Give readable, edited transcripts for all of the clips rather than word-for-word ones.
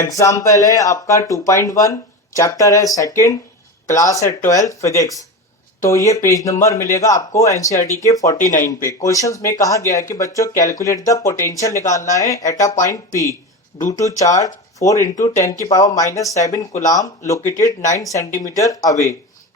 Example है आपका 2.1, chapter है सेकंड, क्लास है 12 फिजिक्स। तो ये पेज नंबर मिलेगा आपको एनसीईआरटी के 49 पे। क्वेश्चंस में कहा गया है कि बच्चों कैलकुलेट द पोटेंशियल निकालना है at a point P due to charge 4 into 10⁻⁷ coulomb located 9 centimetre away.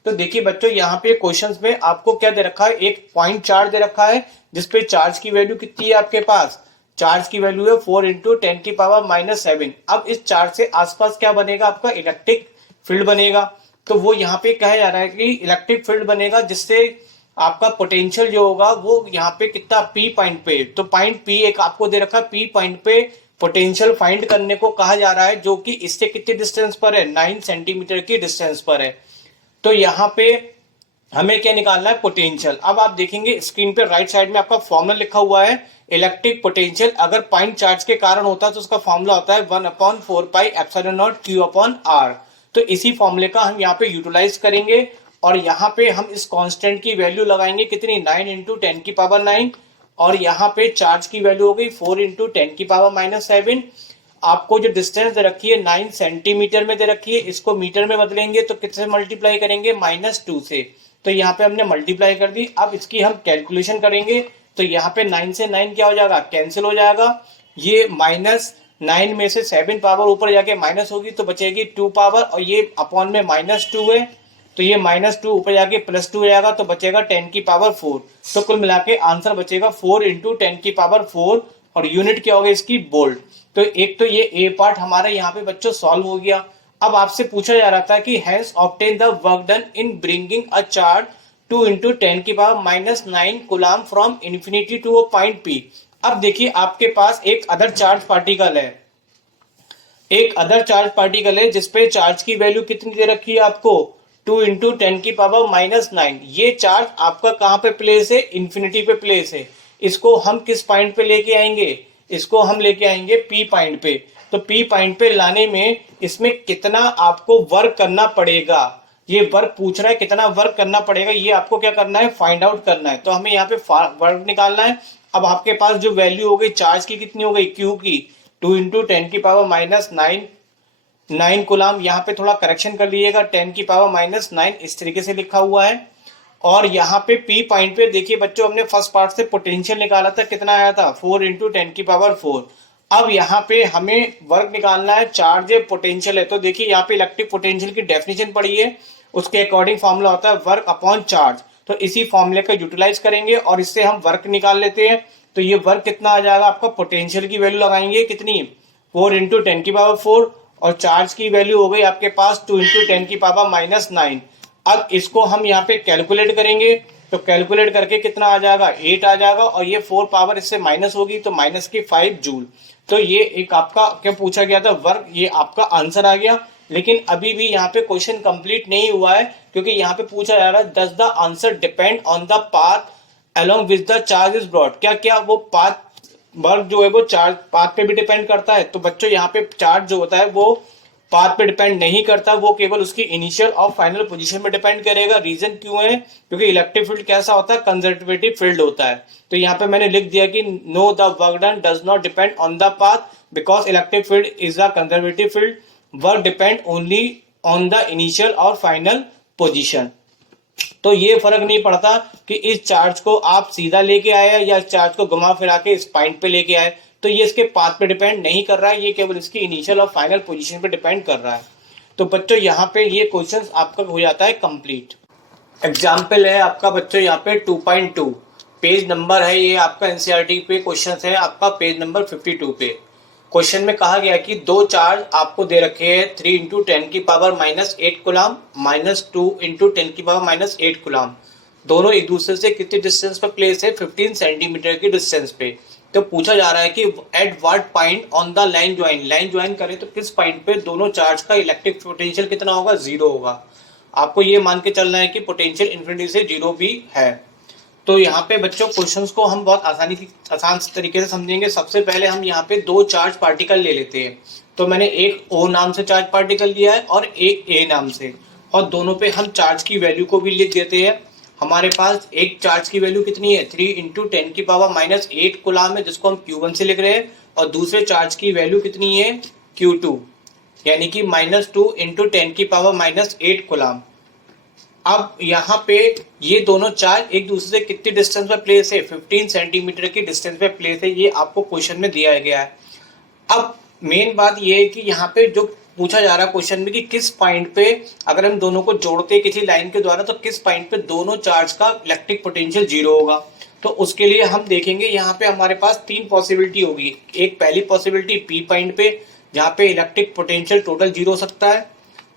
तो देखिए बच्चों यहाँ पे क्वेश्चंस में आपको क्या दे रखा है, एक पॉइंट चार्ज दे रखा है जिसपे चार्ज की वैल्यू कितनी है आपके पास, चार्ज की वैल्यू है 4 इंटू 10⁻⁷। अब इस चार्ज से आसपास क्या बनेगा, आपका इलेक्ट्रिक फील्ड बनेगा। तो वो यहाँ पे कहा जा रहा है कि इलेक्ट्रिक फील्ड बनेगा जिससे आपका पोटेंशियल जो होगा वो यहाँ पे कितना, पी पॉइंट पे। तो पॉइंट पी एक आपको दे रखा है, पी पॉइंट पे पोटेंशियल फाइंड करने को कहा जा रहा है, जो कि इससे कितने डिस्टेंस पर है, 9 सेंटीमीटर की डिस्टेंस पर है। तो यहाँ पे हमें क्या निकालना है, पोटेंशियल। अब आप देखेंगे स्क्रीन पे राइट साइड में आपका फॉर्मूला लिखा हुआ है इलेक्ट्रिक पोटेंशियल। अगर पॉइंट चार्ज के कारण होता है तो उसका फॉर्मूला होता है 1/4πε0 Q/r। तो इसी फॉर्मूले का हम यहाँ पे यूटिलाइज करेंगे और यहाँ पे हम इस कांस्टेंट की वैल्यू लगाएंगे कितनी, 9 इंटू 10⁹ और यहाँ पे चार्ज की वैल्यू हो गई 4 इंटू 10⁻⁷। आपको जो डिस्टेंस दे रखी है 9 सेंटीमीटर में दे रखी है, इसको मीटर में बदलेंगे तो कितने मल्टीप्लाई करेंगे, -2 से। तो यहाँ पे हमने मल्टीप्लाई कर दी। अब इसकी हम कैलकुलेशन करेंगे तो यहाँ पे 9 से 9 क्या हो जाएगा, कैंसिल हो जाएगा। ये -9 में से 7 पावर ऊपर जाके माइनस होगी तो बचेगी 2 पावर, और ये अपॉन में -2 है तो ये -2 ऊपर जाके +2 हो जाएगा तो बचेगा 10⁴। तो कुल मिला के आंसर बचेगा 4 इंटू 10⁴ और यूनिट क्या होगा इसकी, वोल्ट। तो एक तो ये ए पार्ट हमारा यहाँ पे बच्चों सॉल्व हो गया। अब आपसे पूछा जा रहा था कि hence obtain the work done in bringing a charge 2 into 10⁻⁹ coulomb from infinity to a point P. अब देखिए आपके पास एक अदर चार्ज पार्टिकल है, एक अदर चार्ज पार्टिकल है जिसपे चार्ज की वैल्यू कितनी दे रखी है आपको, 2 इंटू 10⁻⁹। ये चार्ज आपका कहाँ पे प्लेस है, इन्फिनिटी पे प्लेस है। इसको हम किस पॉइंट पे लेके आएंगे, इसको हम लेके आएंगे पी पॉइंट पे। तो पी पॉइंट पे लाने में इसमें कितना आपको वर्क करना पड़ेगा, ये वर्क पूछ रहा है कितना वर्क करना पड़ेगा, ये आपको क्या करना है, फाइंड आउट करना है। तो हमें यहाँ पे वर्क निकालना है। अब आपके पास जो वैल्यू हो गई चार्ज की कितनी हो गई, क्यू की 2 इंटू 10⁻⁹ कूलाम। यहाँ पे थोड़ा करेक्शन कर लीजिएगा, 10⁻⁹ इस तरीके से लिखा हुआ है। और यहाँ पे पी पॉइंट पे देखिए बच्चों हमने फर्स्ट पार्ट से पोटेंशियल निकाला था, कितना आया था, 4 इंटू 10⁴। अब यहाँ पे हमें वर्क निकालना है, चार्ज है पोटेंशियल है। तो देखिए यहाँ पे इलेक्ट्रिक पोटेंशियल की डेफिनेशन पड़ी है, उसके अकॉर्डिंग फॉर्मूला होता है वर्क अपॉन चार्ज। तो इसी फॉर्मूले का यूटिलाइज करेंगे और इससे हम वर्क निकाल लेते हैं। तो ये वर्क कितना आ जाएगा आपका, पोटेंशियल की वैल्यू लगाएंगे कितनी, 4 इंटू 10⁴ और चार्ज की वैल्यू हो गई आपके पास 2 इंटू 10⁻⁹। अब इसको हम यहाँ पे कैलकुलेट करेंगे तो कैलकुलेट करके कितना आ जाएगा, 8 आ जाएगा, और ये 4 पावर इससे माइनस होगी तो -5 जूल। तो ये एक आपका क्या पूछा गया था वर्क, ये आपका आंसर आ गया। लेकिन अभी भी यहाँ पे क्वेश्चन कंप्लीट नहीं हुआ है, क्योंकि यहाँ पे पूछा जा रहा है does the answer depend on the path along which the charge is brought. क्या क्या वो पाथ, वर्क जो है वो चार्ज पाथ पे भी डिपेंड करता है। तो बच्चों यहाँ पे चार्ज जो होता है वो पाथ पे डिपेंड नहीं करता, वो केवल उसकी इनिशियल और फाइनल पोजीशन पे डिपेंड करेगा। रीजन क्यों है, क्योंकि इलेक्ट्रिक फील्ड कैसा होता है, कंजर्वेटिव फील्ड होता है। तो यहाँ पे मैंने लिख दिया कि know the work done does not depend on the path because electric field is a conservative field, work depend only on the initial और फाइनल पोजीशन। तो ये फर्क नहीं पड़ता कि इस चार्ज को आप सीधा लेके आए या इस चार्ज को घुमा फिरा के इस पॉइंट पे लेके आए, तो ये इसके पाथ पे डिपेंड नहीं कर रहा है, ये केवल इसकी इनिशियल और फाइनल पोजीशन पे डिपेंड कर रहा है। तो बच्चों यहाँ पे ये क्वेश्चन आपका हो जाता है कंप्लीट। एग्जाम्पल है आपका बच्चों यहाँ पे 2.2 पेज नंबर है, ये आपका एनसीईआरटी पे क्वेश्चन है आपका पेज नंबर 52 पे। क्वेश्चन में कहा गया कि दो चार्ज आपको दे रखे हैं 3 इंटू 10⁻⁸ कूलाम -2 इंटू 10⁻⁸ कूलाम। दोनों एक दूसरे से कितने डिस्टेंस पर प्लेस है, 15 सेंटीमीटर की डिस्टेंस पे। तो पूछा जा रहा है कि at what point on the line join करें तो किस पॉइंट पे दोनों चार्ज का इलेक्ट्रिक पोटेंशियल कितना होगा, 0 होगा। आपको ये मान के चलना है कि पोटेंशियल इन्फिनिटी से 0 भी है। तो यहाँ पे बच्चों क्वेश्चंस को हम बहुत आसान तरीके से समझेंगे। सबसे पहले हम यहाँ पे दो चार्ज पार्टिकल ले लेते हैं। तो मैंने एक O नाम से चार्ज पार्टिकल लिया है और एक A नाम से, और दोनों पे हम चार्ज की वैल्यू को भी लिख देते हैं। हमारे पास एक चार्ज की वैल्यू कितनी है, 3 इंटू 10⁻⁸ कूलाम है, जिसको हम Q1 से लिख रहे हैं, और दूसरे चार्ज की वैल्यू कितनी है, Q2। यानी कि -2 इंटू 10⁻⁻8 कूलम। अब यहाँ पे ये दोनों चार्ज एक दूसरे से कितनी डिस्टेंस पे प्लेस है, 15 सेंटीमीटर की डिस्टेंस पे प्लेस है, ये आपको क्वेश्चन में दिया गया है। अब मेन बात ये है कि यहाँ पे जो पूछा जा रहा है क्वेश्चन में कि किस पॉइंट पे अगर हम दोनों को जोड़ते हैं किसी लाइन के द्वारा तो किस पॉइंट पे दोनों चार्ज का इलेक्ट्रिक पोटेंशियल जीरो होगा। तो उसके लिए हम देखेंगे यहाँ पे हमारे पास तीन पॉसिबिलिटी होगी। एक पहली पॉसिबिलिटी पी पॉइंट पे जहाँ पे इलेक्ट्रिक पोटेंशियल टोटल जीरो हो सकता है।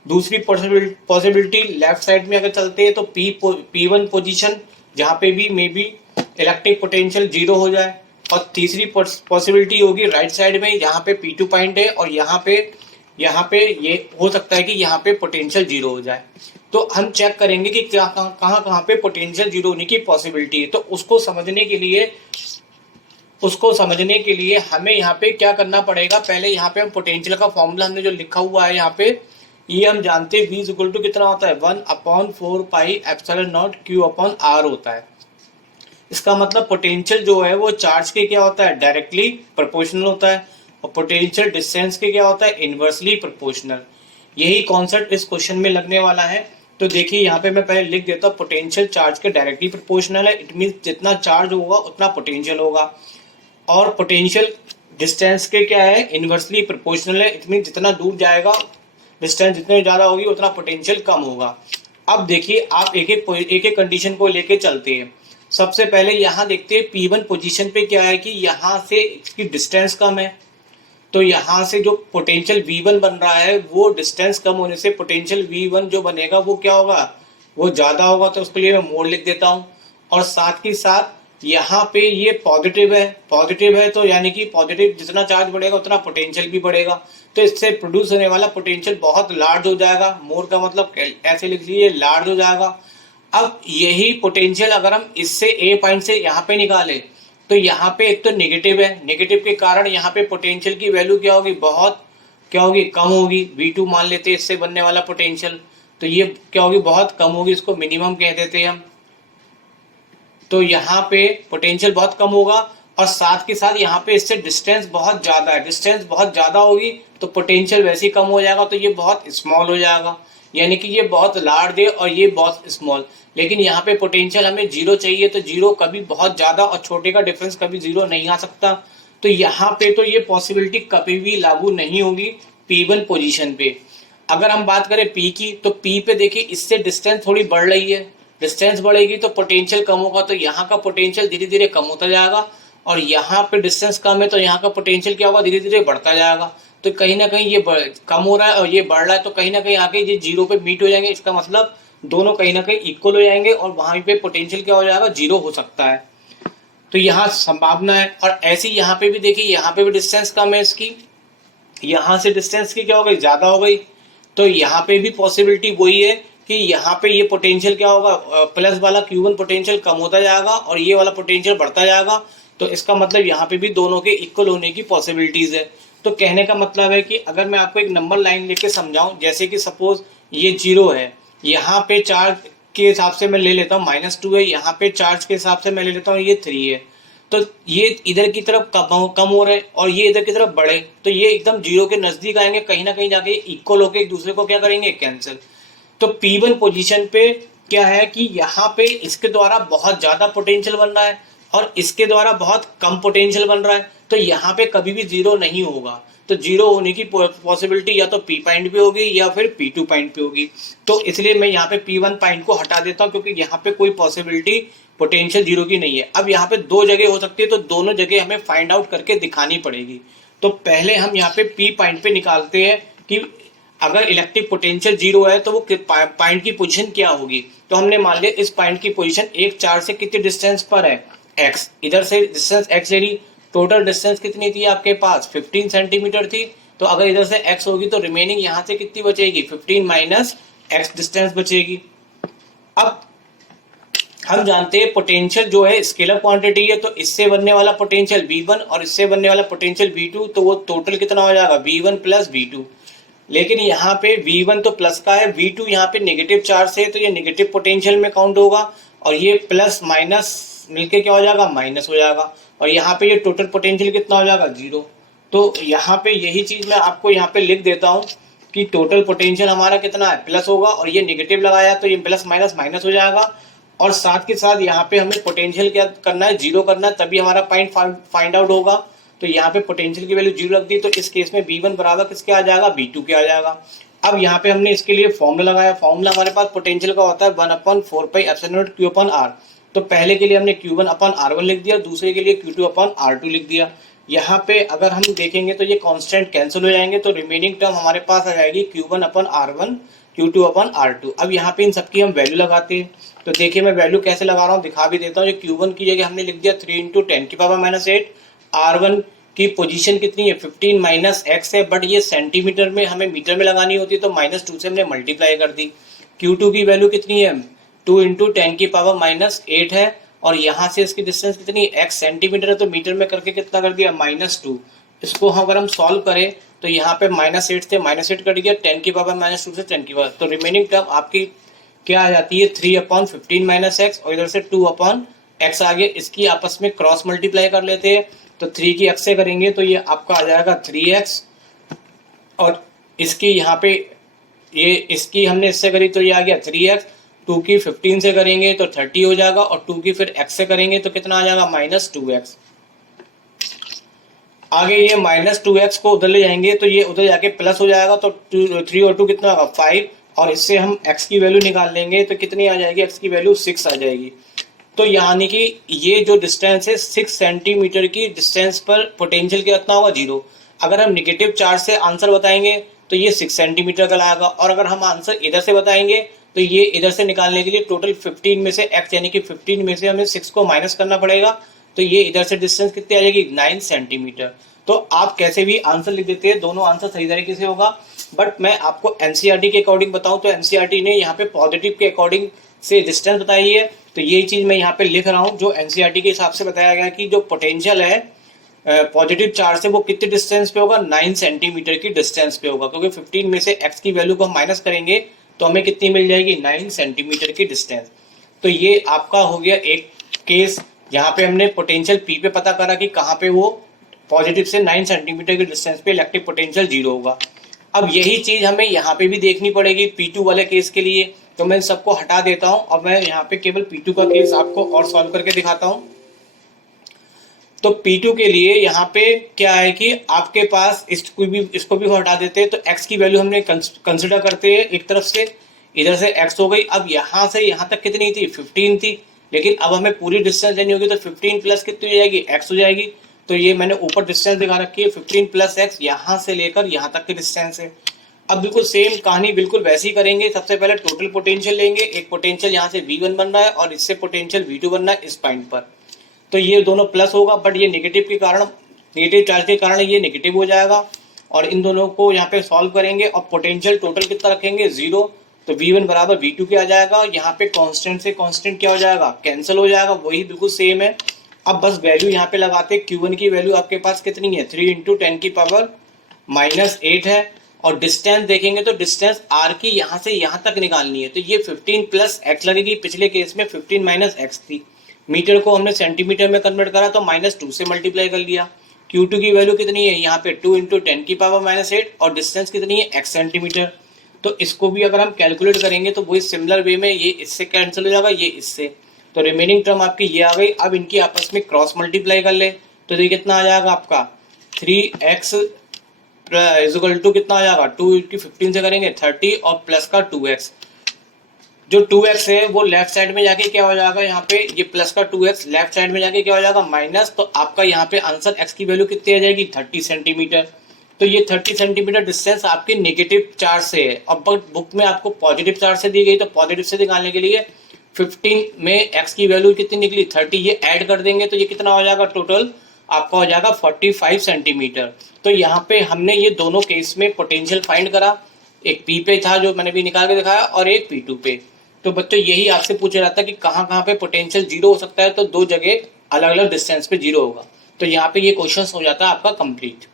दूसरी पॉसिबिलिटी लेफ्ट साइड में अगर चलते हैं तो P1 पोजीशन जहाँ पे भी may be electric potential zero हो जाए। और तीसरी पॉसिबिलिटी होगी राइट साइड में जहाँ पे P2 पॉइंट है और यहाँ पे ये हो सकता है कि यहाँ पे पोटेंशियल जीरो हो जाए। तो हम चेक करेंगे कि क्या कहाँ पे पोटेंशियल जीरो होने की पॉसिबिलिटी है। तो उसको समझने के लिए हमें यहाँ पे क्या करना पड़ेगा, पहले यहाँ पे हम पोटेंशियल का फॉर्मूला हमने जो लिखा हुआ है यहाँ पे ये हम जानते हैं V इक्वल टू कितना होता है 1/4 पाई एप्सिलॉन नॉट Q/R होता है। इसका मतलब पोटेंशियल जो है वो चार्ज के क्या होता है डायरेक्टली प्रोपोर्शनल होता है और पोटेंशियल डिस्टेंस के क्या होता है इनवर्सली प्रोपोर्शनल। यही कॉन्सेप्ट इस क्वेश्चन में लगने वाला है। तो देखिए यहाँ पे मैं पहले लिख देता हूँ पोटेंशियल चार्ज के डायरेक्टली प्रोपोर्शनल है। इट मीन जितना चार्ज होगा उतना पोटेंशियल होगा। और पोटेंशियल डिस्टेंस के क्या है इनवर्सली प्रोपोर्शनल है। इट मीन जितना दूर जाएगा डिस्टेंस जितनी ज़्यादा होगी उतना पोटेंशियल कम होगा। अब देखिए आप एक एक कंडीशन को लेके चलते हैं। सबसे पहले यहाँ देखते हैं P1 पोजीशन पे क्या है कि यहाँ से इसकी डिस्टेंस कम है। तो यहाँ से जो पोटेंशियल V1 बन रहा है वो डिस्टेंस कम होने से पोटेंशियल V1 जो बनेगा वो क्या होगा वो ज़्यादा होगा। तो उसके लिए मैं मोड़ लिख देता हूँ। और साथ ही साथ यहाँ पे ये पॉजिटिव है तो यानी कि पॉजिटिव जितना चार्ज बढ़ेगा उतना पोटेंशियल भी बढ़ेगा। तो इससे प्रोड्यूस होने वाला पोटेंशियल बहुत लार्ज हो जाएगा। मोर का मतलब ऐसे लिख लीजिए लार्ज हो जाएगा। अब यही पोटेंशियल अगर हम इससे ए पॉइंट से यहाँ पे निकाले तो यहाँ पे एक तो नेगेटिव है, नेगेटिव के कारण यहाँ पे पोटेंशियल की वैल्यू क्या होगी कम होगी। V2 मान लेते हैं इससे बनने वाला पोटेंशियल। तो ये क्या होगी बहुत कम होगी, इसको मिनिमम कह देते हैं हम। तो यहाँ पे पोटेंशियल बहुत कम होगा और साथ के साथ यहाँ पे इससे डिस्टेंस बहुत ज़्यादा है। डिस्टेंस बहुत ज़्यादा होगी तो पोटेंशियल वैसे ही कम हो जाएगा। तो ये बहुत स्मॉल हो जाएगा, यानी कि ये बहुत लार्ज है और ये बहुत स्मॉल। लेकिन यहाँ पे पोटेंशियल हमें जीरो चाहिए तो जीरो कभी बहुत ज़्यादा और छोटे का डिफरेंस कभी जीरो नहीं आ सकता। तो यहाँ पे तो ये पॉसिबिलिटी कभी भी लागू नहीं होगी P1 पोजीशन पे। अगर हम बात करें P की तो P पे देखिए इससे डिस्टेंस थोड़ी बढ़ रही है। डिस्टेंस बढ़ेगी तो पोटेंशियल कम होगा। तो यहाँ का पोटेंशियल धीरे धीरे कम होता जाएगा और यहाँ पे डिस्टेंस कम है तो यहाँ का पोटेंशियल क्या होगा धीरे धीरे बढ़ता जाएगा। तो कहीं ना कहीं ये कम हो रहा है और ये बढ़ रहा है तो कहीं ना कहीं आके ये जीरो पे मीट हो जाएंगे। इसका मतलब दोनों कहीं ना कहीं इक्वल हो जाएंगे और वहां पे पोटेंशियल क्या हो जाएगा जीरो हो सकता है। तो यहाँ संभावना है। और ऐसी यहाँ पे भी देखिए यहाँ पे भी डिस्टेंस कम है इसकी, यहाँ से डिस्टेंस की क्या हो गई ज्यादा हो गई। तो यहाँ पे भी पॉसिबिलिटी वही है कि यहाँ पे ये पोटेंशियल क्या होगा प्लस वाला Q1 पोटेंशियल कम होता जाएगा और ये वाला पोटेंशियल बढ़ता जाएगा। तो इसका मतलब यहाँ पे भी दोनों के इक्वल होने की पॉसिबिलिटीज है। तो कहने का मतलब है कि अगर मैं आपको एक नंबर लाइन लेके समझाऊं, जैसे कि सपोज ये जीरो है, यहाँ पे चार्ज के हिसाब से मैं ले लेता हूँ -2 है, यहाँ पे चार्ज के हिसाब से मैं ले लेता हूँ ये 3 है। तो ये इधर की तरफ कम हो रहे हैं और ये इधर की तरफ बढ़े तो ये एकदम जीरो के नजदीक आएंगे, कहीं ना कहीं जाके इक्वल होके एक दूसरे को क्या करेंगे कैंसिल। तो P1 पोजीशन पे क्या है कि यहाँ पे इसके द्वारा बहुत ज्यादा पोटेंशियल बन रहा है और इसके द्वारा बहुत कम पोटेंशियल बन रहा है। तो यहाँ पे कभी भी जीरो नहीं होगा। तो जीरो होने की पॉसिबिलिटी या तो P पॉइंट पे होगी या फिर P2 पॉइंट पे होगी। तो इसलिए मैं यहाँ पे P1 पॉइंट को हटा देता हूँ क्योंकि यहाँ पे कोई पॉसिबिलिटी पोटेंशियल जीरो की नहीं है। अब यहाँ पे दो जगह हो सकती है तो दोनों जगह हमें फाइंड आउट करके दिखानी पड़ेगी। तो पहले हम यहाँ पे P पॉइंट पे निकालते हैं कि अगर इलेक्ट्रिक पोटेंशियल जीरो है तो वो पॉइंट की पोजीशन क्या होगी। तो हमने मान लिया इस पॉइंट की पोजीशन एक चार्ज से कितनी डिस्टेंस पर है x, इधर से डिस्टेंस x ले ली। टोटल डिस्टेंस कितनी थी आपके पास 15 सेंटीमीटर थी। तो अगर इधर से x होगी तो रिमेनिंग यहाँ से कितनी बचेगी 15 माइनस x डिस्टेंस बचेगी। अब हम जानते हैं पोटेंशियल जो है स्केलर क्वांटिटी है तो इससे बनने वाला पोटेंशियल V1 और इससे बनने वाला पोटेंशियल V2 तो वो टोटल कितना हो जाएगा V1 प्लस V2। लेकिन यहाँ पे V1 तो प्लस का है, V2 यहाँ पे नेगेटिव चार्ज है तो ये नेगेटिव पोटेंशियल में काउंट होगा और ये प्लस माइनस मिलके क्या हो जाएगा माइनस हो जाएगा। और यहाँ पे ये टोटल पोटेंशियल कितना हो जाएगा जीरो। तो यहाँ पे यही चीज मैं आपको यहाँ पे लिख देता हूँ कि टोटल पोटेंशियल हमारा कितना है, प्लस होगा, और ये नेगेटिव लगाया तो ये प्लस माइनस माइनस हो जाएगा, और साथ के साथ यहाँ पे हमें पोटेंशियल क्या करना है, जीरो करना है, तभी हमारा पॉइंट फाइंड आउट होगा। तो यहाँ पे पोटेंशियल की वैल्यू जीरो रख दी, तो इस केस में V1 बराबर किसके आ जाएगा, V2 के आ जाएगा। अब यहाँ पे हमने इसके लिए फॉर्मूला लगाया, फॉर्मूला हमारे पास पोटेंशियल का होता है 1/4πε0 Q/R। तो पहले के लिए हमने Q1/R1 लिख दिया, दूसरे के लिए Q2/R2 लिख दिया। यहाँ पे अगर हम देखेंगे तो ये कांस्टेंट कैंसिल हो जाएंगे, तो रिमेनिंग टर्म हमारे पास आ जाएगी Q1/R1 Q2/R2। अब यहाँ पे इन सबकी हम वैल्यू लगाते हैं, तो देखिए मैं वैल्यू कैसे लगा रहा हूँ दिखा भी देता हूँ। ये Q1 की जगह हमने लिख दिया 3 × 10⁻⁸। R1 की पोजीशन कितनी है, 15 माइनस एक्स है, बट ये सेंटीमीटर में हमें मीटर में लगानी होती है, तो -2 से हमने मल्टीप्लाई कर दी। Q2 की वैल्यू कितनी है, 2 × 10⁻⁸ है, और यहाँ से इसकी डिस्टेंस कितनी है, x सेंटीमीटर है, तो मीटर में करके कितना कर दिया, -2। इसको अगर हम सॉल्व करें तो यहाँ पे -8 से -8 कट गया, 10⁻⁻2 से 10⁻, तो रिमेनिंग टर्म आपकी क्या आ जाती है, 3/15 - x, और इधर से 2/x आ गया। इसकी आपस में क्रॉस मल्टीप्लाई कर लेते हैं, तो 3 की x से करेंगे तो ये आपका आ जाएगा 3x, और इसकी यहाँ पे ये इसकी हमने इससे करी तो ये आ गया 3x। 2 की 15 से करेंगे तो 30 हो जाएगा, और 2 की फिर x से करेंगे तो कितना आ जाएगा, -2x। आगे ये -2x को उधर ले जाएंगे तो ये उधर जाके प्लस हो जाएगा, तो 3 और 2 कितना होगा, 5, और इससे हम x की वैल्यू निकाल लेंगे तो कितनी आ जाएगी, x की वैल्यू 6 आ जाएगी। तो यानी कि ये जो डिस्टेंस है 6 सेंटीमीटर की डिस्टेंस पर पोटेंशियल कितना होगा, 0। अगर हम नेगेटिव चार्ज से आंसर बताएंगे तो ये 6 सेंटीमीटर का लाएगा, और अगर हम आंसर इधर से बताएंगे तो ये इधर से निकालने के लिए टोटल 15 में से x यानी कि 15 में से हमें 6 को माइनस करना पड़ेगा, तो ये इधर से डिस्टेंस कितनी आ जाएगी, 9 सेंटीमीटर। तो आप कैसे भी आंसर लिख देते हैं, दोनों आंसर सही तरीके से होगा, बट मैं आपको एनसीईआरटी के अकॉर्डिंग बताऊं तो एनसीईआरटी ने यहाँ पे पॉजिटिव के अकॉर्डिंग से डिस्टेंस बताई है, तो यही चीज मैं यहाँ पे लिख रहा हूँ जो एनसीईआरटी के हिसाब से बताया गया कि जो पोटेंशियल है पॉजिटिव चार्ज से वो कितने डिस्टेंस पे होगा, 9 सेंटीमीटर की डिस्टेंस पे होगा, क्योंकि 15 में से x की वैल्यू को हम माइनस करेंगे तो हमें कितनी मिल जाएगी, 9 सेंटीमीटर की डिस्टेंस। तो ये आपका हो गया एक केस, यहाँ पे हमने पोटेंशियल P पे पता करा कि कहाँ पे वो पॉजिटिव से 9 सेंटीमीटर के डिस्टेंस पे इलेक्ट्रिक पोटेंशियल 0 होगा। अब यही चीज हमें यहाँ पे भी देखनी पड़ेगी P2 वाले केस के लिए, तो मैं सबको हटा देता हूँ। अब मैं यहाँ पे केवल P2 का केस आपको और सॉल्व करके दिखाता हूँ। तो P2 के लिए यहाँ पे क्या है कि आपके पास इसको भी हटा देते हैं, तो x की वैल्यू हमने कंसिडर करते हैं एक तरफ से, इधर से x हो गई। अब यहाँ से यहाँ तक कितनी थी, 15 थी, लेकिन अब हमें पूरी डिस्टेंस लेनी होगी, तो 15 प्लस कितनी हो जाएगी, x हो जाएगी। तो ये मैंने ऊपर डिस्टेंस दिखा रखी है, 15 प्लस x यहाँ से लेकर यहाँ तक की डिस्टेंस है। अब बिल्कुल सेम कहानी बिल्कुल वैसी करेंगे। सबसे पहले टोटल पोटेंशियल लेंगे, एक पोटेंशियल यहाँ से V1 बन रहा है और इससे पोटेंशियल V2 बन रहा है इस पॉइंट पर, तो ये दोनों प्लस होगा, बट ये नेगेटिव के कारण, नेगेटिव चार्ज के कारण ये नेगेटिव हो जाएगा, और इन दोनों को यहाँ पे सॉल्व करेंगे और पोटेंशियल टोटल कितना रखेंगे, 0। तो V1 बराबर V2 के आ जाएगा। यहाँ पे कांस्टेंट से कांस्टेंट क्या हो जाएगा, कैंसिल हो जाएगा, वही बिल्कुल सेम है। अब बस वैल्यू यहाँ पे लगाते, Q1 की वैल्यू आपके पास कितनी है, 3 × 10⁻⁻8 है, और डिस्टेंस देखेंगे तो डिस्टेंस r की यहाँ से यहाँ तक निकालनी है, तो ये 15 प्लस x लगेगी। पिछले केस में 15 माइनस x थी, मीटर को हमने सेंटीमीटर में कन्वर्ट करा तो -2 से मल्टीप्लाई कर लिया। Q2 की वैल्यू कितनी है यहाँ पे, 2 × 10⁻⁸, और डिस्टेंस कितनी है, x सेंटीमीटर। तो इसको भी अगर हम कैलकुलेट करेंगे तो वही सिमिलर वे में ये इससे कैंसिल हो जाएगा, ये इससे, तो रिमेनिंग टर्म आपकी ये आ गई। अब इनकी आपस में क्रॉस मल्टीप्लाई कर ले तो ये कितना आ जाएगा आपका, 3x इक्वल टू कितना आ जाएगा, 2 × 15 से करेंगे 30, और प्लस का 2x। जो 2x है वो लेफ्ट साइड में जाके क्या हो जाएगा, यहाँ पे ये प्लस का 2x लेफ्ट साइड में जाके क्या हो जाएगा, माइनस। तो आपका यहाँ पे आंसर x की वैल्यू कितनी आ जाएगी, 30 सेंटीमीटर। तो ये 30 सेंटीमीटर डिस्टेंस आपके नेगेटिव चार्ज से है। अब बुक में आपको पॉजिटिव चार्ज से दी गई, तो पॉजिटिव से निकालने के लिए 15 में x की वैल्यू कितनी निकली, 30, ये ऐड कर देंगे तो ये कितना हो जाएगा, टोटल आपका हो जाएगा 45 सेंटीमीटर। तो यहाँ पे हमने ये दोनों केस में पोटेंशियल फाइंड करा, एक P पे था जो मैंने भी निकाल के दिखाया, और एक P2 पे। तो बच्चों यही आपसे पूछा जाता है कि कहाँ पे पोटेंशियल 0 हो सकता है, तो दो जगह अलग अलग डिस्टेंस पे 0 होगा। तो यहाँ पे ये क्वेश्चन हो जाता है आपका कंप्लीट।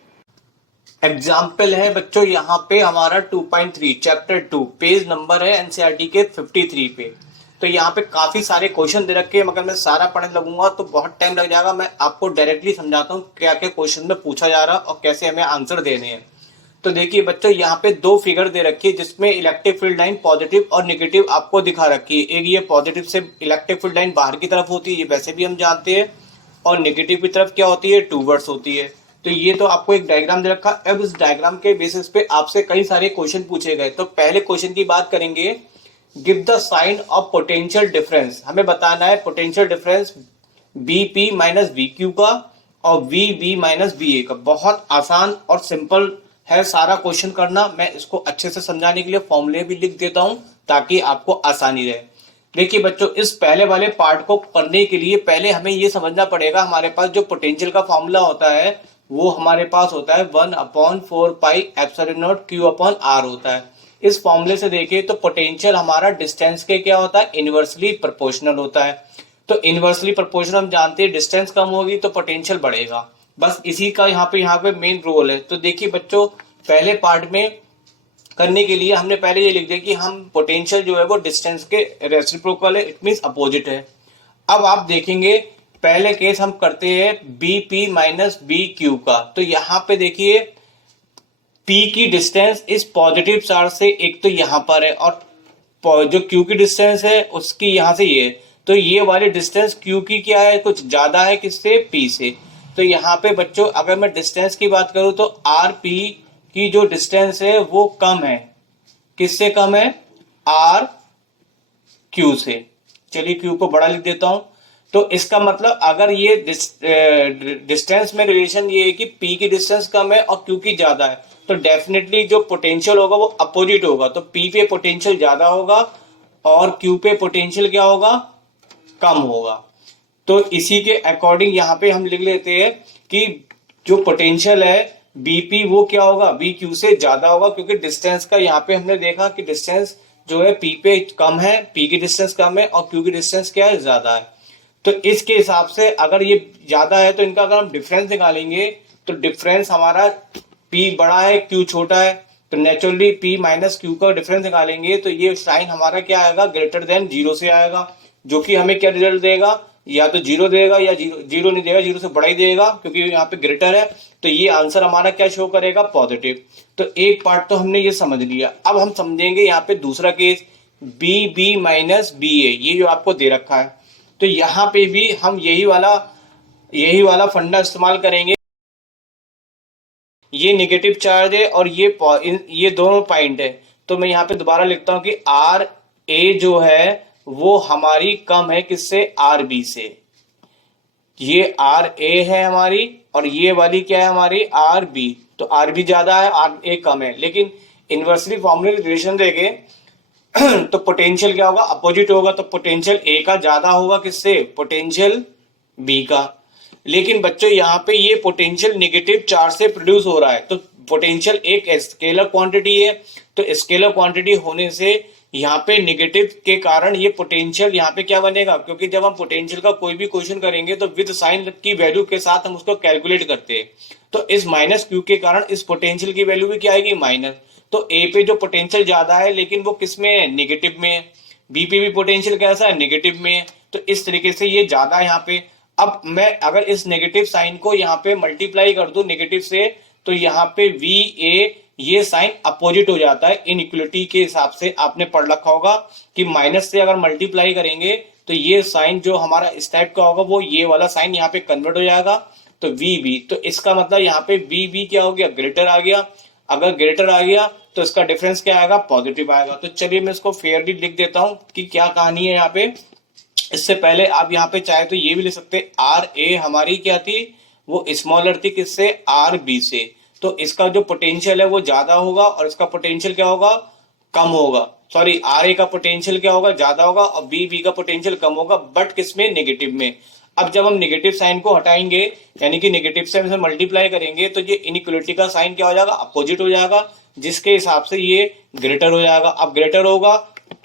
एग्जाम्पल है बच्चों यहाँ पे हमारा 2.3 चैप्टर 2 पेज नंबर है एनसीईआरटी के 53 पे। तो यहाँ पे काफी सारे क्वेश्चन दे रखे हैं, मगर मैं सारा पढ़ने लगूंगा तो बहुत टाइम लग जाएगा। मैं आपको डायरेक्टली समझाता हूँ क्या क्या क्वेश्चन में पूछा जा रहा है और कैसे हमें आंसर देने हैं। तो देखिए बच्चों यहाँ पे दो फिगर दे रखी है जिसमें इलेक्ट्रिक फील्ड लाइन पॉजिटिव और नेगेटिव आपको दिखा रखी है। एक ये पॉजिटिव से इलेक्ट्रिक फील्ड लाइन बाहर की तरफ होती है, ये वैसे भी हम जानते हैं, और नेगेटिव की तरफ क्या होती है, टूवर्ड्स होती है। तो ये तो आपको एक डायग्राम दे रखा। अब इस डायग्राम के बेसिस पे आपसे कई सारे क्वेश्चन पूछे गए। तो पहले क्वेश्चन की बात करेंगे, give the sign of potential difference. हमें बताना है potential difference BP minus BQ का और वीबी माइनस बीए का। बहुत आसान और सिंपल है सारा क्वेश्चन करना। मैं इसको अच्छे से समझाने के लिए फॉर्मूले भी लिख देता हूं ताकि आपको आसानी रहे। देखिए बच्चों, इस पहले वाले पार्ट को करने के लिए पहले हमें ये समझना पड़ेगा, हमारे पास जो पोटेंशियल का फॉर्मूला होता है वो हमारे पास होता है 1/4 pi epsilon naught Q upon R होता है। इस फॉर्मूले से देखिए तो पोटेंशियल हमारा डिस्टेंस के क्या होता है, इनवर्सली प्रोपोर्शनल होता है। तो इनवर्सली प्रोपोर्शनल हम जानते हैं, डिस्टेंस कम होगी तो पोटेंशियल बढ़ेगा। बस इसी का यहाँ पे मेन रोल है। तो देखिए बच्चों, पहले पार्ट में करने के लिए हमने पहले ये लिख दिया कि हम पोटेंशियल जो है वो डिस्टेंस के रेसिप्रोकल है, इट मींस अपोजिट है। अब आप देखेंगे पहले केस हम करते हैं B P minus B Q का। तो यहाँ पे देखिए P की डिस्टेंस इस पॉजिटिव चार्ज से एक तो यहाँ पर है, और जो Q की डिस्टेंस है उसकी यहाँ से ये, तो ये वाली डिस्टेंस Q की क्या है, कुछ ज्यादा है किससे, P से। तो यहाँ पे बच्चों अगर मैं डिस्टेंस की बात करूं तो आर पी की जो डिस्टेंस है वो कम है, किससे कम है, आर क्यू से। चलिए क्यू को बड़ा लिख देता हूं। तो इसका मतलब अगर ये डिस्टेंस में रिलेशन ये है कि पी की डिस्टेंस कम है और क्यू की ज्यादा है, तो डेफिनेटली जो पोटेंशियल होगा वो अपोजिट होगा। तो पी पे पोटेंशियल ज्यादा होगा और क्यू पे पोटेंशियल क्या होगा, कम होगा। तो इसी के अकॉर्डिंग यहाँ पे हम लिख लेते हैं कि जो पोटेंशियल है बीपी वो क्या होगा, बी क्यू से ज्यादा होगा, क्योंकि डिस्टेंस का यहाँ पे हमने देखा कि डिस्टेंस जो है पी पे कम है, पी की डिस्टेंस कम है और क्यू की डिस्टेंस क्या है, ज्यादा है। तो इसके हिसाब से अगर ये ज्यादा है तो इनका अगर हम डिफरेंस निकालेंगे तो डिफरेंस हमारा पी बड़ा है क्यू छोटा है, तो नेचुरली पी माइनस क्यू का डिफरेंस निकालेंगे तो ये साइन हमारा क्या आएगा, ग्रेटर देन जीरो से आएगा, जो कि हमें क्या रिजल्ट देगा, या तो जीरो देगा या जीरो नहीं देगा, जीरो से बड़ा ही देगा क्योंकि यहाँ पे ग्रेटर है। तो ये आंसर हमारा क्या शो करेगा, पॉजिटिव। तो एक पार्ट तो हमने ये समझ लिया। अब हम समझेंगे यहाँ पे दूसरा case B B minus B A, ये जो आपको दे रखा है। तो यहाँ पे भी हम यही वाला फंडा इस्तेमाल करेंगे। ये नेगेटिव चार्ज है और ये दोनों पॉइंट है। तो मैं यहाँ पे दोबारा लिखता हूं कि आर ए जो है वो हमारी कम है किससे, आर बी से। ये आर ए है हमारी और ये वाली क्या है हमारी, आर बी। तो आर बी ज्यादा है, आर ए कम है, लेकिन इनवर्सली फॉर्मूले रिलेशन देखे तो पोटेंशियल क्या होगा, अपोजिट होगा। तो पोटेंशियल ए का ज्यादा होगा किससे, पोटेंशियल बी का। लेकिन बच्चों यहाँ पे ये पोटेंशियल नेगेटिव चार्ज से प्रोड्यूस हो रहा है। तो पोटेंशियल एक स्केलर क्वांटिटी है, तो स्केलर क्वांटिटी होने से यहाँ पे नेगेटिव के कारण ये पोटेंशियल यहाँ पे क्या बनेगा, क्योंकि जब हम पोटेंशियल का कोई भी क्वेश्चन करेंगे तो विद साइन की वैल्यू के साथ हम उसको कैलकुलेट करते हैं। तो इस माइनस क्यू के कारण इस पोटेंशियल की वैल्यू भी क्या आएगी, माइनस। तो ए पे जो पोटेंशियल ज्यादा है लेकिन वो किस में है, नेगेटिव में है। बी पे भी पोटेंशियल कैसा है, नेगेटिव में है। तो इस तरीके से ये ज्यादा है यहाँ पे। अब मैं अगर इस नेगेटिव साइन को यहाँ पे मल्टीप्लाई कर दूं नेगेटिव से, तो यहाँ पे वी ए ये साइन अपोजिट हो जाता है। इनइक्वलिटी के हिसाब से आपने पढ़ रखा होगा कि माइनस से अगर मल्टीप्लाई करेंगे तो ये साइन जो हमारा इस टाइप का होगा वो ये वाला साइन यहाँ पे कन्वर्ट हो जाएगा, तो वी बी। तो इसका मतलब यहाँ पे वी बी क्या हो गया, ग्रेटर आ गया। अगर ग्रेटर आ गया तो इसका डिफरेंस क्या आएगा, पॉजिटिव आएगा। तो चलिए मैं इसको फेयरली लिख देता हूं कि क्या कहानी है यहाँ पे। इससे पहले आप यहाँ पे चाहे तो ये भी लिख सकते, आर ए हमारी क्या थी, वो स्मॉलर थी किससे, आर बी से। तो इसका जो पोटेंशियल है वो ज्यादा होगा और इसका पोटेंशियल क्या होगा, कम होगा। सॉरी, आर ए का पोटेंशियल क्या होगा, ज्यादा होगा, और बी बी का पोटेंशियल कम होगा, बट किसमें, नेगेटिव में। अब जब हम नेगेटिव साइन को हटाएंगे यानी कि नेगेटिव से मल्टीप्लाई करेंगे तो ये इनइक्वलिटी का साइन क्या हो जाएगा, अपोजिट हो जाएगा, जिसके हिसाब से ये ग्रेटर हो जाएगा। अब ग्रेटर होगा,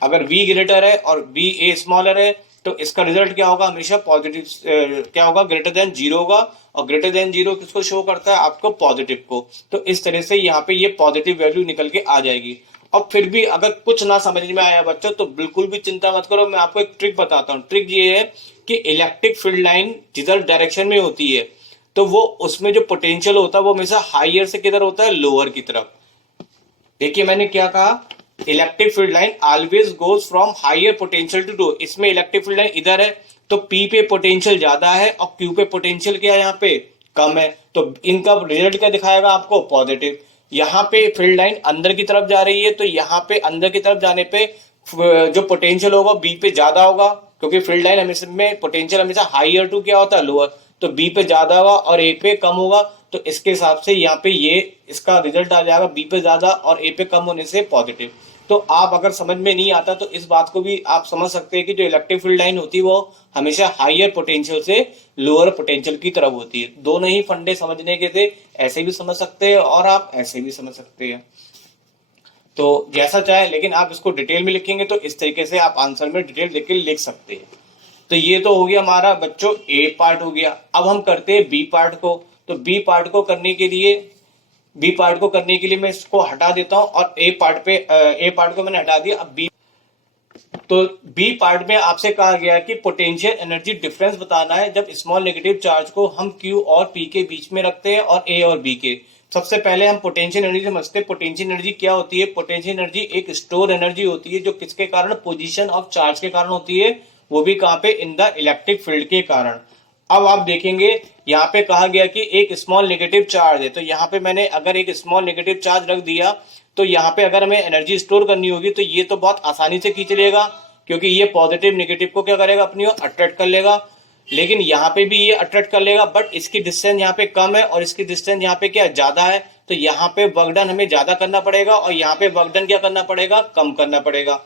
अगर v ग्रेटर है और बी ए स्मॉलर है तो इसका रिजल्ट क्या होगा, हमेशा पॉजिटिव क्या होगा, ग्रेटर देन जीरो होगा। और ग्रेटर देन जीरो किसको शो करता है, आपको पॉजिटिव को। तो इस तरह से यहाँ पे ये पॉजिटिव वैल्यू निकल के आ जाएगी। और फिर भी अगर कुछ ना समझ में आया बच्चों तो बिल्कुल भी चिंता मत करो, मैं आपको एक ट्रिक बताता हूँ। ट्रिक ये है कि इलेक्ट्रिक फील्ड लाइन जिधर डायरेक्शन में होती है तो वो उसमें जो पोटेंशियल होता है वो हमेशा हाइयर से किधर होता है, लोअर की तरफ। देखिए मैंने क्या कहा, electric field line always goes from higher potential to low. इसमें इलेक्ट्रिक फील्ड लाइन इधर है तो पी पे पोटेंशियल ज्यादा है और क्यू पे पोटेंशियल क्या है, यहाँ पे कम है, तो इनका रिजल्ट क्या दिखाएगा आपको, पॉजिटिव। यहाँ पे फील्ड लाइन अंदर की तरफ जा रही है तो यहाँ पे अंदर की तरफ जाने पे जो पोटेंशियल होगा बी पे ज्यादा होगा, क्योंकि फील्ड लाइन हमेशा में पोटेंशियल हमेशा हाईयर टू क्या होता है, लोअर, तो बी पे ज्यादा होगा और ए पे कम होगा। तो इसके हिसाब से यहाँ पे ये इसका रिजल्ट आ जाएगा बी पे ज्यादा और ए पे कम होने से पॉजिटिव। तो आप अगर समझ में नहीं आता तो इस बात को भी आप समझ सकते हैं कि जो इलेक्ट्रिक फील्ड लाइन होती है वो हमेशा हाईयर पोटेंशियल से लोअर पोटेंशियल की तरफ होती है। दोनों ही फंडे समझने के थे, ऐसे भी समझ सकते हैं और आप ऐसे भी समझ सकते हैं, तो जैसा चाहे, लेकिन आप इसको डिटेल में लिखेंगे तो इस तरीके से आप आंसर में डिटेल देख के लिख सकते हैं। तो ये तो हो गया हमारा बच्चों ए पार्ट हो गया। अब हम करते हैं बी पार्ट को। तो बी पार्ट को करने के लिए मैं इसको हटा देता हूं और ए पार्ट को मैंने हटा दिया। अब बी पार्ट में आपसे कहा गया कि पोटेंशियल एनर्जी डिफरेंस बताना है जब स्मॉल नेगेटिव चार्ज को हम क्यू और पी के बीच में रखते हैं और ए और बी के। सबसे पहले हम पोटेंशियल एनर्जी समझते हैं। पोटेंशियल एनर्जी क्या होती है, पोटेंशियल एनर्जी एक स्टोर एनर्जी होती है जो किसके कारण, पोजीशन ऑफ चार्ज के कारण होती है, वो भी कहां पे, इन द इलेक्ट्रिक फील्ड के कारण। अब आप देखेंगे यहाँ पे कहा गया कि एक स्मॉल नेगेटिव चार्ज है, तो यहाँ पे मैंने अगर एक स्मॉल नेगेटिव चार्ज रख दिया तो यहाँ पे अगर हमें एनर्जी स्टोर करनी होगी तो ये तो बहुत आसानी से खींच लेगा, क्योंकि ये पॉजिटिव नेगेटिव को क्या करेगा, अपनी ओर अट्रैक्ट कर लेगा। लेकिन यहाँ पे भी ये अट्रैक्ट कर लेगा, बट इसकी डिस्टेंस यहाँ पे कम है और इसकी डिस्टेंस यहाँ पे क्या ज्यादा है, तो यहाँ पे वर्क डन हमें ज्यादा करना पड़ेगा और यहाँ पे वर्क डन क्या करना पड़ेगा, कम करना पड़ेगा।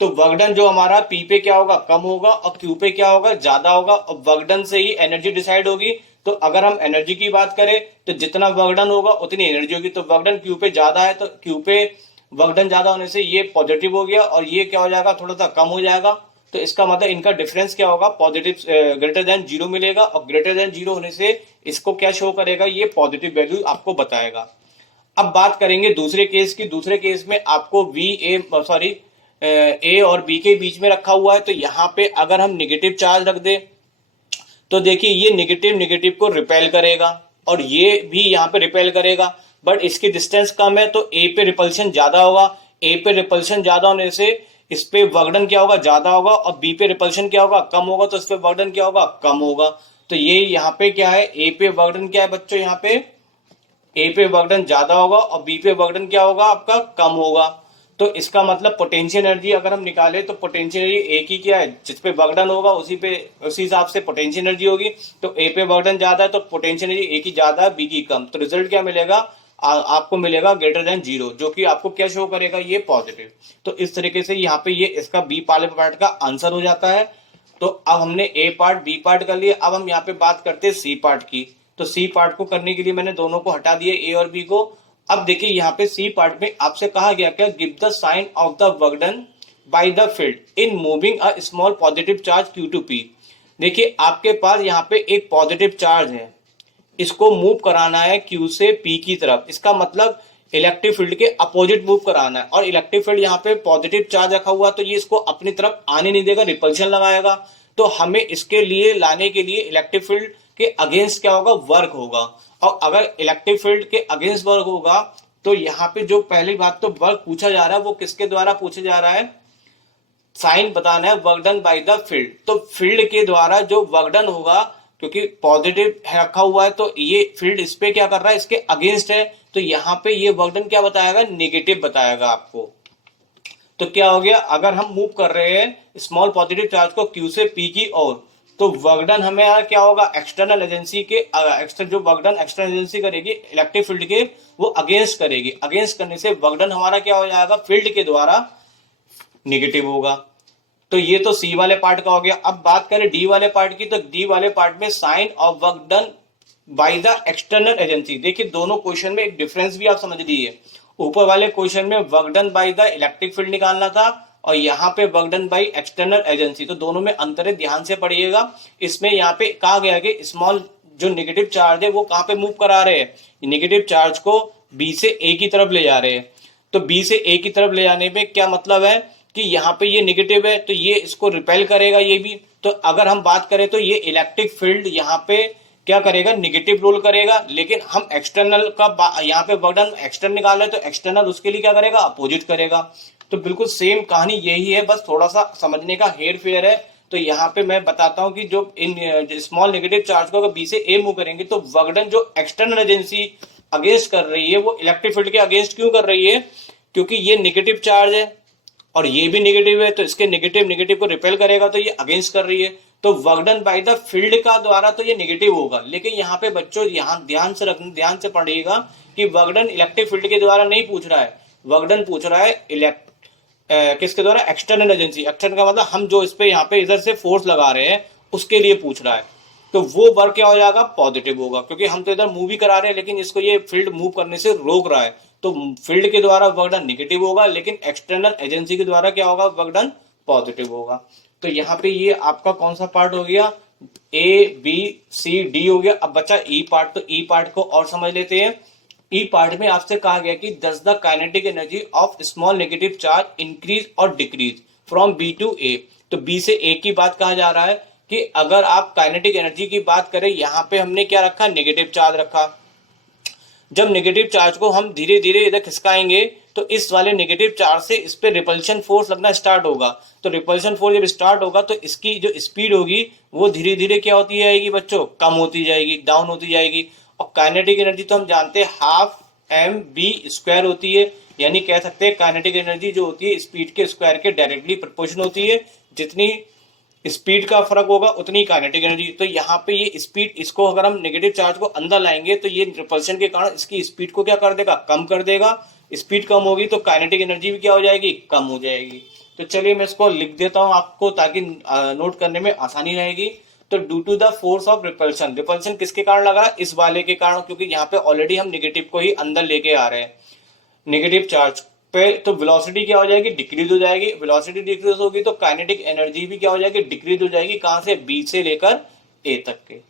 तो वर्क डन जो हमारा पी पे क्या होगा, कम होगा, और क्यू पे क्या होगा, ज्यादा होगा, और वर्क डन से ही एनर्जी डिसाइड होगी। तो अगर हम एनर्जी की बात करें तो जितना वर्क डन होगा उतनी एनर्जी होगी। तो वर्क डन क्यू पे ज्यादा है तो क्यू पे वर्क डन ज्यादा होने से ये पॉजिटिव हो गया और ये क्या हो जाएगा, थोड़ा सा कम हो जाएगा। तो इसका मतलब इनका डिफरेंस क्या होगा, पॉजिटिव ग्रेटर देन जीरो मिलेगा, और ग्रेटर देन जीरो होने से इसको क्या शो करेगा, ये पॉजिटिव वैल्यू आपको बताएगा। अब बात करेंगे दूसरे केस की। दूसरे केस में आपको ए और बी के बीच में रखा हुआ है, तो यहाँ पे अगर हम निगेटिव चार्ज रख दें तो देखिए ये निगेटिव निगेटिव को रिपेल करेगा और ये भी यहाँ पे रिपेल करेगा, बट इसकी डिस्टेंस कम है तो ए पे रिपल्शन ज्यादा होगा। ए पे रिपल्शन ज्यादा होने से इस पे वर्क डन क्या होगा, ज्यादा होगा, और बी पे रिपल्शन क्या होगा, कम होगा, तो इस पे वर्क डन क्या होगा, कम होगा। तो ये यहाँ पे क्या है, ए पे वर्क डन क्या है बच्चों, यहाँ पे ए पे वर्क डन ज्यादा होगा और बी पे वर्क डन क्या होगा, आपका कम होगा। तो इसका मतलब पोटेंशियल एनर्जी अगर हम निकाले तो पोटेंशियल एनर्जी ए की क्या है, जिस पे वर्क डन होगा उसी हिसाब से पोटेंशियल एनर्जी होगी। तो ए पे वर्क डन ज्यादा है तो पोटेंशियल एनर्जी ए की ज्यादा है, बी की कम। तो रिजल्ट क्या मिलेगा, आपको मिलेगा ग्रेटर देन जीरो, जो कि आपको क्या शो करेगा, ये पॉजिटिव। तो इस तरीके से यहाँ पे ये इसका बी वाले पार्ट का आंसर हो जाता है। तो अब हमने ए पार्ट बी पार्ट कर लिया। अब हम यहाँ पे बात करते हैं सी पार्ट की। तो सी पार्ट को करने के लिए मैंने दोनों को हटा दिया, ए और बी को। अब देखिए यहाँ पे सी पार्ट में आपसे कहा गया क्या, give the sign of the work done by the field in moving a small positive charge Q to P. देखिए आपके पास यहाँ पे एक पॉजिटिव चार्ज है, इसको मूव कराना है क्यू से पी की तरफ। इसका मतलब इलेक्ट्रिक फील्ड के अपोजिट मूव कराना है, और इलेक्ट्रिक फील्ड यहाँ पे पॉजिटिव चार्ज रखा हुआ तो ये इसको अपनी तरफ आने नहीं देगा, रिपल्शन लगाएगा। तो हमें इसके लिए लाने के लिए इलेक्ट्रिक फील्ड के अगेंस्ट क्या होगा, वर्क होगा। और अगर इलेक्ट्रिक फील्ड के अगेंस्ट वर्क होगा तो यहाँ पे जो पहली बात तो वर्क पूछा जा रहा है वो किसके द्वारा पूछा जा रहा है, साइन बताना है work done by the field. तो फील्ड के द्वारा जो वर्क डन होगा, क्योंकि पॉजिटिव रखा हुआ है तो ये फील्ड इस पे क्या कर रहा है, इसके अगेंस्ट है, तो यहाँ पे ये वर्क डन क्या बताएगा, नेगेटिव बताएगा आपको। तो क्या हो गया, अगर हम मूव कर रहे हैं स्मॉल पॉजिटिव चार्ज को क्यू से पी की ओर, तो वर्क डन हमें क्या होगा, एक्सटर्नल एजेंसी के जो वर्क डन एक्सटर्नल एजेंसी करेगी इलेक्ट्रिक फील्ड के, वो अगेंस्ट करेगी। अगेंस्ट करने से वर्क डन हमारा क्या हो जाएगा, फील्ड के द्वारा नेगेटिव होगा। तो ये तो सी वाले पार्ट का हो गया। अब बात करें डी वाले पार्ट की, तो डी वाले पार्ट में sign of work done by the external agency. देखिए दोनों क्वेश्चन में एक डिफरेंस भी आप समझ लीजिए। ऊपर वाले क्वेश्चन में work done by the electric field निकालना था और यहाँ पे work done by external agency, तो दोनों में अंतर है, ध्यान से पढ़िएगा। इसमें यहाँ पे कहा गया कि स्मॉल जो नेगेटिव चार्ज है वो कहाँ पे मूव करा रहे हैं, नेगेटिव चार्ज को बी से ए की तरफ ले जा रहे हैं। तो बी से ए की तरफ ले जाने में क्या मतलब है कि यहाँ पे ये नेगेटिव है तो ये इसको रिपेल करेगा ये भी। तो अगर हम बात करें तो ये इलेक्ट्रिक फील्ड यहाँ पे क्या करेगा, निगेटिव रोल करेगा। लेकिन हम एक्सटर्नल का यहाँ पे वर्क डन एक्सटर्नल निकाल रहे हैं तो एक्सटर्नल उसके लिए क्या करेगा, अपोजिट करेगा। तो बिल्कुल सेम कहानी यही है, बस थोड़ा सा समझने का हेर फेर है। तो यहाँ पे मैं बताता हूँ कि जो इन स्मॉल नेगेटिव चार्ज को अगर बी से ए मूव करेंगे तो वर्क डन जो एक्सटर्नल एजेंसी अगेंस्ट कर रही है वो इलेक्ट्रिक फील्ड के अगेंस्ट क्यों कर रही है, क्योंकि ये नेगेटिव चार्ज है और ये भी नेगेटिव है, तो इसके नेगेटिव नेगेटिव को रिपेल करेगा तो ये अगेंस्ट कर रही है। तो work done by the field का द्वारा तो ये नेगेटिव होगा। लेकिन यहाँ पे बच्चों यहाँ ध्यान से पढ़िएगा कि वर्क डन इलेक्ट्रिक फील्ड के द्वारा नहीं पूछ रहा है, वर्क डन पूछ रहा है किसके द्वारा, एक्सटर्नल एजेंसी। एक्सटर्नल का मतलब हम जो इस पे यहाँ पे इधर से फोर्स लगा रहे हैं उसके लिए पूछ रहा है। तो वो वर्क क्या हो जाएगा, पॉजिटिव होगा, क्योंकि हम तो इधर मूव ही करा रहे हैं लेकिन इसको ये फील्ड मूव करने से रोक रहा है। तो फील्ड के द्वारा वर्क डन नेगेटिव होगा, लेकिन एक्सटर्नल एजेंसी के द्वारा क्या होगा, वर्क डन पॉजिटिव होगा। तो यहाँ पे ये आपका कौन सा पार्ट हो गया, ए बी सी डी हो गया। अब बचा ई पार्ट, तो ई पार्ट को और समझ लेते हैं। ई पार्ट में आपसे कहा गया कि दस the kinetic energy of small negative charge increase और डिक्रीज फ्रॉम बी टू ए। तो बी से ए की बात कहा जा रहा है कि अगर आप काइनेटिक एनर्जी की बात करें, यहाँ पे हमने क्या रखा, नेगेटिव चार्ज रखा। जब नेगेटिव चार्ज को हम धीरे धीरे इधर खिसकाएंगे तो इस वाले नेगेटिव चार्ज से इस पे रिपल्शन फोर्स लगना स्टार्ट होगा। तो रिपल्शन फोर्स जब स्टार्ट होगा तो इसकी जो स्पीड होगी वो धीरे धीरे क्या होती जाएगी बच्चों, कम होती जाएगी, डाउन होती जाएगी। और काइनेटिक एनर्जी तो हम जानते हैं हाफ एम बी स्क्वायर होती है, यानी कह सकते हैं काइनेटिक एनर्जी जो होती है स्पीड के स्क्वायर के डायरेक्टली प्रोपोर्शनल होती है। जितनी स्पीड का फर्क होगा उतनी काइनेटिक एनर्जी। तो यहाँ पे ये स्पीड, इसको अगर हम नेगेटिव चार्ज को अंदर लाएंगे तो ये रिपल्शन के कारण इसकी स्पीड को क्या कर देगा, कम कर देगा। स्पीड कम होगी तो काइनेटिक एनर्जी भी क्या हो जाएगी, कम हो जाएगी। तो चलिए मैं इसको लिख देता हूँ आपको ताकि नोट करने में आसानी रहेगी। तो due to the force of repulsion, repulsion किसके कारण लगा, इस वाले के कारण, क्योंकि यहाँ पे ऑलरेडी हम नेगेटिव को ही अंदर लेके आ रहे हैं नेगेटिव चार्ज पे। तो वेलोसिटी क्या हो जाएगी, डिक्रीज हो जाएगी। वेलोसिटी डिक्रीज होगी तो काइनेटिक एनर्जी भी क्या हो जाएगी, डिक्रीज हो जाएगी। कहां से, बी से लेकर ए तक के।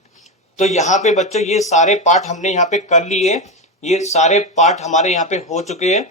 तो यहाँ पे बच्चों ये सारे पार्ट हमने यहाँ पे कर लिए, ये सारे पार्ट हमारे यहाँ पे हो चुके हैं।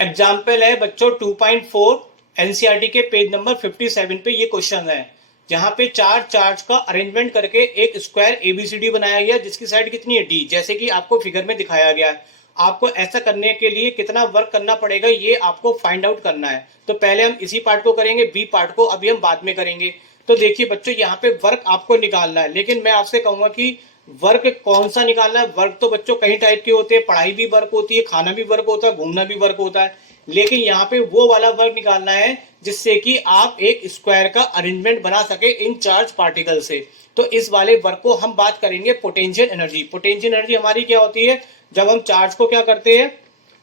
एग्जाम्पल है बच्चों 2.4 एनसीईआरटी के पेज नंबर 57 पे ये क्वेश्चन है, जहां पे चार चार्ज का अरेंजमेंट करके एक स्क्वायर एबीसीडी बनाया गया जिसकी साइड कितनी है, डी, जैसे कि आपको फिगर में दिखाया गया है। आपको ऐसा करने के लिए कितना वर्क करना पड़ेगा ये आपको फाइंड आउट करना है। तो पहले हम इसी पार्ट को करेंगे, बी पार्ट को अभी हम बाद में करेंगे। तो देखिए बच्चों यहाँ पे वर्क आपको निकालना है, लेकिन मैं आपसे कहूंगा कि वर्क कौन सा निकालना है। वर्क तो बच्चों कई टाइप के होते हैं, पढ़ाई भी वर्क होती है, खाना भी वर्क होता है, घूमना भी वर्क होता है। लेकिन यहाँ पे वो वाला वर्क निकालना है जिससे कि आप एक स्क्वायर का अरेंजमेंट बना सके इन चार्ज पार्टिकल से। तो इस वाले वर्क को हम बात करेंगे पोटेंशियल एनर्जी। पोटेंशियल एनर्जी हमारी क्या होती है, जब हम चार्ज को क्या करते हैं,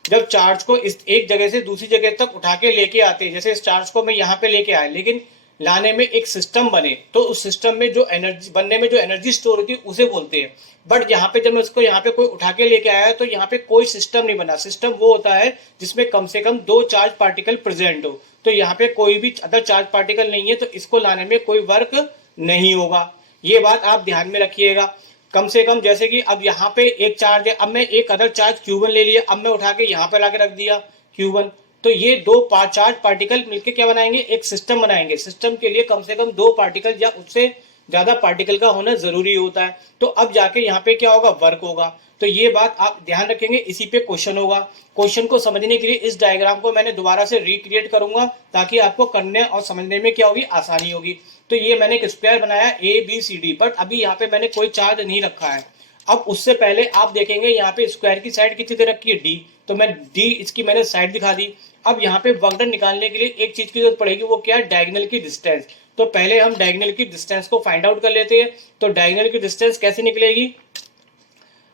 जब चार्ज को इस एक जगह से दूसरी जगह तक उठा के लेके आते हैं। जैसे इस चार्ज को मैं यहाँ पे लेके आया, लेकिन लाने में एक सिस्टम बने तो उस सिस्टम में जो एनर्जी बनने में जो एनर्जी स्टोर होती है उसे बोलते हैं। बट यहाँ पे जब मैं उसको यहाँ पे कोई उठा के लेके आया तो यहाँ पे कोई सिस्टम नहीं बना। सिस्टम वो होता है जिसमें कम से कम दो चार्ज पार्टिकल प्रेजेंट हो। तो यहाँ पे कोई भी अदर चार्ज पार्टिकल नहीं है तो इसको लाने में कोई वर्क नहीं होगा। ये बात आप ध्यान में रखिएगा। कम से कम जैसे कि अब यहाँ पे एक चार्ज है, अब मैं एक अदर चार्ज Q1 ले लिया, अब मैं उठा के यहाँ पे लाके रख दिया Q1। तो ये दो चार्ज पार्टिकल मिलके क्या बनाएंगे, एक सिस्टम बनाएंगे। सिस्टम के लिए कम से कम दो पार्टिकल या उससे ज्यादा पार्टिकल का होना जरूरी होता है। तो अब जाके यहाँ पे क्या होगा, वर्क होगा। तो ये बात आप ध्यान रखेंगे, इसी पे क्वेश्चन होगा। क्वेश्चन को समझने के लिए इस डायग्राम को मैंने दोबारा से रिक्रिएट करूंगा ताकि आपको करने और समझने में क्या होगी, आसानी होगी। तो ये मैंने एक स्क्वायर बनाया ABCD, बट अभी यहाँ पे मैंने कोई चार्ज नहीं रखा है। अब उससे पहले आप देखेंगे यहाँ पे स्क्वायर की साइड कितनी दे रखी है, D। तो मैं D इसकी मैंने साइड दिखा दी। अब यहाँ पे वर्क डन निकालने के लिए एक चीज की जरूरत पड़ेगी, वो क्या है, डायगोनल की डिस्टेंस। तो पहले हम डायगोनल की डिस्टेंस को फाइंड आउट कर लेते हैं। तो डायगोनल की डिस्टेंस कैसे निकलेगी,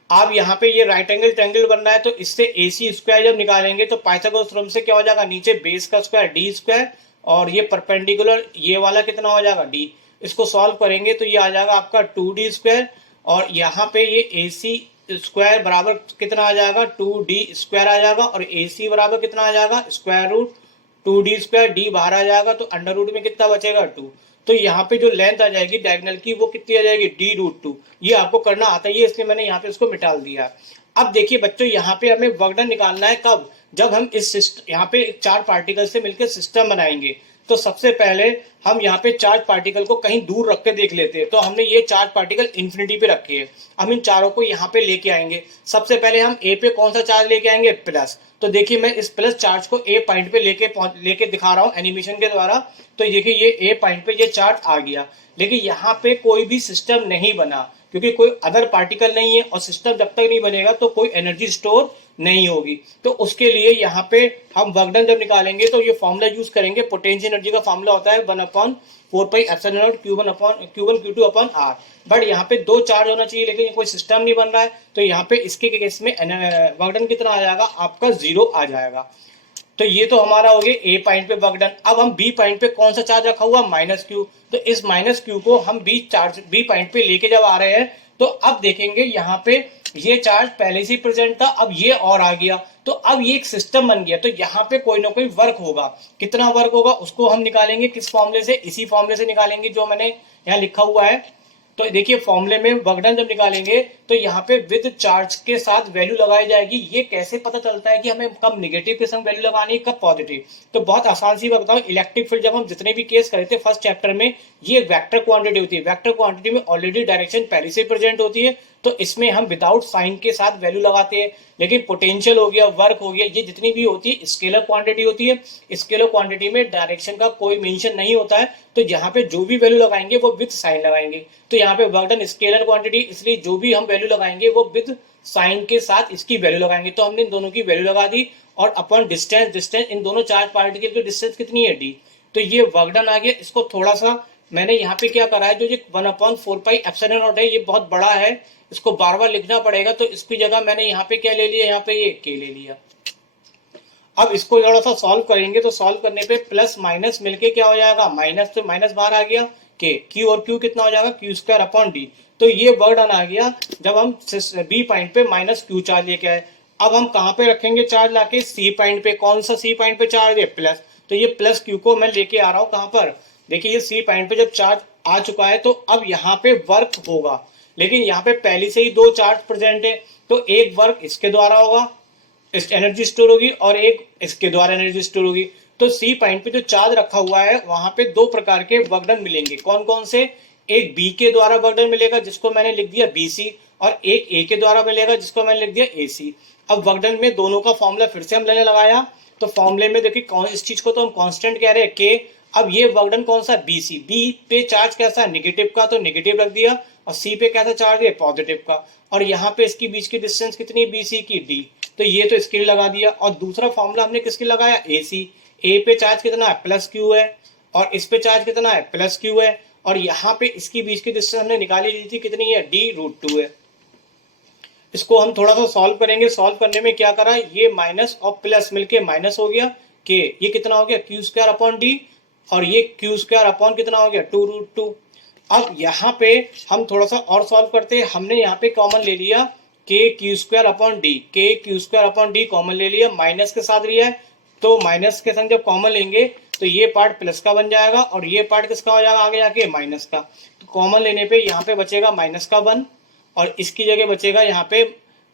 आप यहाँ पे ये राइट एंगल ट्रायंगल बन रहा है तो इससे AC स्क्वायर जब निकालेंगे तो पाइथागोरस थ्योरम से क्या हो जाएगा, नीचे बेस का स्क्वायर D स्क्वायर और ये परपेंडिकुलर ये वाला कितना हो जाएगा, D। इसको सॉल्व करेंगे तो ये आ जाएगा आपका 2D स्क्वायर और यहाँ पे ये AC स्क्वायर बराबर कितना आ जाएगा, 2D स्क्वायर आ जाएगा और AC बराबर कितना आ जाएगा, square root 2D square, D बाहर आ जाएगा तो अंडर रूट में कितना बचेगा, 2। तो यहाँ पे जो लेंथ आ जाएगी डायगोनल की वो कितनी आ जाएगी, D√2। ये आपको करना आता है, इसलिए मैंने यहाँ पे इसको मिटा दिया। अब देखिए बच्चों यहाँ पे हमें वर्क डन निकालना है कब, जब हम इस यहाँ पे चार पार्टिकल से मिलकर सिस्टम बनाएंगे। तो सबसे पहले हम यहाँ पे चार्ज पार्टिकल को कहीं दूर रख के देख लेते हैं। तो हमने ये चार्ज पार्टिकल इन्फिनिटी पे रखे हैं, हम इन चारों को यहाँ पे लेके आएंगे। सबसे पहले हम ए पे कौन सा चार्ज लेके आएंगे, प्लस। तो देखिए मैं इस प्लस चार्ज को ए पॉइंट पे लेके दिखा रहा हूँ एनिमेशन के द्वारा। तो देखिए ये ए पॉइंट पे ये चार्ज आ गया, लेकिन यहाँ पे कोई भी सिस्टम नहीं बना, क्योंकि कोई अदर पार्टिकल नहीं है, और सिस्टम जब तक नहीं बनेगा तो कोई एनर्जी स्टोर नहीं होगी। तो उसके लिए यहाँ पे हम वर्क डन जब निकालेंगे तो ये फॉर्मूला यूज करेंगे। पोटेंशियल एनर्जी का फॉर्मूला होता है 1/4πε0 Q1/Q2 R। बट यहाँ पे दो चार्ज होना चाहिए, लेकिन कोई सिस्टम नहीं बन रहा है, तो यहाँ पे इसके केस में वर्क डन कितना आ जाएगा, आपका 0 आ जाएगा। तो ये तो हमारा हो गया ए पॉइंट पे वर्क डन। अब हम बी पॉइंट पे कौन सा चार्ज रखा हुआ, -Q। तो इस -Q को हम बी पॉइंट पे लेके जब आ रहे हैं, तो अब देखेंगे यहाँ पे ये चार्ज पहले से प्रेजेंट था, अब ये और आ गया, तो अब ये एक सिस्टम बन गया। तो यहाँ पे कोई ना कोई वर्क होगा, कितना वर्क होगा उसको हम निकालेंगे किस फॉर्मूले से, इसी फॉर्मूले से निकालेंगे जो मैंने यहाँ लिखा हुआ है। तो देखिए फॉर्मूले में वर्क डन जब निकालेंगे तो यहाँ पे विद चार्ज के साथ वैल्यू लगाई जाएगी। ये कैसे पता चलता है कि हमें कब नेगेटिव के संग वैल्यू लगानी है, कब पॉजिटिव। तो बहुत आसान सी बात बताऊं, इलेक्ट्रिक फील्ड जब हम जितने भी केस करे थे फर्स्ट चैप्टर में, ये वेक्टर क्वांटिटी होती है। वेक्टर क्वांटिटी में ऑलरेडी डायरेक्शन पहले से प्रेजेंट होती है, तो इसमें हम विदाउट साइन के साथ वैल्यू लगाते हैं। लेकिन पोटेंशियल हो गया, वर्क हो गया, ये जितनी भी होती है स्केलर क्वांटिटी होती है। स्केलर क्वांटिटी में डायरेक्शन का कोई मेंशन नहीं होता है, तो यहाँ पे जो भी वैल्यू लगाएंगे वो विद साइन लगाएंगे। तो यहाँ पे वर्क डन स्केलर क्वांटिटी, इसलिए जो भी हम वैल्यू लगाएंगे वो विद साइन के साथ इसकी वैल्यू लगाएंगे। तो हमने इन दोनों की वैल्यू लगा दी, और अपॉन डिस्टेंस इन दोनों चार्ज पार्टिकल की डिस्टेंस कितनी है, डी। तो ये वर्क डन आ गया। इसको थोड़ा सा मैंने यहाँ पे क्या करा है, जो ये 1/4πε0 है, ये बहुत बड़ा है, इसको बार बार लिखना पड़ेगा, तो इसकी जगह मैंने यहाँ पे क्या ले लिया, यहाँ पे ये के ले लिया। अब इसको थोड़ा सा सॉल्व करेंगे, तो सॉल्व करने पे प्लस माइनस मिलके क्या हो जाएगा, माइनस, तो माइनस बाहर आ गया के, क्यू और क्यू कितना हो जाएगा, Q2/D। तो ये वर्क डन आ गया जब हम बी पॉइंट पे -Q चार्ज लेके आए। अब हम कहाँ पे रखेंगे चार्ज लाके, सी पॉइंट पे। कौन सा सी पॉइंट पे चार्ज है, प्लस। तो ये प्लस क्यू को मैं लेके आ रहा हूँ कहाँ पर, देखिए ये सी पॉइंट पे जब चार्ज आ चुका है, तो अब यहाँ पे वर्क होगा, लेकिन यहाँ पे पहले से ही दो चार्ज प्रेजेंट है, तो एक वर्क इसके द्वारा होगा, इस एनर्जी स्टोर होगी, और एक इसके द्वारा एनर्जी स्टोर होगी। तो सी पॉइंट पे जो चार्ज रखा हुआ है, वहां पे दो प्रकार के वर्क डन मिलेंगे। कौन कौन से, एक बी के द्वारा वर्क डन मिलेगा जिसको मैंने लिख दिया BC, और एक ए के द्वारा मिलेगा जिसको मैंने लिख दिया AC। अब वर्क डन में दोनों का फॉर्मूला फिर से हमने लगाया, तो फॉर्मूले में देखिए इस चीज को तो हम कांस्टेंट कह रहे हैं के। अब ये वर्क डन कौन सा, BC। बी पे चार्ज कैसा है, नेगेटिव का, तो नेगेटिव रख दिया, और सी पे कैसा चार्ज है, पॉजिटिव का, और यहाँ पे इसकी बीच की डिस्टेंस कितनी है, BC की, D। तो ये तो इसके लिए लगा दिया। और दूसरा फॉर्मूला हमने किसके लगाया, AC। ए पे चार्ज कितना है, +Q है, और इस पे चार्ज कितना है, +Q है, और यहाँ पे इसकी बीच की डिस्टेंस हमने निकाली ली थी, कितनी है, D√2 है। इसको हम थोड़ा सा सॉल्व करेंगे। सॉल्व करने में क्या करा, ये माइनस और प्लस मिलके माइनस हो गया के, ये कितना हो गया, Q2/D, और ये Q2 कितना हो गया, 2√2। अब यहाँ पे हम थोड़ा सा और सॉल्व करते हैं। हमने यहाँ पे कॉमन ले लिया के Q2/D, के Q2/D कॉमन ले लिया, माइनस के साथ लिया है, तो माइनस के संग जब कॉमन लेंगे तो ये पार्ट प्लस का बन जाएगा, और ये पार्ट किसका हो जाएगा आगे जाके, माइनस का। तो कॉमन लेने पे यहाँ पे बचेगा -1, और इसकी जगह बचेगा यहाँ पे,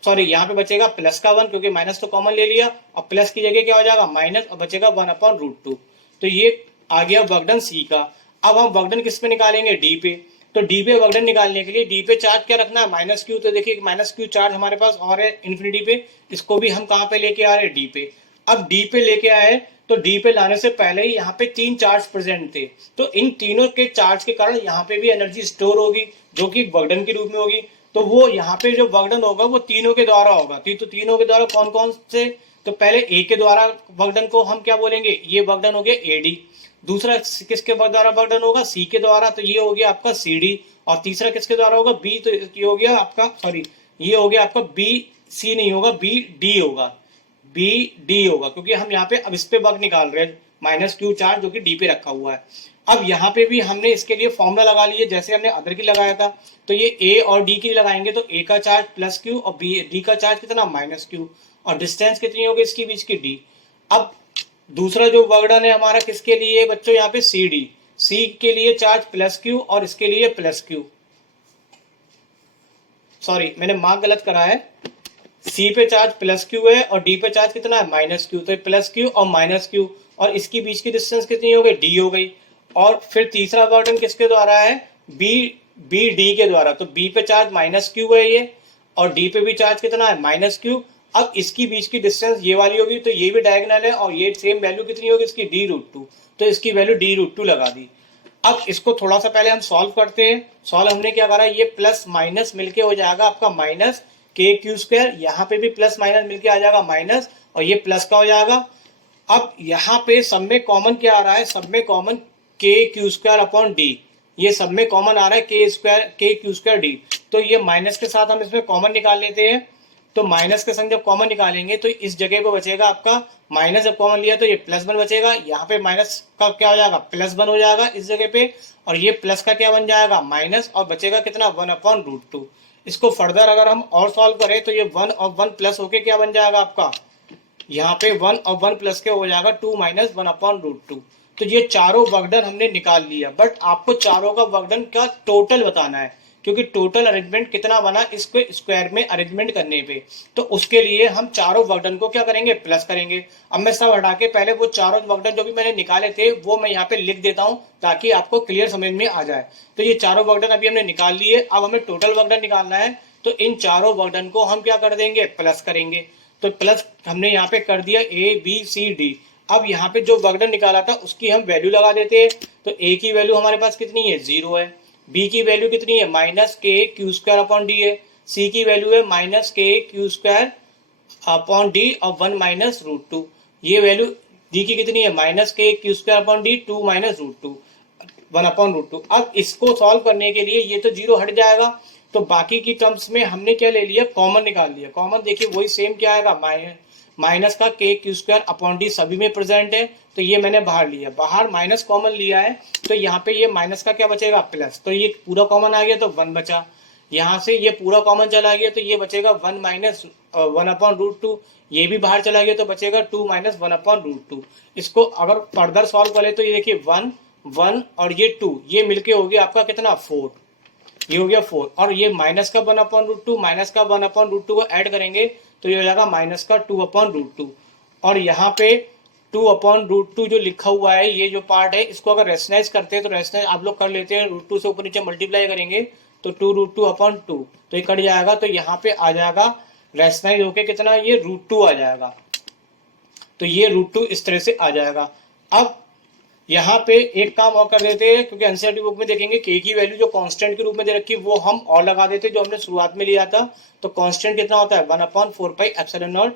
सॉरी यहाँ पे बचेगा +1, क्योंकि माइनस तो कॉमन ले लिया, और प्लस की जगह क्या हो जाएगा, माइनस, और बचेगा 1/√2। तो ये आ गया वर्क डन सी का। अब हम वर्क डन किस पे निकालेंगे, डी पे। तो डी पे वर्क डन निकालने के लिए डी पे चार्ज क्या रखना है, -Q। तो देखिए -Q चार्ज हमारे पास और है इन्फिनिटी पे, इसको भी हम कहाँ पे लेके आ रहे हैं, डी पे। अब डी पे लेके आए, तो डी पे लाने से पहले ही यहाँ पे 3 चार्ज प्रेजेंट थे, तो इन तीनों के चार्ज के कारण यहाँ पे भी एनर्जी स्टोर होगी, जो कि वर्क डन के रूप में होगी। तो वो यहाँ पे जो वर्क डन होगा वो तीनों के द्वारा होगा। तो तीनों के द्वारा कौन कौन से, तो पहले ए के द्वारा वर्क डन को हम क्या बोलेंगे, ये वर्क डन हो गया AD। दूसरा किसके द्वारा वर्क डन होगा, सी के द्वारा, तो ये हो गया आपका CD। और तीसरा किसके द्वारा होगा, बी, तो ये हो गया आपका, सॉरी ये हो गया आपका BC नहीं होगा, BD होगा, BD होगा, क्योंकि हम यहाँ पे अब इस पे वर्क निकाल रहे हैं, -Q चार्ज जो कि डी पे रखा हुआ है। अब यहाँ पे भी हमने इसके लिए फॉर्मूला लगा लिए, जैसे हमने अदर की लगाया था। तो ये ए और डी के लिए लगाएंगे, तो ए का चार्ज +Q, और डी का चार्ज कितना, -Q, और डिस्टेंस कितनी होगी इसके बीच की, D। अब दूसरा जो वर्क डन है हमारा किसके लिए बच्चों, यहाँ पे CD। सी के लिए चार्ज +Q, और इसके लिए +Q, सॉरी मैंने मार्क गलत करा है, सी पे चार्ज प्लस क्यू है और डी पे चार्ज कितना है माइनस क्यू, तो प्लस क्यू और माइनस क्यू, और इसकी बीच की डिस्टेंस कितनी हो गई, डी हो गई। और फिर तीसरा बर्डन किसके द्वारा है, बी बी डी के द्वारा, तो बी पे चार्ज माइनस क्यू है ये, और डी पे भी चार्ज कितना है माइनस क्यू। अब इसकी बीच की डिस्टेंस ये वाली होगी, तो ये भी डायगोनल है और ये सेम वैल्यू कितनी होगी इसकी, डी रूट टू, तो इसकी वैल्यू डी रूट टू लगा दी। अब इसको थोड़ा सा पहले हम सॉल्व करते हैं। सॉल्व हमने क्या करा, ये प्लस माइनस मिलके हो जाएगा आपका माइनस के क्यू स्क्वायर, यहाँ पे भी प्लस माइनस मिलके आ जाएगा माइनस, और ये प्लस का हो जाएगा। अब यहाँ पे सब में कॉमन क्या आ रहा है, सब में कॉमन के क्यू स्क्वायर अपॉन डी, ये सब में कॉमन आ रहा है के क्यू स्क्वायर डी, तो ये माइनस के साथ हम इसमें कॉमन निकाल लेते हैं। तो माइनस के संग जब कॉमन निकालेंगे तो इस जगह पे बचेगा आपका माइनस, जब कॉमन लिया तो ये प्लस वन बचेगा, यहाँ पे माइनस का क्या हो जाएगा प्लस वन हो जाएगा इस जगह पे, और ये प्लस का क्या बन जाएगा माइनस, और बचेगा कितना वन अपॉन रूट टू। इसको फर्दर अगर हम और सॉल्व करें तो ये वन और वन प्लस होके क्या बन जाएगा आपका, यहाँ पे वन और वन प्लस के हो जाएगा two minus one upon root two. तो ये चारों वर्कडन हमने निकाल लिया, बट आपको चारों का वर्कडन का टोटल बताना है, क्योंकि टोटल अरेंजमेंट कितना बना इसको स्क्वायर में अरेंजमेंट करने पे, तो उसके लिए हम चारों वर्कडन को क्या करेंगे प्लस करेंगे। अब मैं सब हटा के पहले वो चारों वर्कडन जो भी मैंने निकाले थे वो मैं यहाँ पे लिख देता हूँ ताकि आपको क्लियर समझ में आ जाए। तो ये चारों वर्कडन अभी हमने निकाल लिए, अब हमें टोटल वर्कडन निकालना है, तो इन चारों वर्कडन को हम क्या कर देंगे प्लस करेंगे। तो प्लस हमने यहाँ पे कर दिया ए बी सी डी। अब यहाँ पे जो वर्कडन निकाला था उसकी हम वैल्यू लगा देते हैं, तो ए की वैल्यू हमारे पास कितनी है 0 है, बी की वैल्यू कितनी है minus K Q square upon D है, सी की वैल्यू है minus K Q square upon D और वन माइनस रूट टू, ये वैल्यू डी की कितनी है minus K Q square upon D two minus root two one upon root two. अब इसको सॉल्व करने के लिए ये तो जीरो हट जाएगा, तो बाकी की टर्म्स में हमने क्या ले लिया कॉमन निकाल लिया। कॉमन देखिए वही सेम क्या आएगा माइनस का के क्यू स्क्वायर अपॉन डी सभी में प्रेजेंट है, तो ये मैंने बाहर लिया, बाहर माइनस कॉमन लिया है, तो यहाँ पे ये माइनस का क्या बचेगा प्लस, तो ये पूरा कॉमन आ गया तो वन बचा, यहाँ से ये पूरा कॉमन चला गया तो ये बचेगा one minus one upon root two, ये भी बाहर चला गया तो बचेगा two minus one upon root two. इसको अगर फर्दर सॉल्व करें तो ये देखिए वन वन और ये टू, ये मिलके हो गया आपका कितना 4, ये हो गया 4, और ये माइनस का one upon root two minus का वन अपॉन रूट टू को ऐड करेंगे तो ये हो जाएगा माइनस का टू अपॉन रूट टू, और यहाँ पे टू अपॉन रूट टू जो लिखा हुआ है ये जो पार्ट है इसको अगर रेशनाइज करते हैं तो रेशनाइज आप लोग कर लेते हैं, रूट टू से ऊपर नीचे मल्टीप्लाई करेंगे तो two root two upon two, तो ये कट जाएगा, तो यहाँ पे आ जाएगा रेशनाइज होके कितना ये रूट टू आ जाएगा, तो ये रूट टू इस तरह से आ जाएगा। अब यहाँ पे एक काम और कर देते हैं, क्योंकि एनसीईआरटी बुक में देखेंगे के की वैल्यू जो कांस्टेंट के रूप में दे रखी है वो हम और लगा देते जो हमने शुरुआत में लिया था, तो कांस्टेंट कितना होता है one upon four pi epsilon not,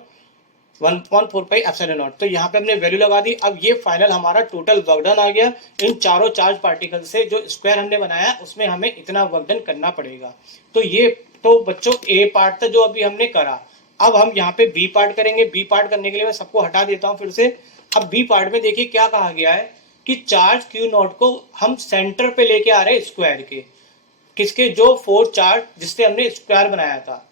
one upon four pi epsilon not, तो यहाँ पे हमने वैल्यू लगा दी। अब ये फाइनल हमारा टोटल वर्कडन आ गया इन चारों चार्ज पार्टिकल से, जो स्क्वायर हमने बनाया उसमें हमें इतना वर्कडन करना पड़ेगा। तो ये तो बच्चों ए पार्ट था जो अभी हमने करा। अब हम यहाँ पे बी पार्ट करेंगे। बी पार्ट करने के लिए मैं सबको हटा देता हूँ फिर से। अब बी पार्ट में देखिए क्या कहा गया है कि चार्ज क्यू नॉट को हम सेंटर पे लेके आ रहे हैं स्क्वायर के, किसके, जो फोर चार्ज जिससे हमने स्क्वायर बनाया था,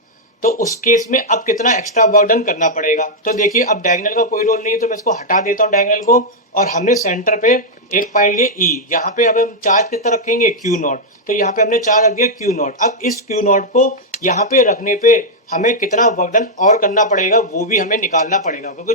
तो उस केस में अब कितना एक्स्ट्रा वर्कडन करना पड़ेगा। तो देखिए अब डायगोनल का कोई रोल नहीं है तो मैं इसको हटा देता हूँ डायगोनल को, और हमने सेंटर पे एक पॉइंट लिए ई, यहाँ पे अब हम चार्ज कितना रखेंगे क्यू नॉट, तो यहाँ पे हमने चार्ज रख दिया क्यू नॉट। अब इस क्यू नॉट को यहाँ पे रखने पे हमें कितना वर्कडन और करना पड़ेगा वो भी हमें निकालना पड़ेगा, क्योंकि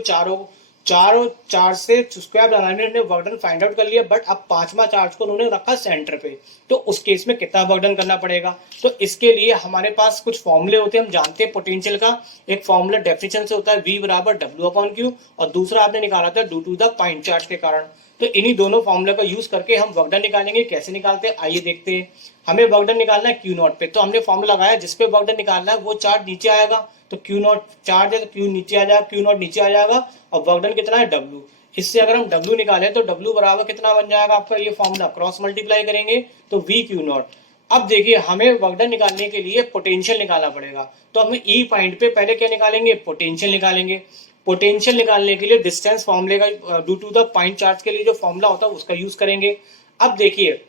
चारों चार्ज से स्क्वायर बनाने ने वर्कडन फाइंड आउट कर लिया, बट अब पांचवा चार्ज को उन्होंने रखा सेंटर पे, तो उस केस में कितना वर्कडन करना पड़ेगा। तो इसके लिए हमारे पास कुछ फॉर्मूले होते हैं, हम जानते हैं पोटेंशियल का। एक फॉर्मूला डेफिनेशन से होता है V बराबर W अपॉन क्यू, और दूसरा आपने निकाला था due to the point charge के कारण। तो इन्हीं दोनों फॉर्मूले का यूज करके हम वर्कडन निकालेंगे। कैसे निकालते हैं आइए देखते हैं। हमें वर्कडन निकालना है क्यू नॉट पे, तो हमने फॉर्मूला लगाया जिसपे वर्कडन निकालना है वो चार्ज नीचे आएगा, तो क्यू नॉट चार्ज है तो क्यू नीचे आ जाएगा, क्यू नॉट नीचे आ जाएगा, और वर्कडन कितना है W। इससे अगर हम W निकाले तो W बराबर कितना बन जाएगा आपका, ये फॉर्मूला क्रॉस मल्टीप्लाई करेंगे तो V क्यू नॉट। अब देखिए हमें वर्कडन निकालने के लिए पोटेंशियल निकालना पड़ेगा, तो हम ई पॉइंट पे पहले क्या निकालेंगे, पोटेंशियल निकालेंगे। पोटेंशियल निकालने के लिए डिस्टेंस फॉर्मूले का due to the point charge के लिए जो फॉर्मूला होता है उसका यूज करेंगे। अब देखिए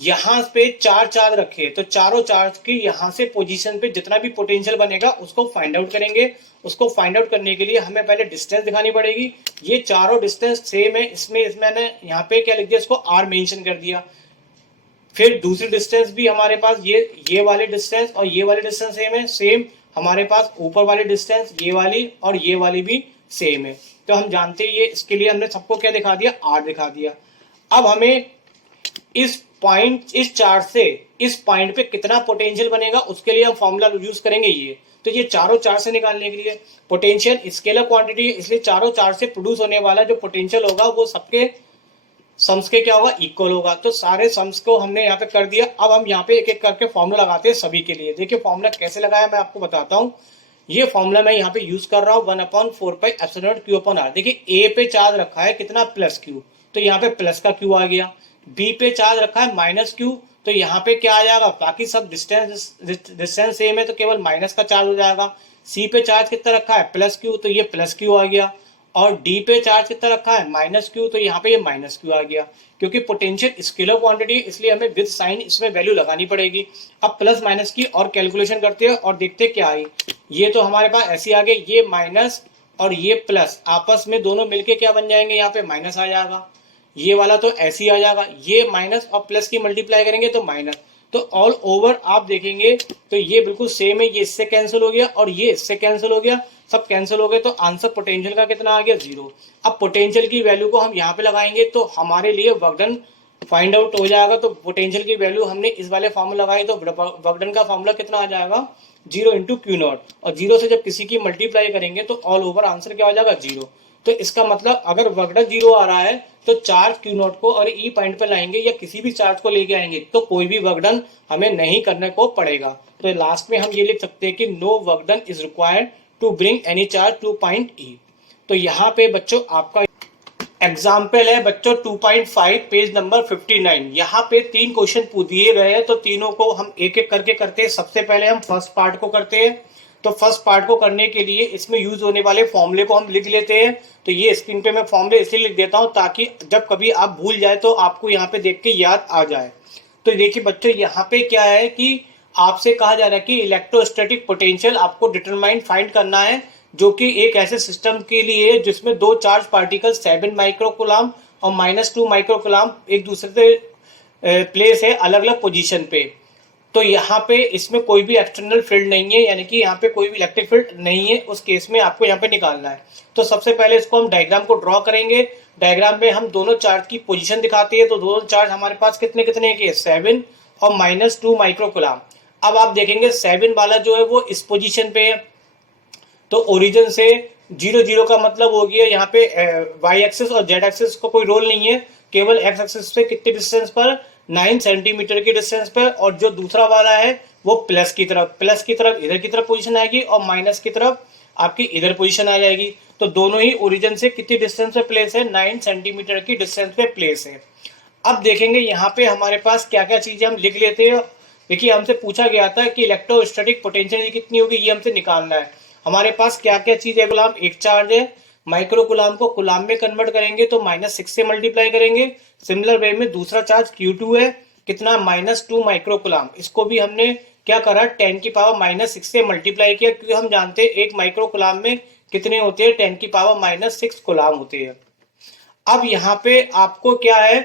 यहाँ पे चार चार्ज रखे, तो चारों चार्ज की यहाँ से पोजीशन पे जितना भी पोटेंशियल बनेगा उसको फाइंड आउट करेंगे। उसको फाइंड आउट करने के लिए हमें पहले डिस्टेंस दिखानी पड़ेगी। ये चारों डिस्टेंस सेम है, इसमें मैंने यहाँ पे क्या लिख दिया, इसको आर मेंशन कर दिया। फिर दूसरी डिस्टेंस भी हमारे पास ये वाले डिस्टेंस और ये वाले डिस्टेंस सेम है, सेम हमारे पास ऊपर वाली डिस्टेंस ये वाली और ये वाली भी सेम है, तो हम जानते हैं ये, इसके लिए हमने सबको क्या दिखा दिया, आर दिखा दिया। अब हमें इस पॉइंट, इस चार्ज से इस पॉइंट पे कितना पोटेंशियल बनेगा उसके लिए हम फॉर्मूला यूज करेंगे ये। तो ये चारों चार्ज से निकालने के लिए, पोटेंशियल स्केलर क्वांटिटी है, इसलिए चारों चार्ज से प्रोड्यूस होने वाला जो पोटेंशियल होगा वो सबके सम्स के क्या होगा, इक्वल होगा। तो सारे सम्स को हमने यहाँ पे कर दिया। अब हम यहाँ पे एक एक करके फॉर्मूला लगाते हैं सभी के लिए। देखिए फॉर्मूला कैसे लगाया मैं आपको बताता हूँ। ये फॉर्मूला मैं यहाँ पे यूज कर रहा हूँ 1/4πε0 Q/R। देखिए ए पे चार्ज रखा है कितना, प्लस क्यू, तो यहाँ पे प्लस का क्यू आ गया। बी पे चार्ज रखा है माइनस क्यू, तो यहाँ पे क्या आ जाएगा, बाकी सब डिस्टेंस सेम है तो केवल माइनस का चार्ज हो जाएगा। सी पे चार्ज कितना रखा है, प्लस क्यू, तो ये प्लस क्यू आ गया। और डी पे चार्ज कितना रखा है, माइनस क्यू, तो यहाँ पे ये माइनस क्यू आ गया। क्योंकि पोटेंशियल स्केलर क्वांटिटी इसलिए हमें विद साइन इसमें वैल्यू लगानी पड़ेगी। अब प्लस माइनस की और कैलकुलेशन करते हैं और देखते हैं क्या आई। ये तो हमारे पास ऐसे आ गए, ये माइनस और ये प्लस आपस में दोनों मिलके क्या बन जाएंगे, यहाँ पे माइनस आ जाएगा। ये वाला तो ऐसे ही आ जाएगा, ये माइनस और प्लस की मल्टीप्लाई करेंगे तो माइनस। तो ऑल ओवर आप देखेंगे तो ये बिल्कुल सेम है, ये इससे कैंसिल हो गया और ये इससे कैंसिल हो गया, सब कैंसिल हो गए। तो आंसर पोटेंशियल का कितना आ गया, 0। अब पोटेंशियल की वैल्यू को हम यहाँ पे लगाएंगे तो हमारे लिए वर्क डन फाइंड आउट हो जाएगा। तो पोटेंशियल की वैल्यू हमने इस वाले फॉर्मूला लगाई तो वर्क डन का फॉर्मूला कितना आ जाएगा, 0 इंटू क्यू नॉट। और 0 से जब किसी की मल्टीप्लाई करेंगे तो ऑल ओवर आंसर क्या हो जाएगा, 0। तो इसका मतलब अगर वर्क डन 0 आ रहा है तो चार्ज क्यू नॉट को और ई पॉइंट पर लाएंगे या किसी भी चार्ज को लेके आएंगे तो कोई भी वर्क डन हमें नहीं करने को पड़ेगा। तो लास्ट में हम ये लिख सकते हैं कि no work done is required to bring any charge to point E. तो यहाँ पे बच्चों आपका एग्जाम्पल है बच्चों 2.5 पेज नंबर 59। यहाँ पे 3 क्वेश्चन दिए गए हैं तो तीनों को हम एक एक करके करते हैं। सबसे पहले हम फर्स्ट पार्ट को करते हैं। तो फर्स्ट पार्ट को करने के लिए इसमें यूज होने वाले फॉर्मूले को हम लिख लेते हैं। तो ये स्क्रीन पे मैं फॉर्मूले इसलिए लिख देता हूँ ताकि जब कभी आप भूल जाए तो आपको यहाँ पे देख के याद आ जाए। तो देखिए बच्चों यहाँ पे क्या है कि आपसे कहा जा रहा है कि इलेक्ट्रोस्टैटिक पोटेंशियल आपको डिटरमाइन फाइंड करना है, जो कि एक ऐसे सिस्टम के लिए जिसमें 2 चार्ज पार्टिकल 7 माइक्रोकूलम और -2 माइक्रोकूलम एक दूसरे से प्लेस है अलग अलग पोजीशन पे। तो यहाँ पे इसमें कोई भी एक्सटर्नल फील्ड नहीं है, यानी कि यहाँ पे कोई भी इलेक्ट्रिक फील्ड नहीं है। उस केस में आपको यहाँ पे निकालना है। तो सबसे पहले इसको हम डायग्राम को ड्रॉ करेंगे। डायग्राम में हम दोनों चार्ज की पोजीशन दिखाते हैं। तो दोनों चार्ज हमारे पास कितने कितने के, 7 और -2 माइक्रोकूलम। अब आप देखेंगे 7 वाला जो है वो इस पोजीशन पे है, तो ओरिजिन से 0 0 का मतलब हो गया यहाँ पे वाई एक्सिस और जेड एक्सिस का कोई रोल नहीं है, केवल एक्स एक्सिस पे कितने डिस्टेंस पर, 9 सेंटीमीटर की डिस्टेंस पर। और जो दूसरा वाला है वो प्लस की तरफ इधर की तरफ पोजीशन आएगी और माइनस की तरफ आपकी इधर पोजीशन आ जाएगी। तो दोनों ही ओरिजिन से कितनी डिस्टेंस पे प्लेस है, 9 सेंटीमीटर की डिस्टेंस पे प्लेस है। अब देखेंगे यहाँ पे हमारे पास क्या क्या चीजें हम लिख लेते हैं। देखिए हमसे पूछा गया था कि इलेक्ट्रोस्टैटिक पोटेंशियल कितनी होगी, ये हमसे निकालना है। हमारे पास क्या क्या चीज है, गुलाम एक चार्ज है, माइक्रो गुलाम को गुलाम में कन्वर्ट करेंगे तो -6 से मल्टीप्लाई करेंगे। सिमिलर वे में दूसरा चार्ज Q2 है, कितना, -2 माइक्रो गुलाम। इसको भी हमने क्या करा, 10 की पावर -6 से मल्टीप्लाई किया, क्योंकि हम जानते हैं एक माइक्रो गुलाम में कितने होते हैं, 10 की पावर -6 गुलाम होते हैं। अब यहाँ पे आपको क्या है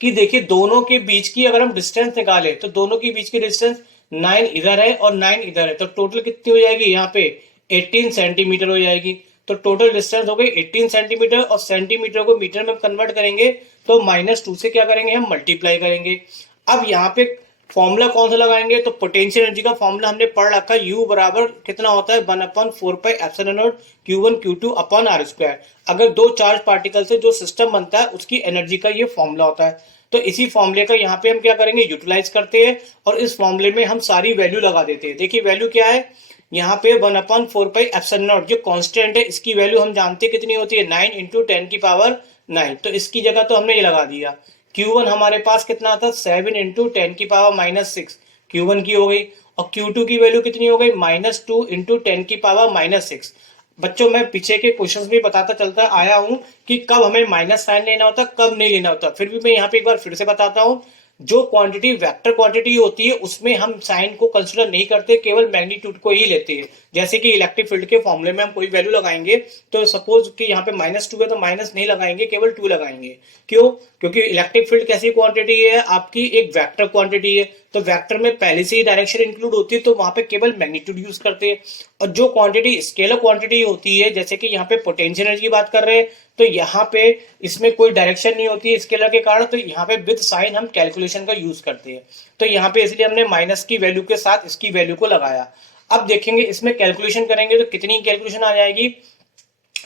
कि देखिए दोनों के बीच की अगर हम डिस्टेंस निकाले तो दोनों के बीच की डिस्टेंस 9 इधर है और 9 इधर है, तो टोटल कितनी हो जाएगी, यहाँ पे 18 सेंटीमीटर हो जाएगी। तो टोटल डिस्टेंस हो गई 18 सेंटीमीटर और सेंटीमीटर को मीटर में कन्वर्ट करेंगे तो -2 से क्या करेंगे, हम मल्टीप्लाई करेंगे। अब यहाँ पे फॉर्मूला कौन सा लगाएंगे, तो पोटेंशियल एनर्जी का फॉर्मूला हमने पढ़ रखा है, U बराबर कितना होता है, 1/4πε0 Q1 Q2 अपॉन R²। अगर 2 चार्ज पार्टिकल से जो सिस्टम बनता है उसकी एनर्जी का ये फॉर्मूला होता है। तो इसी फॉर्मूले का यहाँ पे हम क्या करेंगे, यूटिलाइज करते हैं और इस फॉर्मूले में हम सारी वैल्यू लगा देते हैं। देखिए वैल्यू क्या है, यहाँ पे 1/4πε0 जो कांस्टेंट है, इसकी वैल्यू हम जानते हैं कितनी होती है, 9 × 10 की पावर 9। तो इसकी जगह तो हमने ये लगा दिया। Q1 हमारे पास कितना था, 7 × 10 की पावर -6 Q1 की हो गई। और Q2 की वैल्यू कितनी हो गई, -2 × 10 की पावर -6। बच्चों मैं पीछे के क्वेश्चंस भी बताता चलता आया हूं कि कब हमें माइनस साइन लेना होता, कब नहीं लेना होता। फिर भी मैं यहाँ पे एक बार फिर से बताता हूँ, जो क्वांटिटी वेक्टर क्वांटिटी होती है उसमें हम साइन को कंसीडर नहीं करते, केवल मैग्नीट्यूड को ही लेते हैं। जैसे कि इलेक्ट्रिक फील्ड के फॉर्मूले में हम कोई वैल्यू लगाएंगे तो सपोज कि यहाँ पे -2 है तो माइनस नहीं लगाएंगे, केवल 2 लगाएंगे। क्यों, क्योंकि इलेक्ट्रिक फील्ड कैसी क्वांटिटी है, आपकी एक वेक्टर क्वांटिटी है। तो वेक्टर में पहले से ही डायरेक्शन इंक्लूड होती है, तो वहां पे केवल मैग्नीट्यूड यूज करते हैं। और जो क्वांटिटी स्केलर क्वांटिटी होती है, जैसे कि यहाँ पे पोटेंशियल एनर्जी की बात कर रहे हैं, तो यहाँ पे इसमें कोई डायरेक्शन नहीं होती है स्केलर के कारण, तो यहाँ पे विद साइन हम कैलकुलेशन का यूज करते हैं। तो यहाँ पे इसलिए हमने माइनस की वैल्यू के साथ इसकी वैल्यू को लगाया। अब देखेंगे इसमें कैलकुलेशन करेंगे तो कितनी कैलकुलेशन आ जाएगी।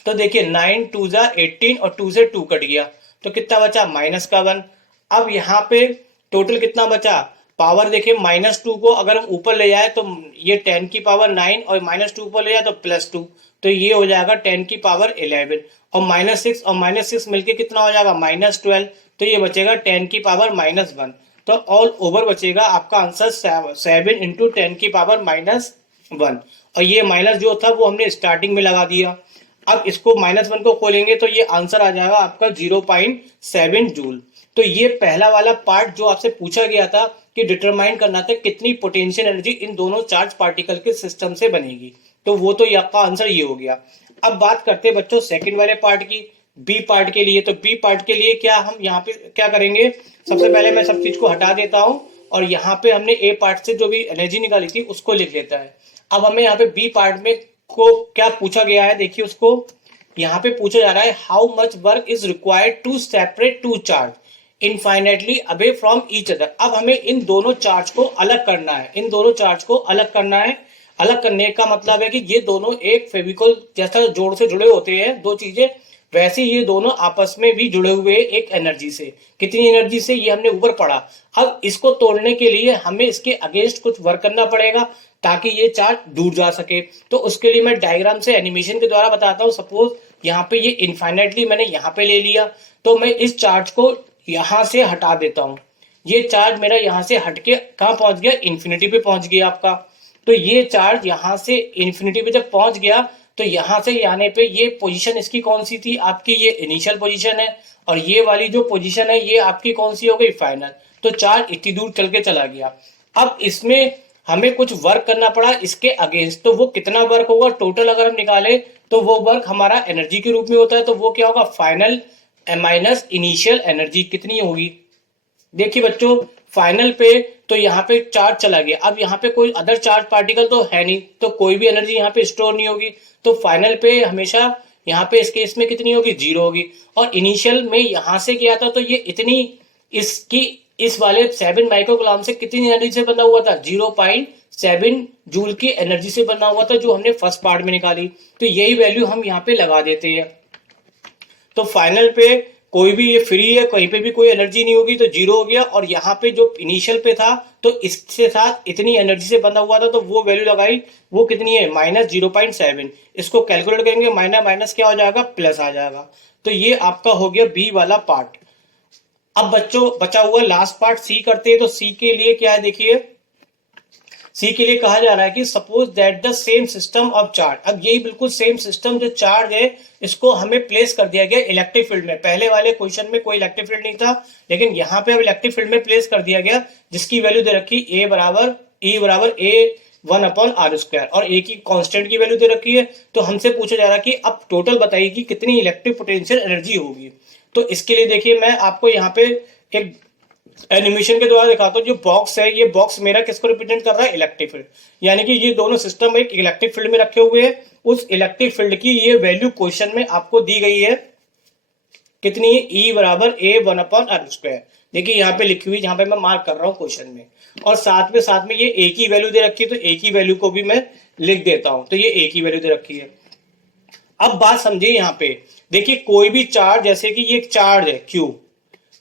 तो देखिए 9 2 जा 18 और 2 से 2 कट गया, तो कितना बचा माइनस का 1। अब यहाँ पे टोटल कितना बचा, पावर देखिए -2 को अगर हम ऊपर ले जाए तो ये 10 की पावर 9 और -2 ऊपर ले जाए तो +2, तो ये हो जाएगा 10 की पावर 11 और -6 और -6 मिलके कितना हो जाएगा -12, तो ये बचेगा 10 की पावर -1। तो ऑल ओवर बचेगा आपका आंसर 7 इंटू 10 की पावर -1। और ये माइनस जो था वो हमने स्टार्टिंग में लगा दिया। अब इसको -1 को खोलेंगे तो ये आंसर आ जाएगा आपका 0.7 जूल। तो ये पहला वाला पार्ट जो आपसे पूछा गया था कि डिटरमाइन करना था कितनी पोटेंशियल एनर्जी इन दोनों चार्ज पार्टिकल के सिस्टम से बनेगी, तो वो तो आपका आंसर ये हो गया। अब बात करते हैं बच्चों सेकंड वाले पार्ट की, बी पार्ट के लिए। तो बी पार्ट के लिए क्या हम यहाँ पे क्या करेंगे, सबसे पहले मैं सब चीज को हटा देता हूं और यहाँ पे हमने ए पार्ट से जो भी एनर्जी निकाली थी उसको लिख लेता है। अब हमें यहाँ पे बी पार्ट में को क्या पूछा गया है, देखिए उसको यहाँ पे पूछा जा रहा है how much work is required to separate two charge infinitely away from each other. अब हमें इन दोनों चार्ज को अलग करना है, इन दोनों चार्ज को अलग करना है। अलग करने का मतलब है कि ये दोनों एक फेविकोल जैसा जोड़ से जुड़े होते हैं दो चीजें, वैसे ये दोनों आपस में भी जुड़े हुए एक एनर्जी से। कितनी एनर्जी से, ये हमने ऊपर पढ़ा। अब इसको तोड़ने के लिए हमें इसके अगेंस्ट कुछ वर्क करना पड़ेगा ताकि ये चार्ज दूर जा सके। तो उसके लिए मैं डायग्राम से एनिमेशन के द्वारा बताता हूँ। सपोज यहाँ पे ये इनफाइनाइटली मैंने यहाँ पे ले लिया, तो मैं इस चार्ज को यहां से हटा देता हूं। ये चार्ज मेरा यहां से हटके कहां पहुंच गया, इन्फिनिटी पे पहुंच गया आपका। तो ये चार्ज यहां से इन्फिनिटी पे जब पहुंच गया तो यहां से आने पे ये पोजीशन इसकी कौन सी थी आपकी, ये इनिशियल पोजीशन है, और ये वाली जो पोजीशन है ये आपकी कौन सी हो गई, फाइनल। तो चार्ज इतनी दूर चल के चला गया। अब इसमें हमें कुछ वर्क करना पड़ा इसके अगेंस्ट, तो वो कितना वर्क होगा, टोटल अगर हम निकाले तो वो वर्क हमारा एनर्जी के रूप में होता है। तो वो क्या होगा, फाइनल माइनस इनिशियल एनर्जी कितनी होगी। देखिए बच्चों फाइनल पे तो यहाँ पे चार्ज चला गया, अब यहाँ पे कोई अदर चार्ज पार्टिकल तो है नहीं, तो कोई भी एनर्जी यहाँ पे स्टोर नहीं होगी। तो फाइनल पे हमेशा यहाँ पे इस केस में कितनी होगी, 0 होगी। और इनिशियल में यहाँ से गया था तो ये इतनी इसकी इस वाले 7 माइक्रोकूलम से कितनी एनर्जी से बना हुआ था, 0.7 जूल की एनर्जी से बना हुआ था जो हमने फर्स्ट पार्ट में निकाली। तो यही वैल्यू हम यहाँ पे लगा देते हैं। तो फाइनल पे कोई भी ये फ्री है, कहीं पे भी कोई एनर्जी नहीं होगी, तो 0 हो गया। और यहाँ पे जो इनिशियल पे था तो इसके साथ इतनी एनर्जी से बंधा हुआ था तो वो वैल्यू लगाई, वो कितनी है, -0.7। इसको कैलकुलेट करेंगे, माइनस माइनस क्या हो जाएगा, प्लस आ जाएगा। तो ये आपका हो गया बी वाला पार्ट। अब बच्चों बचा हुआ लास्ट पार्ट सी करते हैं। तो सी के लिए क्या है, देखिए सी के लिए कहा जा रहा है कि suppose that the same system of charge. अब यही बिल्कुल सेम सिस्टम जो चार्ज है इसको हमें प्लेस कर दिया गया इलेक्ट्रिक फील्ड में। पहले वाले क्वेश्चन में कोई इलेक्ट्रिक फील्ड नहीं था, लेकिन यहाँ पे अब इलेक्ट्रिक फील्ड में प्लेस कर दिया गया, जिसकी वैल्यू दे रखी ए बराबर A1/r² और ए की कांस्टेंट की वैल्यू दे रखी है। तो हमसे पूछा जा रहा है कि अब टोटल बताइए कि कितनी इलेक्ट्रिक पोटेंशियल एनर्जी होगी। तो इसके लिए देखिए मैं आपको यहाँ पे एक एनिमेशन के द्वारा दिखाता हूँ। जो बॉक्स है ये बॉक्स मेरा किसको रिप्रेजेंट कर रहा है, इलेक्ट्रिक फील्ड। यानी कि ये दोनों सिस्टम एक इलेक्ट्रिक फील्ड में रखे हुए हैं। उस इलेक्ट्रिक फील्ड की ये वैल्यू क्वेश्चन में आपको दी गई है, कितनी है, E1/r²। देखिए यहाँ पे लिखी हुई, जहां पे मैं मार्क कर रहा हूँ क्वेश्चन में, और साथ में ये ए की वैल्यू दे रखी है, तो ए की वैल्यू को भी मैं लिख देता हूं। तो ये ए की वैल्यू दे रखी है। अब बात समझिए यहाँ पे, देखिए कोई भी चार्ज, जैसे कि ये एक चार्ज है Q,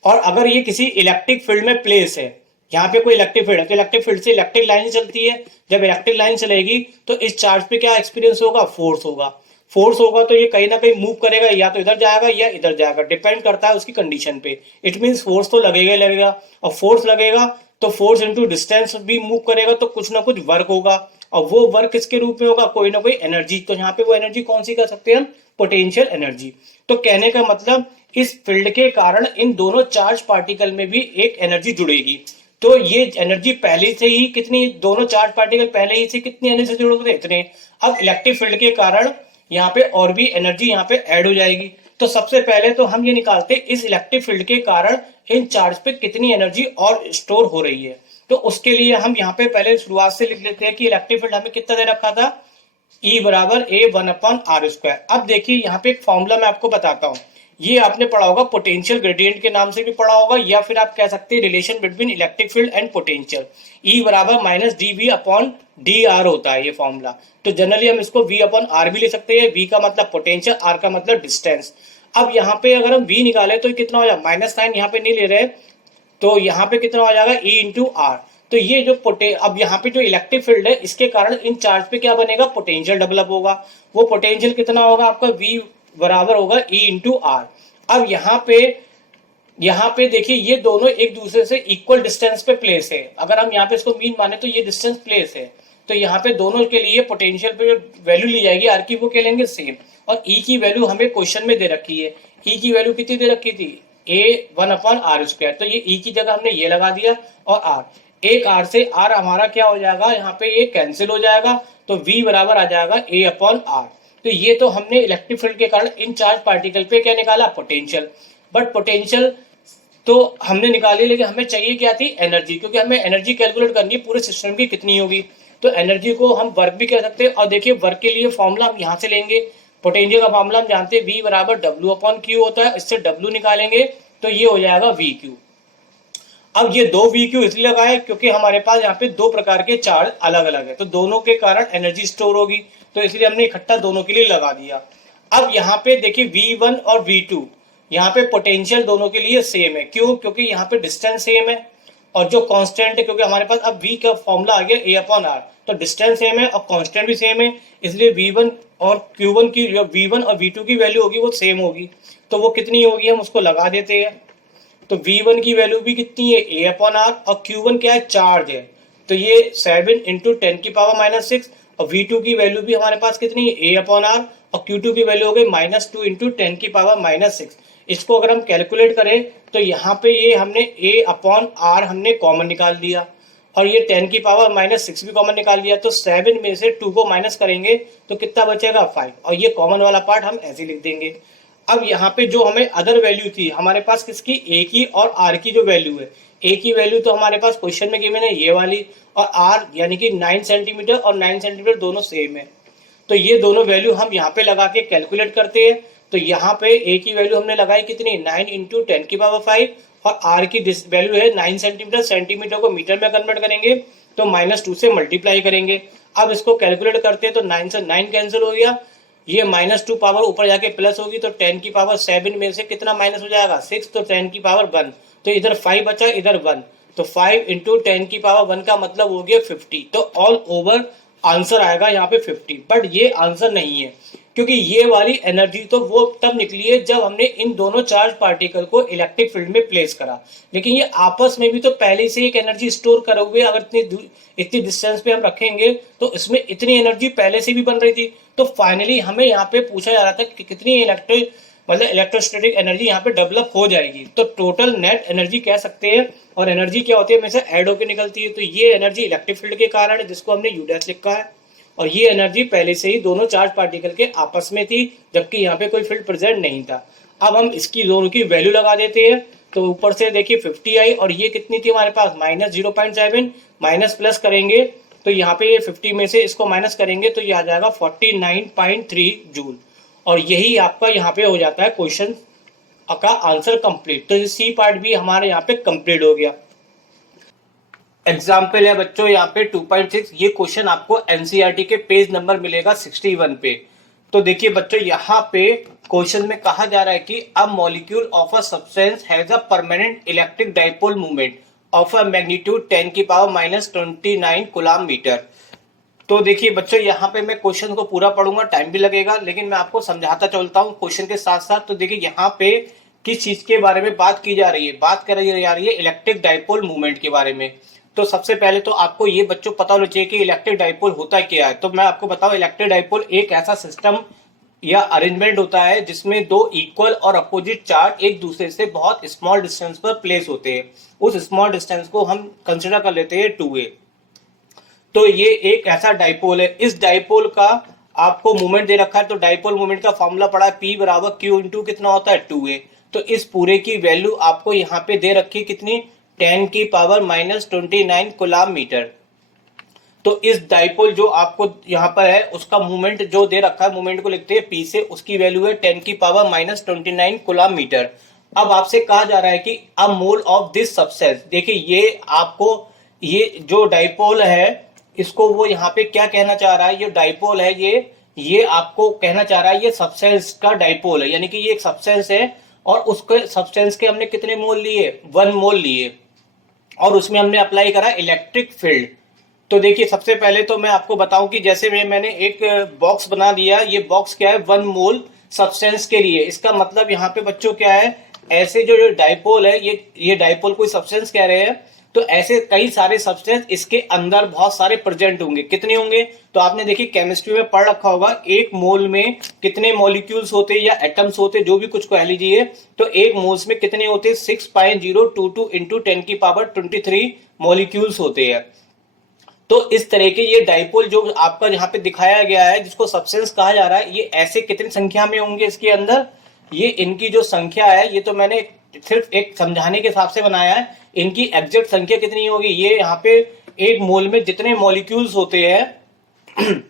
और अगर ये किसी इलेक्ट्रिक फील्ड में प्लेस है, यहाँ पे कोई इलेक्ट्रिक फील्ड है, तो इलेक्ट्रिक फील्ड से इलेक्ट्रिक लाइन चलती है। जब इलेक्ट्रिक लाइन चलेगी तो इस चार्ज पे क्या एक्सपीरियंस होगा, फोर्स होगा। फोर्स होगा तो ये कहीं ना कहीं मूव करेगा, या तो इधर जाएगा या इधर जाएगा, डिपेंड करता है उसकी कंडीशन पे। इट मीन्स फोर्स तो लगेगा ही लगेगा, और फोर्स लगेगा तो फोर्स इंटू डिस्टेंस भी मूव करेगा, तो कुछ ना कुछ वर्क होगा। और वो वर्क किसके रूप में होगा, कोई ना कोई एनर्जी। तो यहाँ पे वो एनर्जी कौन सी कर सकते हैं हम, पोटेंशियल एनर्जी। तो कहने का मतलब इस फील्ड के कारण इन दोनों चार्ज पार्टिकल में भी एक एनर्जी जुड़ेगी। तो ये एनर्जी पहले से ही कितनी, दोनों चार्ज पार्टिकल पहले ही से कितनी एनर्जी से जुड़े होते हैं, इतने। अब इलेक्ट्रिक फील्ड के कारण यहाँ पे और भी एनर्जी यहाँ पे ऐड हो जाएगी। तो सबसे पहले तो हम ये निकालते इस इलेक्ट्रिक फील्ड के कारण इन चार्ज पे कितनी एनर्जी और स्टोर हो रही है। तो उसके लिए हम यहाँ पे पहले शुरुआत से लिख लेते हैं कि इलेक्ट्रिक फील्ड हमें कितना दे रखा था, E बराबर A1/r²। अब देखिए यहाँ पे एक फॉर्मूला मैं आपको बताता हूँ, ये आपने पढ़ा होगा पोटेंशियल ग्रेडियंट के नाम से भी पढ़ा होगा, या फिर आप कह सकते हैं relation between electric field and potential. E बराबर -dV/dr होता है ये फॉर्मूला। तो जनरली हम इसको V/r भी ले सकते हैं। V का मतलब पोटेंशियल, R का मतलब डिस्टेंस। अब यहाँ पे अगर हम V निकाले तो कितना हो जाएगा, माइनस साइन यहाँ पे नहीं ले रहे, तो यहाँ पे कितना हो जाएगा E/r। तो ये जो अब यहाँ पे जो इलेक्ट्रिक फील्ड है इसके कारण इन चार्ज पे क्या बनेगा, पोटेंशियल डेवलप होगा। वो पोटेंशियल कितना होगा आपका, V बराबर होगा E/r। अब यहाँ पे देखिए ये दोनों एक दूसरे से इक्वल डिस्टेंस पे प्लेस है। अगर हम यहाँ पे इसको मीन माने तो ये डिस्टेंस प्लेस है, तो यहाँ पे दोनों के लिए पोटेंशियल पे जो वैल्यू ली जाएगी आर की, वो क्या लेंगे, सेम। और ई की वैल्यू हमें क्वेश्चन में दे रखी है। ई की वैल्यू कितनी दे रखी थी, A1/r²। तो ये ई की जगह हमने ये लगा दिया, और आर, एक आर से आर हमारा क्या हो जाएगा, यहाँ पे ये कैंसिल हो जाएगा, तो V बराबर आ जाएगा A/r। तो ये तो हमने इलेक्ट्रिक फील्ड के कारण इन चार्ज पार्टिकल पे क्या निकाला, पोटेंशियल। बट पोटेंशियल तो हमने निकाली, लेकिन हमें चाहिए क्या थी, एनर्जी, क्योंकि हमें एनर्जी कैलकुलेट करनी है पूरे सिस्टम की कितनी होगी। तो एनर्जी को हम वर्क भी कह सकते हैं। और देखिए वर्क के लिए फॉर्मूला हम यहाँ से लेंगे, पोटेंशियल का फॉर्मूला हम जानते हैं V बराबर W/Q होता है। इससे W निकालेंगे तो ये हो जाएगा VQ। अब ये दो VQ इसलिए लगाए क्योंकि हमारे पास यहाँ पे दो प्रकार के चार्ज अलग अलग है, तो दोनों के कारण एनर्जी स्टोर होगी, तो इसलिए हमने इकट्ठा दोनों के लिए लगा दिया। अब यहाँ पे देखिए V1 और V2, यहाँ पे पोटेंशियल दोनों के लिए सेम है। क्यों, क्योंकि यहाँ पे डिस्टेंस सेम है, और जो कांस्टेंट है, क्योंकि हमारे पास अब V का फॉर्मूला आ गया A/r, तो डिस्टेंस सेम है और कांस्टेंट भी सेम है, इसलिए V1 और Q1 की, V1 और V2 की वैल्यू होगी वो सेम होगी। तो वो कितनी होगी, हम उसको लगा देते हैं। तो V1 की वैल्यू भी कितनी है, A/r, और Q1 क्या है, चार्ज है, तो ये 7 × 10⁻⁻⁶। और V2 की वैल्यू भी हमारे पास कितनी है, A/r, और Q2 की वैल्यू हो गई -2 × 10⁻⁻6। इसको अगर हम कैलकुलेट करें तो यहाँ पे ये हमने A/r हमने कॉमन निकाल दिया, और ये 10⁻⁻6 भी कॉमन निकाल लिया। तो 7 में से 2 को माइनस करेंगे तो कितना बचेगा, 5, और ये कॉमन वाला पार्ट हम ऐसे लिख देंगे। अब यहाँ पे जो हमें अदर वैल्यू थी हमारे पास किसकी, A की और R की जो वैल्यू है, A की वैल्यू तो हमारे पास क्वेश्चन में गिवन है ये वाली, और R यानी कि 9 सेंटीमीटर और 9 सेंटीमीटर दोनों सेम है। तो ये दोनों वैल्यू हम यहाँ पे लगा के कैलकुलेट करते हैं। तो यहाँ पे A की वैल्यू हमने लगाई कितनी, 9 × 10⁵, और R की वैल्यू है 9 सेंटीमीटर, सेंटीमीटर को मीटर में कन्वर्ट करेंगे तो -2 से मल्टीप्लाई करेंगे। अब इसको कैलकुलेट करते हैं तो 9 से 9 कैंसिल हो गया, ये -2 पावर ऊपर जाके प्लस होगी, तो 10⁻7 में से कितना माइनस हो जाएगा, 6, तो 10⁻1, तो इधर 5 बचा, इधर 1, तो 5 × 10⁻1 का मतलब हो गया 50। तो ऑल ओवर आंसर आएगा यहाँ पे 50। बट ये आंसर नहीं है, क्योंकि ये वाली एनर्जी तो वो तब निकली है जब हमने इन दोनों चार्ज पार्टिकल को इलेक्ट्रिक फील्ड में प्लेस करा, लेकिन ये आपस में भी तो पहले से एक एनर्जी स्टोर करे हुए, अगर इतनी डिस्टेंस पे हम रखेंगे तो इसमें इतनी एनर्जी पहले से भी बन रही थी। तो फाइनली हमें यहाँ पे पूछा जा रहा था कि कितनी इलेक्ट्रोस्टैटिक एनर्जी यहाँ पे डेवलप हो जाएगी। तो टोटल नेट एनर्जी कह सकते हैं, और एनर्जी क्या होती है हमेशा ऐड होकर निकलती है। तो ये एनर्जी इलेक्ट्रिक फील्ड के कारण है, जिसको हमने U' लिखा है, और ये एनर्जी पहले से ही दोनों चार्ज पार्टिकल के आपस में थी, जबकि यहाँ पे कोई फील्ड प्रेजेंट नहीं था। अब हम इसकी दोनों की वैल्यू लगा देते हैं। तो ऊपर से देखिए 50 आई, और ये कितनी थी हमारे पास, -0.7, माइनस प्लस करेंगे तो यहाँ पे ये 50 में से इसको माइनस करेंगे तो ये आ जाएगा 49.3 जूल। और यही आपका यहाँ पे हो जाता है क्वेश्चन का आंसर कंप्लीट। तो ये सी पार्ट भी हमारे यहाँ पे कंप्लीट हो गया। एग्जाम्पल है बच्चों यहाँ पे 2.6, ये क्वेश्चन आपको एनसीईआरटी के पेज नंबर मिलेगा 61 पे। तो देखिए बच्चों यहाँ पे क्वेश्चन में कहा जा रहा है कि a molecule of a substance has a permanent electric dipole movement of a magnitude 10⁻⁻29 coulomb metre. तो देखिए बच्चों यहाँ पे मैं क्वेश्चन को पूरा पढ़ूंगा, टाइम भी लगेगा, लेकिन मैं आपको समझाता चलता हूँ क्वेश्चन के साथ साथ। तो देखिए यहाँ पे किस चीज के बारे में बात की जा रही है, बात करी जा रही है इलेक्ट्रिक डाइपोल मूवमेंट के बारे में। तो सबसे पहले तो आपको ये बच्चों पता होना चाहिए कि इलेक्ट्रिक डाइपोल होता क्या है। तो मैं आपको बताऊं, इलेक्ट्रिक डाइपोल एक ऐसा सिस्टम या अरेंजमेंट होता है जिसमें दो इक्वल और अपोजिट चार्ज एक दूसरे से बहुत स्मॉल डिस्टेंस पर प्लेस होते हैं। उस स्मॉल डिस्टेंस को हम कंसिडर कर लेते हैं 2a। तो ये एक ऐसा डाइपोल है। इस डाइपोल का आपको मूवमेंट दे रखा है, तो डाइपोल मूवमेंट का फॉर्मूला पड़ा है P बराबर Q इंटू कितना होता है 2a। तो इस पूरे की वैल्यू आपको यहाँ पे दे रखी कितनी 10⁻⁻29 कूलम मीटर। तो इस डाइपोल जो आपको यहाँ पर है उसका मूवमेंट जो दे रखा है, मूवमेंट को लिखते हैं पी से, उसकी वैल्यू है 10⁻⁻29 कूलम मीटर। अब आपसे कहा जा रहा है कि अ मोल ऑफ दिस सब्सटेंस, देखिए ये आपको ये जो डाइपोल है इसको वो यहाँ पे क्या कहना चाह रहा है, ये डाइपोल है, ये आपको कहना चाह रहा है ये सब्सटेंस का डाइपोल है, यानी कि ये एक सब्सटेंस है और उसके सब्सटेंस के हमने कितने मोल लिए, 1 मोल लिए और उसमें हमने अप्लाई करा इलेक्ट्रिक फील्ड। तो देखिए सबसे पहले तो मैं आपको बताऊं कि जैसे मैंने एक बॉक्स बना दिया, ये बॉक्स क्या है 1 मोल सब्सटेंस के लिए। इसका मतलब यहाँ पे बच्चों क्या है, ऐसे जो डाइपोल है ये डाइपोल कोई सब्सटेंस कह रहे हैं, तो ऐसे कई सारे सब्सटेंस इसके अंदर बहुत सारे प्रेजेंट होंगे। कितने होंगे, तो आपने देखिए केमिस्ट्री में पढ़ रखा होगा एक मोल में कितने मॉलिक्यूल्स होते या एटम्स होते, जो भी कुछ कह लीजिए, तो एक मोल्स में कितने होते, 6.022 इंटू 10⁻23 मॉलिक्यूल्स होते हैं। तो इस तरह के ये डाइपोल जो आपका यहाँ पे दिखाया गया है जिसको सब्सटेंस कहा जा रहा है, ये ऐसे कितनी संख्या में होंगे इसके अंदर, ये इनकी जो संख्या है, ये तो मैंने सिर्फ एक समझाने के हिसाब से बनाया है, इनकी एग्जैक्ट संख्या कितनी होगी, ये यहाँ पे एक मोल में जितने मॉलिक्यूल्स होते हैं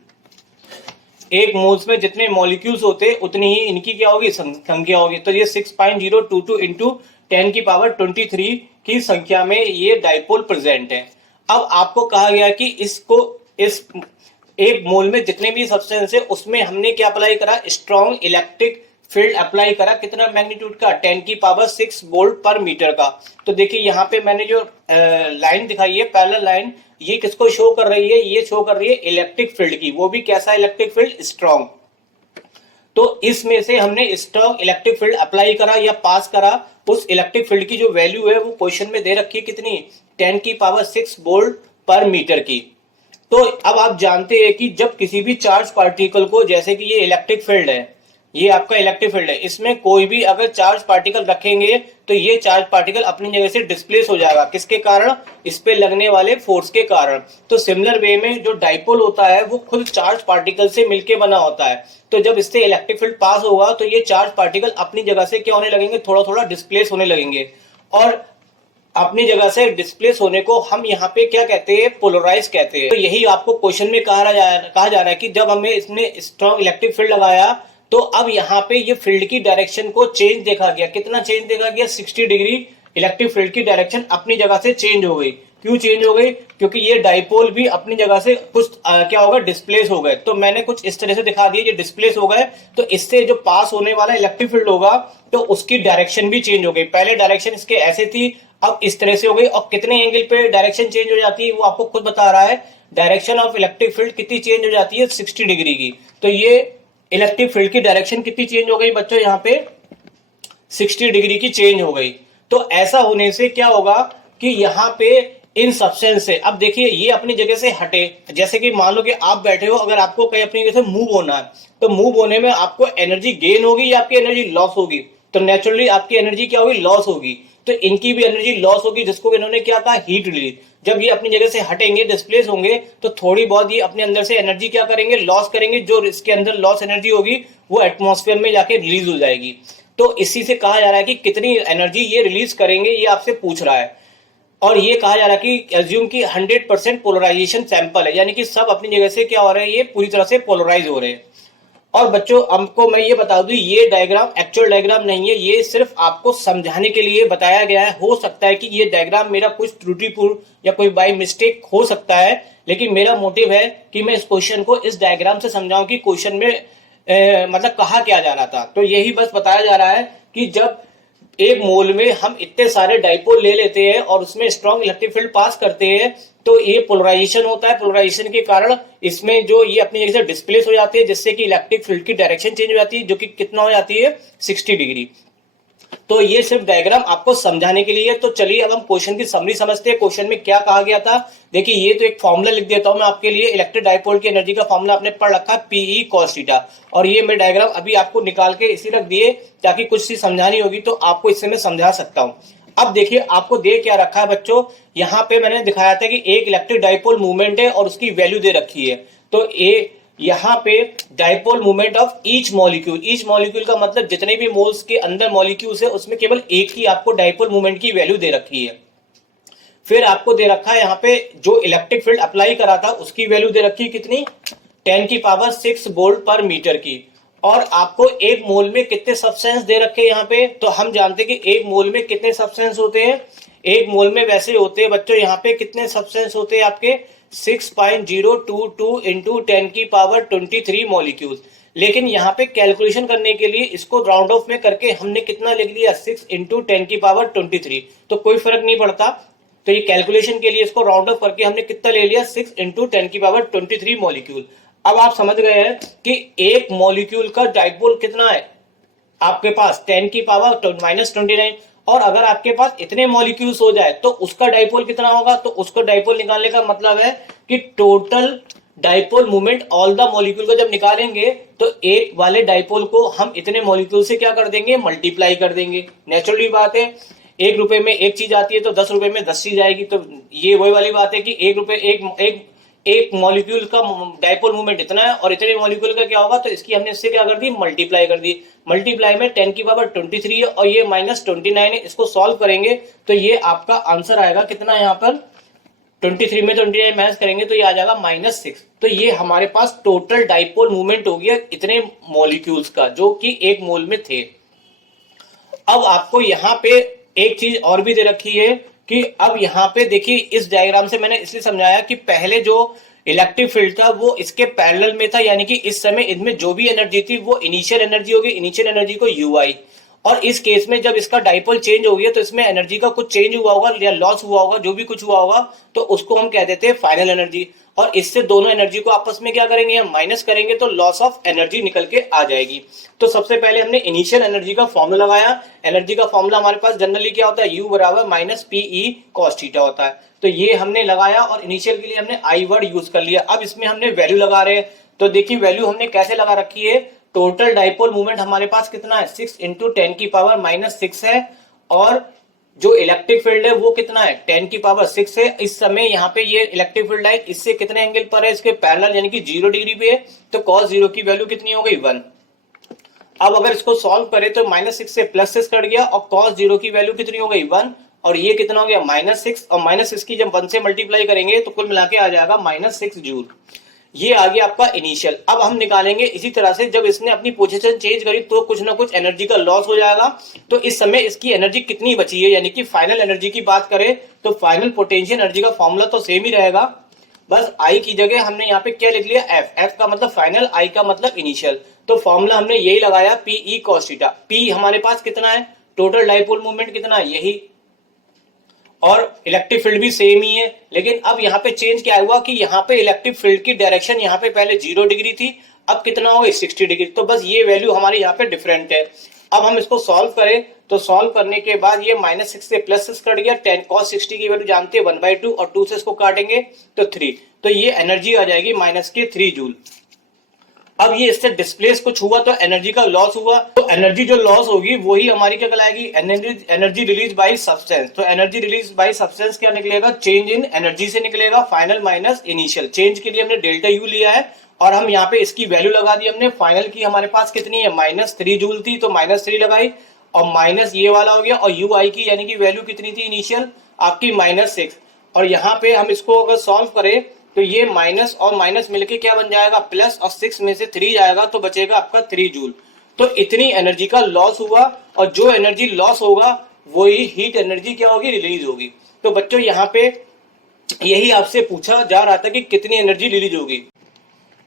एक मोल्स में जितने मॉलिक्यूल्स होते हैं उतनी ही इनकी क्या होगी, संख्या होगी। तो ये 6.022 इंटू 10⁻23 की संख्या में ये डाइपोल प्रेजेंट है। अब आपको कहा गया कि इसको इस एक मोल में जितने भी सब्सटेंस है उसमें हमने क्या अप्लाई करा, स्ट्रॉन्ग इलेक्ट्रिक फील्ड अप्लाई करा, कितना मैग्नीट्यूड का, 10⁻6 वोल्ट पर मीटर का। तो देखिए यहाँ पे मैंने जो लाइन दिखाई है पैरेलल लाइन, ये किसको शो कर रही है, ये शो कर रही है इलेक्ट्रिक फील्ड की, वो भी कैसा इलेक्ट्रिक फील्ड, स्ट्रॉन्ग। तो इसमें से हमने स्ट्रॉन्ग इलेक्ट्रिक फील्ड अप्लाई करा या पास करा, उस इलेक्ट्रिक फील्ड की जो वैल्यू है वो क्वेश्चन में दे रखी है कितनी, 10⁻6 वोल्ट पर मीटर की। तो अब आप जानते हैं कि जब किसी भी चार्ज पार्टिकल को, जैसे कि ये इलेक्ट्रिक फील्ड है, ये आपका इलेक्ट्रिक फील्ड है, इसमें कोई भी अगर चार्ज पार्टिकल रखेंगे तो ये चार्ज पार्टिकल अपनी जगह से डिस्प्लेस हो जाएगा, किसके कारण, इस पे लगने वाले फोर्स के कारण। तो सिमिलर वे में जो डाइपोल होता है वो खुद चार्ज पार्टिकल से मिलके बना होता है, तो जब इससे इलेक्ट्रिक फील्ड पास होगा तो ये चार्ज पार्टिकल अपनी जगह से क्या होने लगेंगे, थोड़ा थोड़ा डिस्प्लेस होने लगेंगे, और अपनी जगह से डिस्प्लेस होने को हम यहाँ पे क्या कहते हैं, पोलराइज कहते हैं। तो यही आपको क्वेश्चन में कहा जा रहा है कि जब हमें इसने स्ट्रॉन्ग इलेक्ट्रिक फील्ड लगाया तो अब यहाँ पे ये फील्ड की डायरेक्शन को चेंज देखा गया, कितना चेंज देखा गया, 60 डिग्री इलेक्ट्रिक फील्ड की डायरेक्शन अपनी जगह से चेंज हो गई। क्यों चेंज हो गई, क्योंकि ये डाइपोल भी अपनी जगह से कुछ क्या होगा, डिस्प्लेस हो गए। तो मैंने कुछ इस तरह से दिखा दिया, ये डिस्प्लेस हो गए, तो इससे जो पास होने वाला इलेक्ट्रिक फील्ड होगा तो उसकी डायरेक्शन भी चेंज हो गई। पहले डायरेक्शन इसके ऐसे थी, अब इस तरह से हो गई, और कितने एंगल पे डायरेक्शन चेंज हो जाती है वो आपको खुद बता रहा है, डायरेक्शन ऑफ इलेक्ट्रिक फील्ड कितनी चेंज हो जाती है, 60 डिग्री की। तो ये इलेक्ट्रिक फील्ड की डायरेक्शन कितनी चेंज हो गई बच्चों, यहाँ पे 60 डिग्री की चेंज हो गई। तो ऐसा होने से क्या होगा कि यहाँ पे इन सब्सटेंस से, अब देखिए ये अपनी जगह से हटे, जैसे कि मान लो कि आप बैठे हो, अगर आपको कहीं अपनी जगह से मूव होना है तो मूव होने में आपको एनर्जी गेन होगी या आपकी एनर्जी लॉस होगी, तो नेचुरली आपकी एनर्जी क्या होगी, लॉस होगी। तो इनकी भी एनर्जी लॉस होगी, जिसको इन्होंने क्या कहा, हीट रिलीज। जब ये अपनी जगह से हटेंगे, डिस्प्लेस होंगे, तो थोड़ी बहुत ये अपने अंदर से एनर्जी क्या करेंगे, लॉस करेंगे, जो इसके अंदर लॉस एनर्जी होगी वो एटमॉस्फेयर में जाके रिलीज हो जाएगी। तो इसी से कहा जा रहा है कि कितनी एनर्जी ये रिलीज करेंगे, ये आपसे पूछ रहा है। और ये कहा जा रहा है कि एज्यूम की 100% पोलराइजेशन सैंपल है, यानी कि सब अपनी जगह से क्या हो रहे हैं, ये पूरी तरह से पोलराइज हो रहे हैं। और बच्चों हमको मैं ये बता दूं, ये डायग्राम एक्चुअल डायग्राम नहीं है, ये सिर्फ आपको समझाने के लिए बताया गया है। हो सकता है कि ये डायग्राम मेरा कुछ त्रुटिपूर्ण या कोई बाय मिस्टेक हो सकता है, लेकिन मेरा मोटिव है कि मैं इस क्वेश्चन को इस डायग्राम से समझाऊं कि क्वेश्चन में मतलब कहा क्या जा रहा था। तो यही बस बताया जा रहा है कि जब एक मोल में हम इतने सारे डाइपोल ले लेते हैं और उसमें स्ट्रॉन्ग इलेक्ट्रिक फील्ड पास करते हैं तो ये पोलराइजेशन होता है। पोलराइजेशन के कारण इसमें जो ये अपनी जगह से डिस्प्लेस हो जाती है, जिससे कि इलेक्ट्रिक फील्ड की डायरेक्शन चेंज हो जाती है, जो कि कितना हो जाती है, 60 डिग्री। तो ये सिर्फ डायग्राम आपको समझाने के लिए। तो चलिए अब हम क्वेश्चन की समरी समझते हैं, क्वेश्चन में क्या कहा गया था। देखिए ये तो एक फॉर्मूला लिख देता हूं मैं आपके लिए, इलेक्ट्रिक डाइपोल की एनर्जी का फॉर्मूला आपने पढ़ रखा है, पीई कॉस थीटा। और ये मैं डायग्राम अभी आपको निकाल के इसी रख दिए ताकि कुछ चीज समझानी होगी तो आपको इससे मैं समझा सकता हूं। अब देखिए आपको दे क्या रखा है बच्चों, यहाँ पे मैंने दिखाया था कि एक इलेक्ट्रिक डाइपोल मूवमेंट है और उसकी वैल्यू दे रखी है। तो यहाँ पे dipole movement of each molecule, each molecule का मतलब जितने भी मोल्स के अंदर मॉलिक्यूल्स है उसमें केवल एक ही आपको डाइपोल मूवमेंट की वैल्यू दे रखी है। फिर आपको दे रखा है यहाँ पे जो इलेक्ट्रिक फील्ड अप्लाई करा था उसकी वैल्यू दे रखी है कितनी, 10⁻6 वोल्ट पर मीटर की। और आपको एक मोल में कितने सब्सटेंस दे रखे हैं यहाँ पे, तो हम जानते हैं कि एक मोल में कितने सब्सटेंस होते हैं। एक मोल में वैसे होते हैं बच्चों यहाँ पे कितने सब्सटेंस होते हैं आपके 6.022 इंटू 10⁻23 मॉलिक्यूल। लेकिन यहाँ पे कैलकुलेशन करने के लिए इसको राउंड ऑफ में करके हमने कितना लिख लिया 6 इंटू 10⁻23, तो कोई फर्क नहीं पड़ता। तो ये कैलकुलेशन के लिए इसको राउंड ऑफ करके हमने कितना ले लिया 6 इंटू 10⁻23 मॉलिक्यूल। अब आप समझ गए हैं कि एक मॉलिक्यूल का डाइपोल कितना है आपके पास 10⁻⁻29। और अगर आपके पास इतने मॉलिक्यूल्स हो जाए तो उसका डाइपोल कितना होगा, तो उसका डाइपोल निकालने का मतलब है कि total dipole moment all the molecule को जब निकालेंगे तो एक वाले डाइपोल को हम इतने मॉलिक्यूल से क्या कर देंगे, मल्टीप्लाई कर देंगे। नेचुरली बात है, 1 रुपए में एक चीज आती है तो 10 रुपए में 10 चीज आएगी। तो ये वही वाली बात है कि 1 रुपए एक मॉलिक्यूल का डाइपोल मूवमेंट इतना है और इतने मॉलिक्यूल का क्या होगा, तो इसकी हमने इससे क्या कर दी, मल्टीप्लाई कर दी। मल्टीप्लाई में 10⁻23 है और ये -29 है। इसको सॉल्व करेंगे तो ये आपका आंसर आएगा कितना, यहाँ पर 23 में 29 माइनस करेंगे तो ये आ जाएगा -6। तो ये हमारे पास टोटल डाइपोल मूवमेंट हो गया इतने मॉलिक्यूल्स का जो कि एक मोल में थे। अब आपको यहाँ पे एक चीज और भी दे रखी है कि अब यहाँ पे देखिए इस डायग्राम से मैंने इसलिए समझाया कि पहले जो इलेक्ट्रिक फील्ड था वो इसके पैरेलल में था, यानी कि इस समय इनमें जो भी एनर्जी थी वो इनिशियल एनर्जी होगी, इनिशियल एनर्जी को ui। और इस केस में जब इसका डाइपोल चेंज हो गया तो इसमें एनर्जी का कुछ चेंज हुआ होगा या लॉस हुआ होगा, जो भी कुछ हुआ होगा तो उसको हम कह देते हैं फाइनल एनर्जी। और इससे दोनों एनर्जी को आपस में क्या करेंगे, हम माइनस करेंगे तो लॉस ऑफ एनर्जी निकल के आ जाएगी। तो सबसे पहले हमने इनिशियल एनर्जी का फॉर्मूला लगाया। एनर्जी का फॉर्मूला हमारे पास जनरली क्या होता है, U बराबर -PE cos थीटा होता है। तो ये हमने लगाया और इनिशियल के लिए हमने I वर्ड यूज कर लिया। अब इसमें हमने वैल्यू लगा रहे हैं, तो देखिए वैल्यू हमने कैसे लगा रखी है। टोटल डाइपोल मूवमेंट हमारे पास कितना है, 6 इंटू 10⁻⁻6 है। और जो इलेक्ट्रिक फील्ड है वो कितना है, 10⁻6 है। इस समय यहाँ पे ये इलेक्ट्रिक फील्ड लाइन इससे कितने एंगल पर है, इसके पैरेलल यानी कि 0 डिग्री पे है। तो cos 0 की वैल्यू कितनी हो गई, 1। अब अगर इसको सॉल्व करें तो -6 से +6 कट गया और cos 0 की वैल्यू कितनी हो गई, 1। और ये कितना हो गया, -6। और -6 की जब 1 से मल्टीप्लाई करेंगे तो कुल मिला के आ जाएगा -6 जूल। ये आ गया आपका इनिशियल। अब हम निकालेंगे इसी तरह से जब इसने अपनी पोजीशन चेंज करी तो कुछ ना कुछ एनर्जी का लॉस हो जाएगा। तो इस समय इसकी एनर्जी कितनी बची है, यानी कि फाइनल एनर्जी की बात करें तो फाइनल पोटेंशियल एनर्जी का फॉर्मूला तो सेम ही रहेगा, बस आई की जगह हमने यहाँ पे क्या लिख लिया, एफ का मतलब फाइनल, आई का मतलब इनिशियल। तो फॉर्मूला हमने यही लगाया PE cos थीटा। पी हमारे पास कितना है, टोटल डाइपोल मूवमेंट कितना है, यही। और इलेक्ट्रिक फील्ड भी सेम ही है। लेकिन अब यहाँ पे चेंज क्या हुआ कि यहाँ पे इलेक्ट्रिक फील्ड की डायरेक्शन यहाँ पे पहले 0 डिग्री थी, अब कितना हो गई 60 डिग्री। तो बस ये वैल्यू हमारी यहाँ पे डिफरेंट है। अब हम इसको सॉल्व करें तो सॉल्व करने के बाद ये -6 से +6 कट गया, 10 cos 60 की वैल्यू जानते हैं 1/2 और 2 से इसको काटेंगे तो 3। तो ये एनर्जी आ जाएगी -3 जूल। अब ये इससे डिस्प्लेस कुछ हुआ तो एनर्जी का लॉस हुआ, तो एनर्जी जो लॉस होगी वही हमारी क्या कहलाएगी, एनर्जी रिलीज बाय सब्सटेंस। तो एनर्जी रिलीज बाय सब्सटेंस क्या निकलेगा, चेंज इन एनर्जी से निकलेगा, फाइनल माइनस इनिशियल। चेंज के लिए हमने डेल्टा यू लिया है और हम यहाँ पे इसकी वैल्यू लगा दी हमने। फाइनल की हमारे पास कितनी है, -3 जूल थी तो -3 लगाई और माइनस ये वाला हो गया और यू आई की यानी कि वैल्यू कितनी थी इनिशियल आपकी -6। और यहाँ पे हम इसको अगर सॉल्व करें तो ये माइनस और माइनस मिलके क्या बन जाएगा, प्लस, और 6 में से 3 जाएगा तो बचेगा आपका 3 जूल। तो इतनी एनर्जी का लॉस हुआ और जो एनर्जी लॉस होगा वही हीट एनर्जी क्या होगी, रिलीज होगी। तो बच्चों यहाँ पे यही आपसे पूछा जा रहा था कि कितनी एनर्जी रिलीज होगी।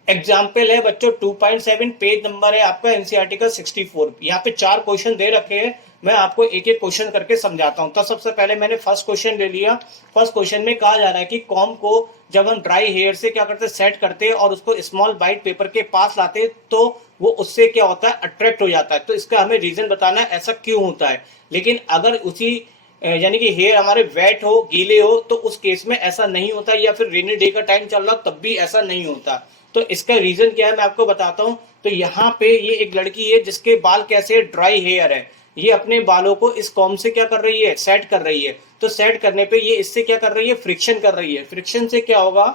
एग्जाम्पल है बच्चों 2.7 पेज नंबर है आपका एनसीईआरटी का 64। यहाँ पे 4 क्वेश्चन दे रखे हैं, मैं आपको एक एक क्वेश्चन करके समझाता हूँ। तो सबसे पहले मैंने फर्स्ट क्वेश्चन ले लिया। फर्स्ट क्वेश्चन में कहा जा रहा है कि कॉम्ब को जब हम ड्राई हेयर से क्या करते हैं, सेट करते हैं और उसको स्मॉल बाइट पेपर के पास लाते तो वो उससे क्या होता है, अट्रैक्ट हो जाता है। तो इसका हमें रीजन बताना है ऐसा क्यों होता है। लेकिन अगर उसी यानी कि हेयर हमारे वेट हो, गीले हो तो उस केस में ऐसा नहीं होता, या फिर रेनी डे का टाइम चल रहा तब भी ऐसा नहीं होता। तो इसका रीजन क्या है मैं आपको बताता हूँ। तो यहाँ पे ये एक लड़की है जिसके बाल कैसे, ड्राई हेयर है। ये अपने बालों को इस कॉम्ब से क्या कर रही है, सेट कर रही है। तो सेट करने पे ये इससे क्या कर रही है, फ्रिक्शन कर रही है। फ्रिक्शन से क्या होगा,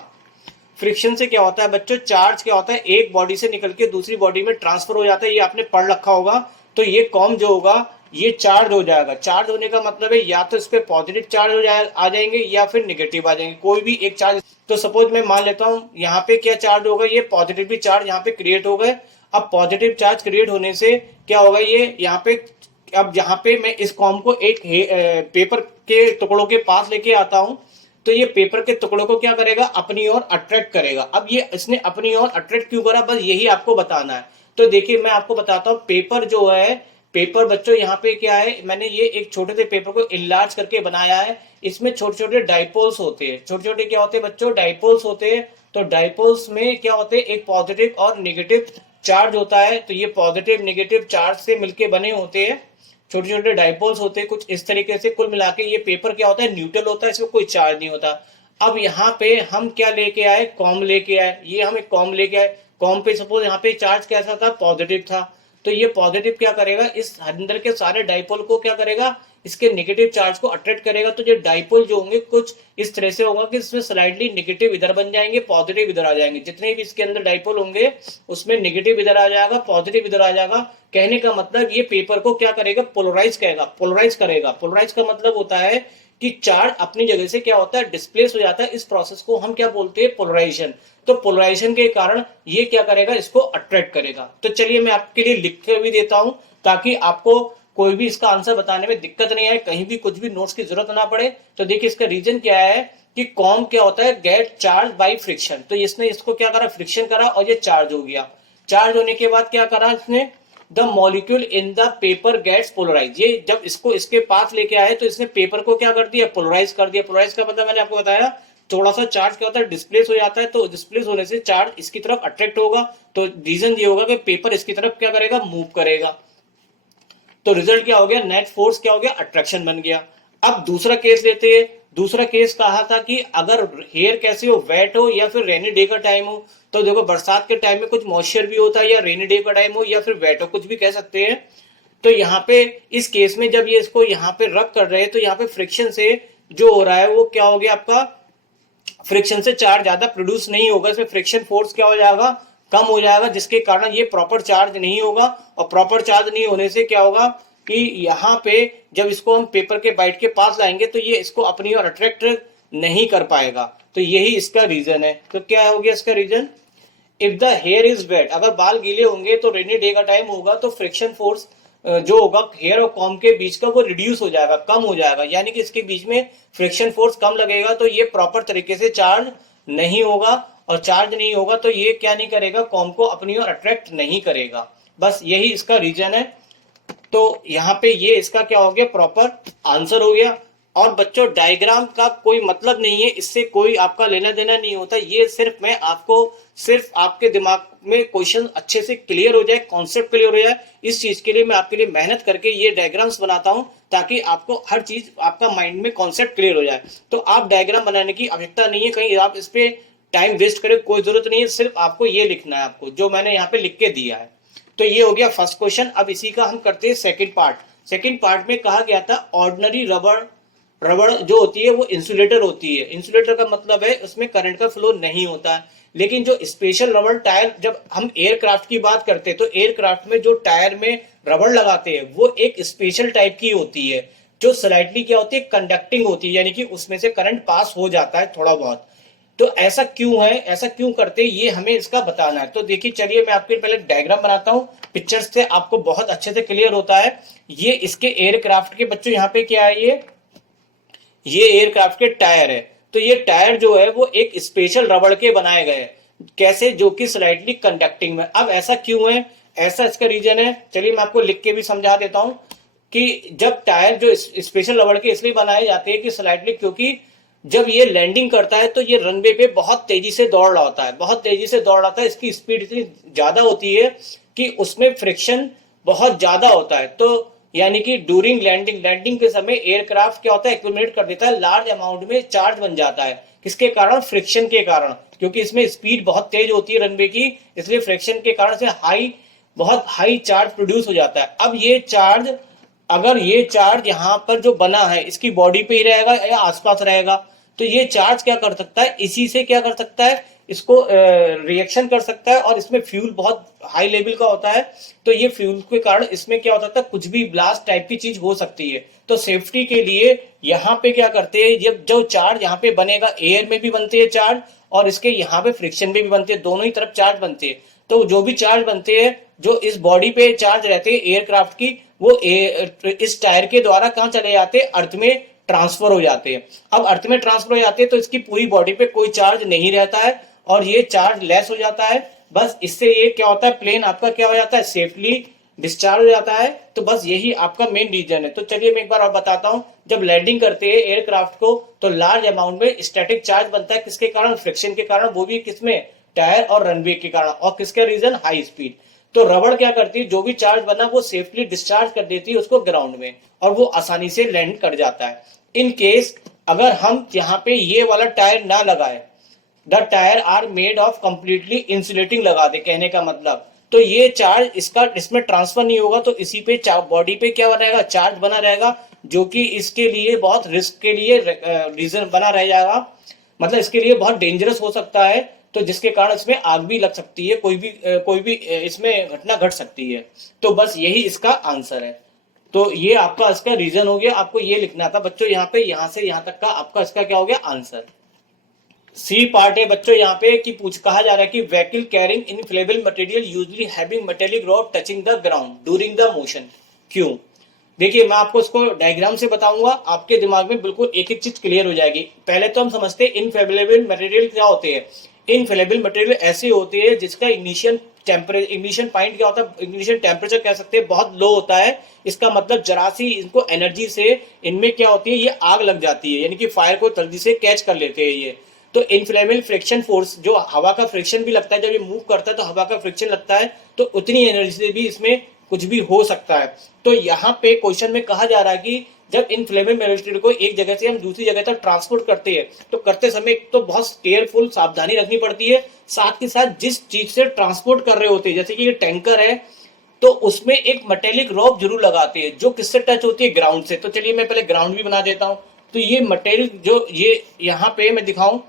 फ्रिक्शन से क्या होता है बच्चों, चार्ज क्या होता है, एक बॉडी से निकल के दूसरी बॉडी में ट्रांसफर हो जाता है। ये आपने पढ़ रखा होगा। तो ये कॉम्ब जो होगा ये चार्ज हो जाएगा। चार्ज होने का मतलब है या तो इस पे पॉजिटिव चार्ज आ जाएंगे या फिर निगेटिव आ जाएंगे, कोई भी एक चार्ज। तो सपोज मैं मान लेता हूं यहाँ पे क्या चार्ज होगा, ये पॉजिटिव चार्ज यहाँ पे क्रिएट हो गए। अब पॉजिटिव चार्ज क्रिएट होने से क्या होगा, ये यहाँ पे, अब यहाँ पे मैं इस कॉम को एक पेपर के टुकड़ों के पास लेके आता हूं, तो ये पेपर के टुकड़ों को क्या करेगा, अपनी ओर अट्रैक्ट करेगा। अब ये इसने अपनी ओर अट्रैक्ट क्यों करा, बस यही आपको बताना है। तो देखिए मैं आपको बताता हूँ, पेपर जो है, पेपर बच्चों यहाँ पे क्या है, मैंने ये एक छोटे से पेपर को इनलार्ज करके बनाया है। इसमें छोटे छोटे डाइपोल्स होते हैं। छोटे छोटे क्या होते हैं बच्चों, डाइपोल्स होते हैं। तो डाइपोल्स में क्या होते हैं, एक पॉजिटिव और निगेटिव चार्ज होता है। तो ये पॉजिटिव निगेटिव चार्ज से मिलके बने होते हैं, छोटे छोटे डाइपोल्स होते हैं कुछ इस तरीके से। कुल मिला के ये पेपर क्या होता है, न्यूट्रल होता है, इसमें कोई चार्ज नहीं होता। अब यहाँ पे हम क्या लेके आए, कॉम लेके आए। ये हम एक कॉम लेके आए। कॉम पे सपोज यहाँ पे चार्ज कैसा था, पॉजिटिव था। तो ये पॉजिटिव क्या करेगा, इस अंदर के सारे डाइपोल को क्या करेगा, इसके नेगेटिव चार्ज को अट्रैक्ट करेगा। तो ये डाइपोल जो होंगे कुछ इस तरह से होगा कि इसमें स्लाइडली नेगेटिव इधर बन जाएंगे, पॉजिटिव इधर आ जाएंगे। जितने भी इसके अंदर डाइपोल होंगे उसमें नेगेटिव इधर आ जाएगा, पॉजिटिव इधर आ जाएगा। कहने का मतलब ये पेपर को क्या करेगा, पोलराइज करेगा। पोलराइज करेगा, पोलराइज का मतलब होता है कि चार्ज अपनी जगह से क्या होता है, डिस्प्लेस हो जाता है। इस प्रोसेस को हम क्या बोलते हैं, पोलराइजेशन। तो पोलराइजेशन के कारण ये क्या करेगा, इसको अट्रैक्ट करेगा। तो चलिए मैं आपके लिए लिख के भी देता हूं, ताकि आपको कोई भी इसका आंसर बताने में दिक्कत नहीं आए, कहीं भी कुछ भी नोट्स की जरूरत ना पड़े। तो देखिए इसका रीजन क्या है कि कॉम क्या होता है, गेट चार्ज बाई फ्रिक्शन। तो इसने इसको क्या करा, फ्रिक्शन करा और ये चार्ज हो गया। चार्ज होने के बाद क्या करा इसने, the molecule in the paper gets polarise. ये जब इसको इसके पास लेके आए तो इसने पेपर को क्या कर दिया, पोलराइज कर दिया। पोलराइज का मतलब मैंने आपको बताया, थोड़ा सा चार्ज क्या होता है, डिस्प्लेस हो जाता है। तो डिस्प्लेस होने से चार्ज इसकी तरफ अट्रैक्ट होगा। तो रीजन ये होगा कि पेपर इसकी तरफ क्या करेगा, मूव करेगा। तो रिजल्ट क्या हो गया, नेट फोर्स क्या हो गया, अट्रैक्शन बन गया। अब दूसरा केस लेते हैं। दूसरा केस कहा था कि अगर हेयर कैसे हो, वेट हो या फिर रेनी डे का टाइम हो। तो देखो बरसात के टाइम में कुछ मॉइस्चर भी होता है, या रेनी डे का टाइम हो या फिर वेट हो, कुछ भी कह सकते हैं। तो यहाँ पे इस केस में जब ये इसको यहाँ पे रब कर रहे हैं तो यहाँ पे फ्रिक्शन से जो हो रहा है वो क्या हो गया, आपका फ्रिक्शन से चार्ज ज्यादा प्रोड्यूस नहीं होगा। इसमें फ्रिक्शन फोर्स क्या हो जाएगा, कम हो जाएगा, जिसके कारण ये प्रॉपर चार्ज नहीं होगा। और प्रॉपर चार्ज नहीं होने से क्या होगा कि यहाँ पे जब इसको हम पेपर के बाइट के पास लाएंगे तो ये इसको अपनी ओर अट्रैक्ट नहीं कर पाएगा। तो यही इसका रीजन है। तो क्या हो गया इसका reason, if the hair is wet, अगर बाल गीले होंगे तो रेनी डे का टाइम होगा तो फ्रिक्शन फोर्स जो होगा हेयर और कॉम के बीच का वो रिड्यूस हो जाएगा, कम हो जाएगा। यानी कि इसके बीच में फ्रिक्शन फोर्स कम लगेगा तो ये प्रॉपर तरीके से चार्ज नहीं होगा। और चार्ज नहीं होगा तो ये क्या नहीं करेगा, कॉम को अपनी ओर अट्रैक्ट नहीं करेगा। बस यही इसका रीजन है। तो यहाँ पे ये इसका क्या हो गया, प्रॉपर आंसर हो गया। और बच्चों डायग्राम का कोई मतलब नहीं है, इससे कोई आपका लेना देना नहीं होता। ये सिर्फ मैं आपको, सिर्फ आपके दिमाग में क्वेश्चन अच्छे से क्लियर हो जाए, कॉन्सेप्ट क्लियर हो जाए, इस चीज के लिए मैं आपके लिए मेहनत करके ये डायग्राम्स बनाता हूं, ताकि आपको हर चीज आपका माइंड में कॉन्सेप्ट क्लियर हो जाए। तो आप डायग्राम बनाने की आवश्यकता नहीं है, कहीं आप इस पे टाइम वेस्ट करें, कोई जरूरत नहीं है। सिर्फ आपको ये लिखना है, आपको जो मैंने यहाँ पे लिख के दिया है। तो ये हो गया फर्स्ट क्वेश्चन। अब इसी का हम करते हैं सेकंड पार्ट। सेकंड पार्ट में कहा गया था ऑर्डिनरी रबड़, रबड़ जो होती है वो इंसुलेटर होती है। इंसुलेटर का मतलब है उसमें करंट का फ्लो नहीं होता है। लेकिन जो स्पेशल रबड़ टायर, जब हम एयरक्राफ्ट की बात करते हैं तो एयरक्राफ्ट में जो टायर में रबड़ लगाते हैं वो एक स्पेशल टाइप की होती है, जो स्लाइटली क्या होती है, कंडक्टिंग होती है, यानी कि उसमें से करंट पास हो जाता है थोड़ा बहुत। तो ऐसा क्यों है, ऐसा क्यों करते हैं, ये हमें इसका बताना है। तो देखिए चलिए मैं आपके पहले डायग्राम बनाता हूँ, पिक्चर्स से आपको बहुत अच्छे से क्लियर होता है। ये इसके एयरक्राफ्ट के बच्चों यहाँ पे क्या है, ये एयरक्राफ्ट के टायर है। तो ये टायर जो है वो एक स्पेशल रबड़ के बनाए गए हैं, कैसे, जो कि स्लाइटली कंडक्टिंग में। अब ऐसा क्यों है, ऐसा इसका रीजन है, चलिए मैं आपको लिख के भी समझा देता हूं कि जब टायर जो स्पेशल रबड़ के इसलिए बनाए जाते हैं कि स्लाइटली, क्योंकि जब ये लैंडिंग करता है तो ये रनवे पे बहुत तेजी से दौड़ रहा होता है, बहुत तेजी से दौड़ रहा था। इसकी स्पीड इतनी ज्यादा होती है कि उसमें फ्रिक्शन बहुत ज्यादा होता है। तो यानी कि ड्यूरिंग लैंडिंग, लैंडिंग के समय एयरक्राफ्ट क्या होता है, एक्यूमुलेट कर देता है, लार्ज अमाउंट में चार्ज बन जाता है। किसके कारण, फ्रिक्शन के कारण, क्योंकि इसमें स्पीड बहुत तेज होती है रनवे की, इसलिए फ्रिक्शन के कारण से बहुत हाई चार्ज प्रोड्यूस हो जाता है। अब ये चार्ज, अगर ये चार्ज यहाँ पर जो बना है इसकी बॉडी पे ही रहेगा या आसपास रहेगा, तो ये चार्ज क्या कर सकता है, इसी से क्या कर सकता है, इसको रिएक्शन कर सकता है और इसमें फ्यूल बहुत हाई लेवल का होता है। तो ये फ्यूल के कारण इसमें क्या होता था, कुछ भी ब्लास्ट टाइप की चीज हो सकती है। तो सेफ्टी के लिए यहाँ पे क्या करते हैं, जब जो चार्ज यहाँ पे बनेगा, एयर में भी बनते हैं चार्ज और इसके यहाँ पे फ्रिक्शन में भी बनते हैं, दोनों ही तरफ चार्ज बनते हैं। तो जो भी चार्ज बनते हैं, जो इस बॉडी पे चार्ज रहते हैं एयरक्राफ्ट की, वो इस टायर के द्वारा कहाँ चले जाते हैं, अर्थ में ट्रांसफर हो जाते हैं। अब अर्थ में ट्रांसफर हो जाते हैं तो इसकी पूरी बॉडी पे कोई चार्ज नहीं रहता है और ये चार्ज लेस हो जाता है। बस इससे ये क्या होता है, प्लेन आपका क्या हो जाता है, सेफली डिस्चार्ज हो जाता है। तो बस यही आपका मेन रीजन है। तो चलिए मैं एक बार और बताता हूं, जब लैंडिंग करते हैं एयरक्राफ्ट को तो लार्ज अमाउंट में स्टैटिक चार्ज बनता है, किसके कारण, फ्रिक्शन के कारण, वो भी किसमें, टायर और रनवे के कारण। और किसका रीजन, हाई स्पीड। तो रबड़ क्या करती है, जो भी चार्ज बना वो सेफली डिस्चार्ज कर देती है उसको ग्राउंड में और वो आसानी से लैंड कर जाता है। इन केस अगर हम यहाँ पे ये वाला टायर ना लगाए, the tyre are made of completely insulating लगा दे, कहने का मतलब, तो ये चार्ज इसका इसमें ट्रांसफर नहीं होगा। तो इसी पे बॉडी पे क्या बनेगा, चार्ज बना रहेगा, जो कि इसके लिए बहुत रिस्क के लिए रीजन बना रह जाएगा। मतलब इसके लिए बहुत डेंजरस हो सकता है। तो जिसके कारण इसमें आग भी लग सकती है, कोई भी इसमें घटना घट सकती है। तो बस यही इसका आंसर है। तो ये आपका इसका रीजन हो गया। आपको ये लिखना था बच्चों, यहाँ पे यहाँ से यहाँ तक का आपका इसका क्या हो गया, आंसर। सी पार्ट है बच्चों यहाँ पे कि कहा जा रहा है कि vehicle carrying inflammable material usually having metallic rod touching the ground during the motion. क्यों? देखिए मैं आपको इसको डायग्राम से बताऊंगा, आपके दिमाग में बिल्कुल एक एक चीज क्लियर हो जाएगी। पहले तो हम समझते हैं इनफ्लेमेबल मटेरियल क्या होते हैं। इनफ्लेमेबल मटेरियल ऐसे होते हैं जिसका इग्निशन पॉइंट क्या होता है, इग्निशन टेम्परेचर कह सकते हैं, बहुत लो होता है। इसका मतलब जरा सी इनको एनर्जी से इनमें क्या होती है, ये आग लग जाती है, यानी कि फायर को जल्दी से कैच कर लेते हैं ये। तो इनफ्लेमेबल फ्रिक्शन फोर्स, जो हवा का फ्रिक्शन भी लगता है, जब ये मूव करता है तो हवा का फ्रिक्शन लगता है, तो उतनी एनर्जी से भी इसमें कुछ भी हो सकता है। तो यहाँ पे क्वेश्चन में कहा जा रहा है कि जब इनफ्लेमेबल मटेरियल को एक जगह से हम दूसरी जगह तक ट्रांसपोर्ट करते हैं तो करते समय तो बहुत केयरफुल सावधानी रखनी पड़ती है। साथ के साथ जिस चीज से ट्रांसपोर्ट कर रहे होते हैं, जैसे कि ये टैंकर है, तो उसमें एक मेटेलिक रॉड जरूर लगाते हैं जो किससे टच होती है, ग्राउंड से। तो चलिए मैं पहले ग्राउंड भी बना देता हूँ। तो ये मटेरियल जो ये यहाँ पे मैं दिखाऊं,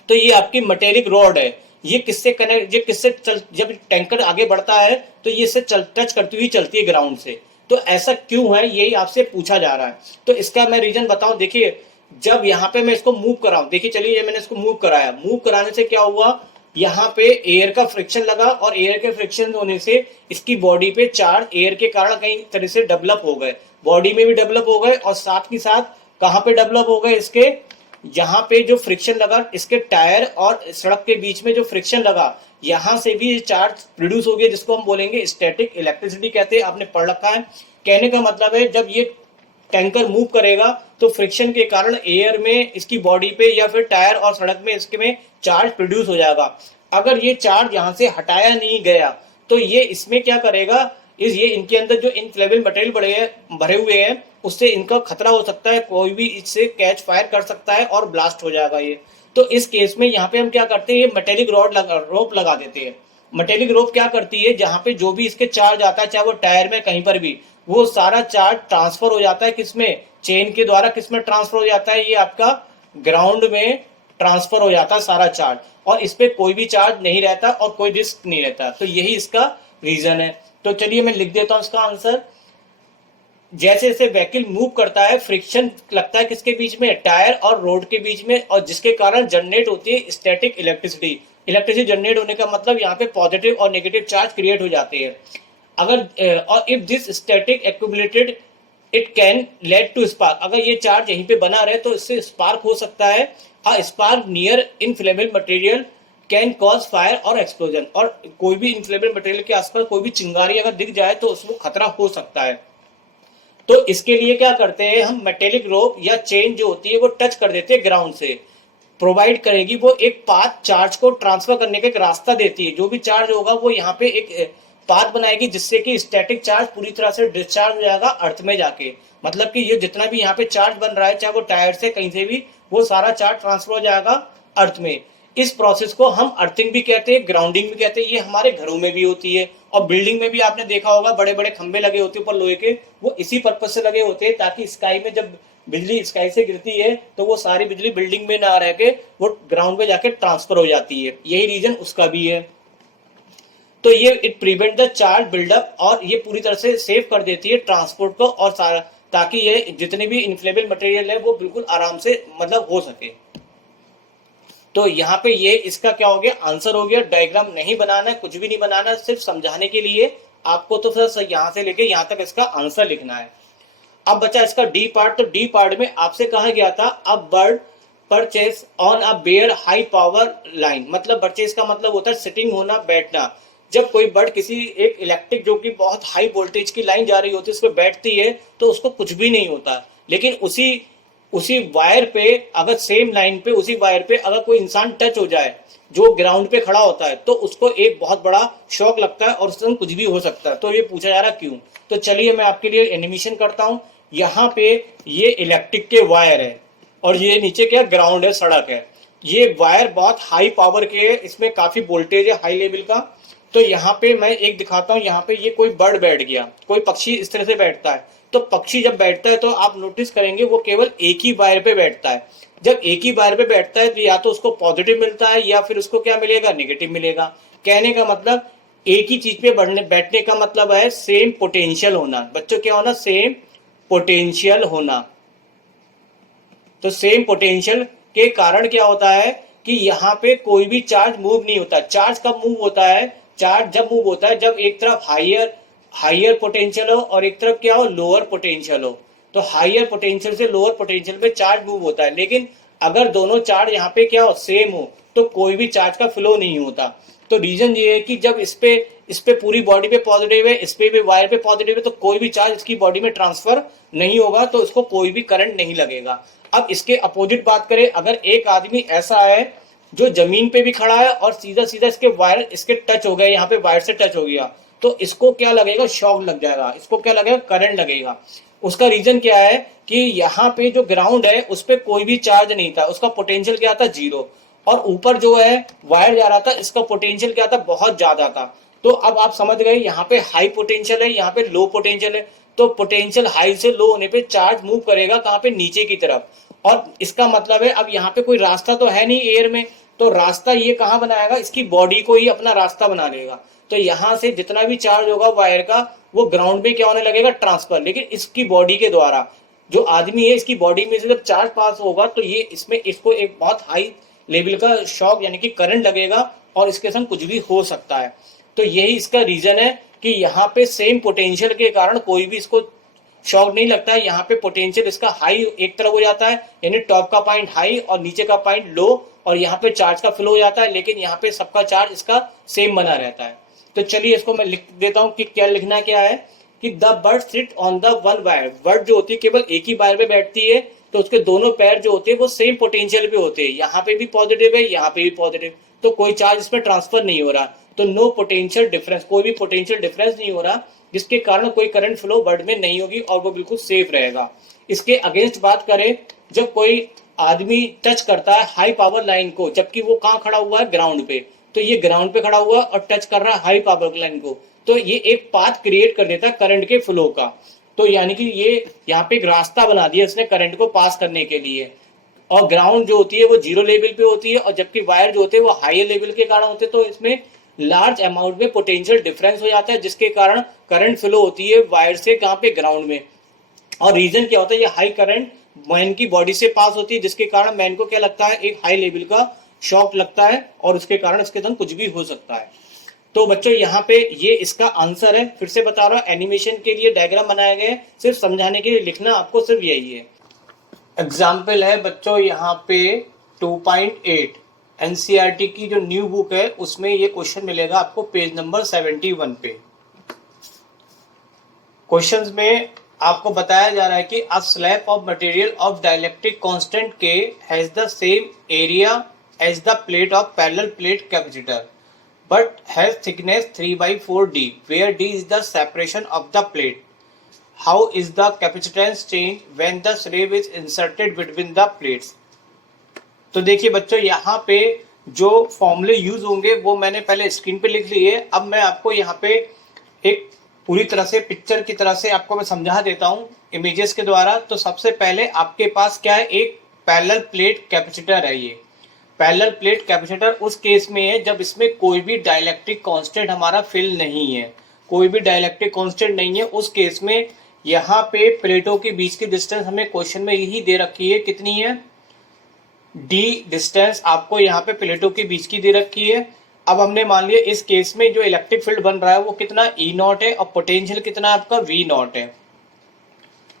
तो ये आपकी मटेरिक रॉड है, ये किससे कनेक्ट, ये किससे जब टैंकर आगे बढ़ता है तो ये इससे टच करती हुई चलती है ग्राउंड से। तो ऐसा क्यों है, यही आपसे पूछा जा रहा है। तो इसका मैं रीजन बताऊं। देखिए जब यहाँ पे मैं इसको मूव कराऊं, देखिए चलिए ये मैंने इसको मूव कराया, मूव कराने से क्या हुआ, यहाँ पे एयर का फ्रिक्शन लगा और एयर के फ्रिक्शन होने से इसकी बॉडी पे चार्ज एयर के कारण कई तरह से डेवलप हो गए, बॉडी में भी डेवलप हो गए और साथ ही साथ कहाँ पे डेवलप हो गए, इसके यहाँ पे जो फ्रिक्शन लगा, इसके टायर और सड़क के बीच में जो फ्रिक्शन लगा, यहां से भी चार्ज प्रोड्यूस हो गया, जिसको हम बोलेंगे स्टैटिक इलेक्ट्रिसिटी कहते हैं। आपने पढ़ रखा है। कहने का मतलब है जब ये टैंकर मूव करेगा तो फ्रिक्शन के कारण एयर में इसकी बॉडी पे या फिर टायर और सड़क में इसके में चार्ज प्रोड्यूस हो जाएगा। अगर ये चार्ज यहाँ से हटाया नहीं गया तो ये इसमें क्या करेगा, ये इनके अंदर जो इनफ्लेमेबल मटेरियल भरे हुए हैं उससे इनका खतरा हो सकता है, कोई भी इससे कैच फायर कर सकता है और ब्लास्ट हो जाएगा ये। तो इस केस में यहाँ पे हम क्या करते हैं, ये मेटेलिक रोप लगा देते हैं। मेटेलिक रोप क्या करती है, जहाँ पे जो भी इसके चार्ज आता है, चाहे वो टायर में कहीं पर भी, वो सारा चार्ज ट्रांसफर हो जाता है किसमें, चेन के द्वारा किसमें ट्रांसफर हो जाता है, ये आपका ग्राउंड में ट्रांसफर हो जाता है सारा चार्ज, और इस पे कोई भी चार्ज नहीं रहता और कोई रिस्क नहीं रहता। तो यही इसका रीजन है। तो चलिए मैं लिख देता हूं इसका आंसर। जैसे जैसे व्हीकल मूव करता है फ्रिक्शन लगता है किसके बीच में, टायर और रोड के बीच में, और जिसके कारण जनरेट होती है स्टैटिक इलेक्ट्रिसिटी। इलेक्ट्रिसिटी जनरेट होने का मतलब यहाँ पे पॉजिटिव और नेगेटिव चार्ज क्रिएट हो जाते हैं। अगर और if this static accumulated it can lead to spark, अगर ये चार्ज यहीं पे बना रहे तो इससे स्पार्क हो सकता है। A spark near inflammable material can cause fire और एक्सप्लोजन, और कोई भी इनफ्लेमेबल मटेरियल के आसपास कोई भी चिंगारी अगर दिख जाए तो उसको खतरा हो सकता है। तो इसके लिए क्या करते हैं हम, मेटेलिक रोप या चेन जो होती है वो टच कर देते हैं ग्राउंड से, प्रोवाइड करेगी वो एक पाथ, चार्ज को ट्रांसफर करने का एक रास्ता देती है। जो भी चार्ज होगा वो यहाँ पे एक पाथ बनाएगी जिससे कि स्टैटिक चार्ज पूरी तरह से डिस्चार्ज हो जाएगा अर्थ में जाके। मतलब कि ये जितना भी यहाँ पे चार्ज बन रहा है, चाहे वो टायर से कहीं से भी, वो सारा चार्ज ट्रांसफर हो जाएगा अर्थ में। इस प्रोसेस को हम अर्थिंग भी कहते हैं, ग्राउंडिंग भी कहते हैं। ये हमारे घरों में भी होती है और बिल्डिंग में भी आपने देखा होगा, बड़े बड़े खंबे लगे होते हैं ऊपर लोहे के, वो इसी पर्पज से लगे होते हैं ताकि स्काई में जब बिजली स्काई से गिरती है तो वो सारी बिजली बिल्डिंग में ना रह के वो ग्राउंड पे जाके ट्रांसफर हो जाती है, यही रीजन उसका भी है। तो ये it prevent the charge buildup, और ये पूरी तरह से सेव कर देती है ट्रांसपोर्ट को, और सारा, ताकि ये जितने भी इन्फ्लेमेबल मटेरियल है वो बिल्कुल आराम से मतलब हो सके। तो यहाँ पे ये इसका क्या हो गया, आंसर हो गया। डायग्राम नहीं बनाना है, कुछ भी नहीं बनाना है, सिर्फ समझाने के लिए आपको तो फिर यहाँ से लेके यहाँ तक इसका आंसर लिखना है। अब बचा इसका डी पार्ट। तो डी पार्ट में आपसे कहा गया था a bird perch on a bare high power line, मतलब परचेस का मतलब होता है सिटिंग होना, बैठना। जब कोई बर्ड किसी एक इलेक्ट्रिक जो कि बहुत हाई वोल्टेज की लाइन जा रही होती है उस पर बैठती है तो उसको कुछ भी नहीं होता, लेकिन उसी उसी वायर पे अगर सेम लाइन पे उसी वायर पे अगर कोई इंसान टच हो जाए जो ग्राउंड पे खड़ा होता है तो उसको एक बहुत बड़ा शॉक लगता है और उससे कुछ भी हो सकता है। तो ये पूछा जा रहा क्यों। तो चलिए मैं आपके लिए एनिमेशन करता हूं। यहाँ पे ये इलेक्ट्रिक के वायर है और ये नीचे क्या ग्राउंड है, सड़क है। ये वायर बहुत हाई पावर के है, इसमें काफी वोल्टेज है हाई लेवल का। तो यहाँ पे मैं एक दिखाता हूँ, यहाँ पे ये कोई बर्ड बैठ गया, कोई पक्षी इस तरह से बैठता है। तो पक्षी जब बैठता है तो आप नोटिस करेंगे वो केवल एक ही वायर पे बैठता है। जब एक ही वायर पे बैठता है तो या तो उसको पॉजिटिव मिलता है या फिर उसको क्या मिलेगा, नेगेटिव मिलेगा। कहने का मतलब एक ही चीज पे बैठने का मतलब है सेम पोटेंशियल होना। बच्चों क्या होना, सेम पोटेंशियल होना। तो सेम पोटेंशियल के कारण क्या होता है कि यहाँ पे कोई भी चार्ज मूव नहीं होता। चार्ज कब मूव होता है, चार्ज जब मूव होता है जब एक तरफ हाइयर पोटेंशियल हो और एक तरफ क्या हो, लोअर पोटेंशियल हो। तो हाइयर पोटेंशियल से लोअर पोटेंशियल पे चार्ज मूव होता है, लेकिन अगर दोनों चार्ज यहाँ पे क्या हो, सेम हो, तो कोई भी चार्ज का फ्लो नहीं होता। तो रीजन ये है कि जब इस पे पूरी बॉडी पे पॉजिटिव है, इस पे भी वायर पे पॉजिटिव है, तो कोई भी चार्ज इसकी बॉडी में ट्रांसफर नहीं होगा, तो इसको कोई भी करंट नहीं लगेगा। अब इसके अपोजिट बात करें, अगर एक आदमी ऐसा है जो जमीन पे भी खड़ा है और सीधा सीधा इसके वायर इसके टच हो गए, यहाँ पे वायर से टच हो गया, तो इसको क्या लगेगा, शॉक लग जाएगा। इसको क्या लगेगा, करंट लगेगा। उसका रीजन क्या है कि यहाँ पे जो ग्राउंड है उस पर कोई भी चार्ज नहीं था, उसका पोटेंशियल क्या था, जीरो। और ऊपर जो है वायर जा रहा था, इसका पोटेंशियल क्या था, बहुत ज्यादा था। तो अब आप समझ गए, यहाँ पे हाई पोटेंशियल है, यहाँ पे लो पोटेंशियल है। तो पोटेंशियल हाई से लो होने पे चार्ज मूव करेगा कहाँ पे, नीचे की तरफ। और इसका मतलब है अब यहाँ पे कोई रास्ता तो है नहीं एयर में, तो रास्ता ये कहाँ बनाएगा, इसकी बॉडी को ही अपना रास्ता बना लेगा। तो यहाँ से जितना भी चार्ज होगा वायर का वो ग्राउंड में क्या होने लगेगा, ट्रांसफर। लेकिन इसकी बॉडी के द्वारा, जो आदमी है इसकी बॉडी में से जब चार्ज पास होगा तो ये इसमें इसको एक बहुत हाई लेवल का शॉक यानी कि करंट लगेगा और इसके संग कुछ भी हो सकता है। तो यही इसका रीजन है कि यहाँ पे सेम पोटेंशियल के कारण कोई भी इसको शॉक नहीं लगता है। यहाँ पे पोटेंशियल इसका हाई एक तरफ हो जाता है, यानी टॉप का पॉइंट हाई और नीचे का पॉइंट लो, और यहाँ पे चार्ज का फ्लो हो जाता है, लेकिन यहाँ पे सबका चार्ज इसका सेम बना रहता है। तो चलिए इसको मैं लिख देता हूँ कि क्या लिखना क्या है कि the bird sit on the one wire. Bird जो होती है केवल एक ही वायर पे बैठती है, तो उसके दोनों पैर जो होते हैं वो सेम पोटेंशियल पे होते हैं। यहाँ पे भी पॉजिटिव है, यहाँ पे भी पॉजिटिव, तो कोई चार्ज इसमें ट्रांसफर नहीं हो रहा। तो नो पोटेंशियल डिफरेंस, कोई भी पोटेंशियल डिफरेंस नहीं हो रहा, जिसके कारण कोई करंट फ्लो बर्ड में नहीं होगी और वो बिल्कुल सेफ रहेगा। इसके अगेंस्ट बात करें, जब कोई आदमी टच करता है हाई पावर लाइन को, जबकि वो कहाँ खड़ा हुआ है, ग्राउंड पे, तो ये ग्राउंड पे खड़ा हुआ और टच कर रहा है हाई पावर लाइन को, तो ये एक पाथ क्रिएट कर देता है करंट के फ्लो का। तो यानी कि ये यहाँ पे एक रास्ता बना दिया इसने करंट को पास करने के लिए। और ग्राउंड जो होती है वो जीरो लेवल पे होती है, और जबकि वायर जो होते हैं वो हाई लेवल के कारण होते हैं, तो इसमें लार्ज अमाउंट में पोटेंशियल डिफरेंस हो जाता है, जिसके कारण करंट फ्लो होती है वायर से कहाँ पे, ग्राउंड में। और रीजन क्या होता है, ये हाई करंट मैन की बॉडी से पास होती है, जिसके कारण मैन को क्या लगता है, एक हाई लेवल का शॉक लगता है, और उसके कारण इसके संग कुछ भी हो सकता है। तो बच्चों यहाँ पे ये इसका आंसर है। फिर से बता रहा हूँ, एनिमेशन के लिए डायग्राम बनाए गए, सिर्फ समझाने के लिए लिखना आपको सिर्फ यही है। एग्जाम्पल है बच्चों यहाँ पे 2.8 एनसीईआरटी की जो न्यू बुक है उसमें ये क्वेश्चन मिलेगा आपको पेज नंबर 71 पे। क्वेश्चंस में आपको बताया जा रहा है कि a slab of material of dielectric constant K has the same area as the plate of parallel plate capacitor but has thickness 3/4 D, where D is the separation of the plate. How is the capacitance change when the slab is inserted between the plates? तो देखिए बच्चों, यहाँ पे जो फॉर्मूले use होंगे वो मैंने पहले स्क्रीन पे लिख लिए। अब मैं आपको यहाँ पे एक पूरी तरह से पिक्चर की तरह से आपको मैं समझा देता हूँ इमेजेस के द्वारा। तो सबसे पहले आपके पास क्या है, एक पैरेलल प्लेट कैपेसिटर है। ये पैरेलल प्लेट कैपेसिटर उस केस में है जब इसमें कोई भी डाइलेक्ट्रिक कांस्टेंट हमारा फिल नहीं है, कोई भी डाइलेक्ट्रिक कांस्टेंट नहीं है। उस केस में यहाँ पे प्लेटों के बीच की डिस्टेंस हमें क्वेश्चन में यही दे रखी है, कितनी है, डी डिस्टेंस आपको यहाँ पे प्लेटों के बीच की दे रखी है। अब हमने मान लिया इस केस में जो इलेक्ट्रिक फील्ड बन रहा है वो कितना ई नॉट है और पोटेंशियल कितना आपका वी नॉट है।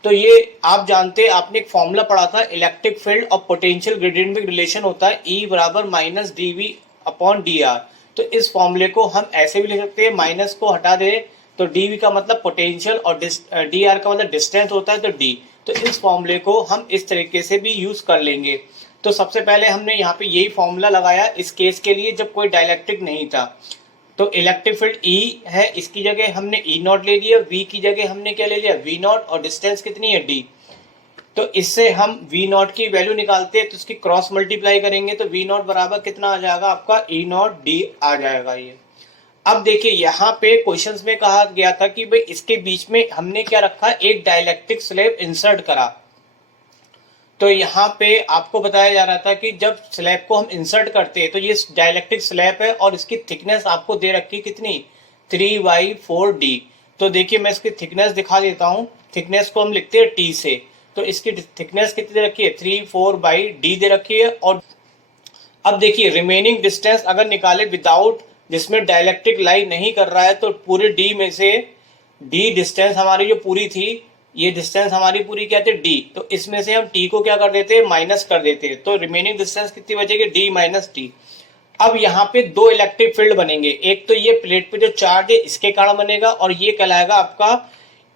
तो ये आप जानते हैं, आपने एक फॉर्मूला पढ़ा था इलेक्ट्रिक फील्ड और पोटेंशियल ग्रेडियंट में रिलेशन होता है ई बराबर minus D V upon D R. तो इस फॉर्मूले को हम ऐसे भी लिख सकते हैं, माइनस को हटा दे तो डी वी का मतलब पोटेंशियल और डी आर का मतलब डिस्टेंस होता है तो डी। तो इस फॉर्मूले को हम इस तरीके से भी यूज कर लेंगे। तो सबसे पहले हमने यहाँ पे यही फॉर्मूला लगाया इस केस के लिए जब कोई डाइलेक्ट्रिक नहीं था। तो इलेक्ट्रिक फील्ड ई है, इसकी जगह हमने ई नॉट ले लिया, वी की जगह हमने क्या ले लिया, वी नॉट, और डिस्टेंस कितनी है, डी। तो इससे हम वी नॉट की वैल्यू निकालते हैं तो इसकी क्रॉस मल्टीप्लाई करेंगे तो वी नॉट बराबर कितना आ जाएगा आपका, ई नॉट डी आ जाएगा ये। अब देखिए यहाँ पे क्वेश्चंस में कहा गया था कि भाई इसके बीच में हमने क्या रखा, एक डाइलेक्ट्रिक स्लैब इंसर्ट करा। तो यहाँ पे आपको बताया जा रहा था कि जब स्लैब को हम इंसर्ट करते हैं तो ये डाइलेक्ट्रिक स्लैब है और इसकी थिकनेस आपको दे रखी कितनी, 3/4d। तो देखिए मैं इसकी थिकनेस दिखा देता हूँ। थिकनेस को हम लिखते हैं t से, तो इसकी थिकनेस कितनी दे रखी है, 3/4d दे रखी है। और अब देखिए रिमेनिंग डिस्टेंस अगर निकाले विदाउट, जिसमें डाइलेक्ट्रिक लाई नहीं कर रहा है, तो पूरे d में से d डिस्टेंस हमारी जो पूरी थी, ये डिस्टेंस हमारी पूरी क्या थी, डी। तो इसमें से हम टी को क्या कर देते हैं, माइनस कर देते हैं। तो रिमेनिंग डिस्टेंस कितनी बचेगी, डी माइनस टी। अब यहाँ पे दो इलेक्ट्रिक फील्ड बनेंगे, एक तो ये प्लेट पे जो चार्ज है इसके कारण बनेगा और ये कहलाएगा आपका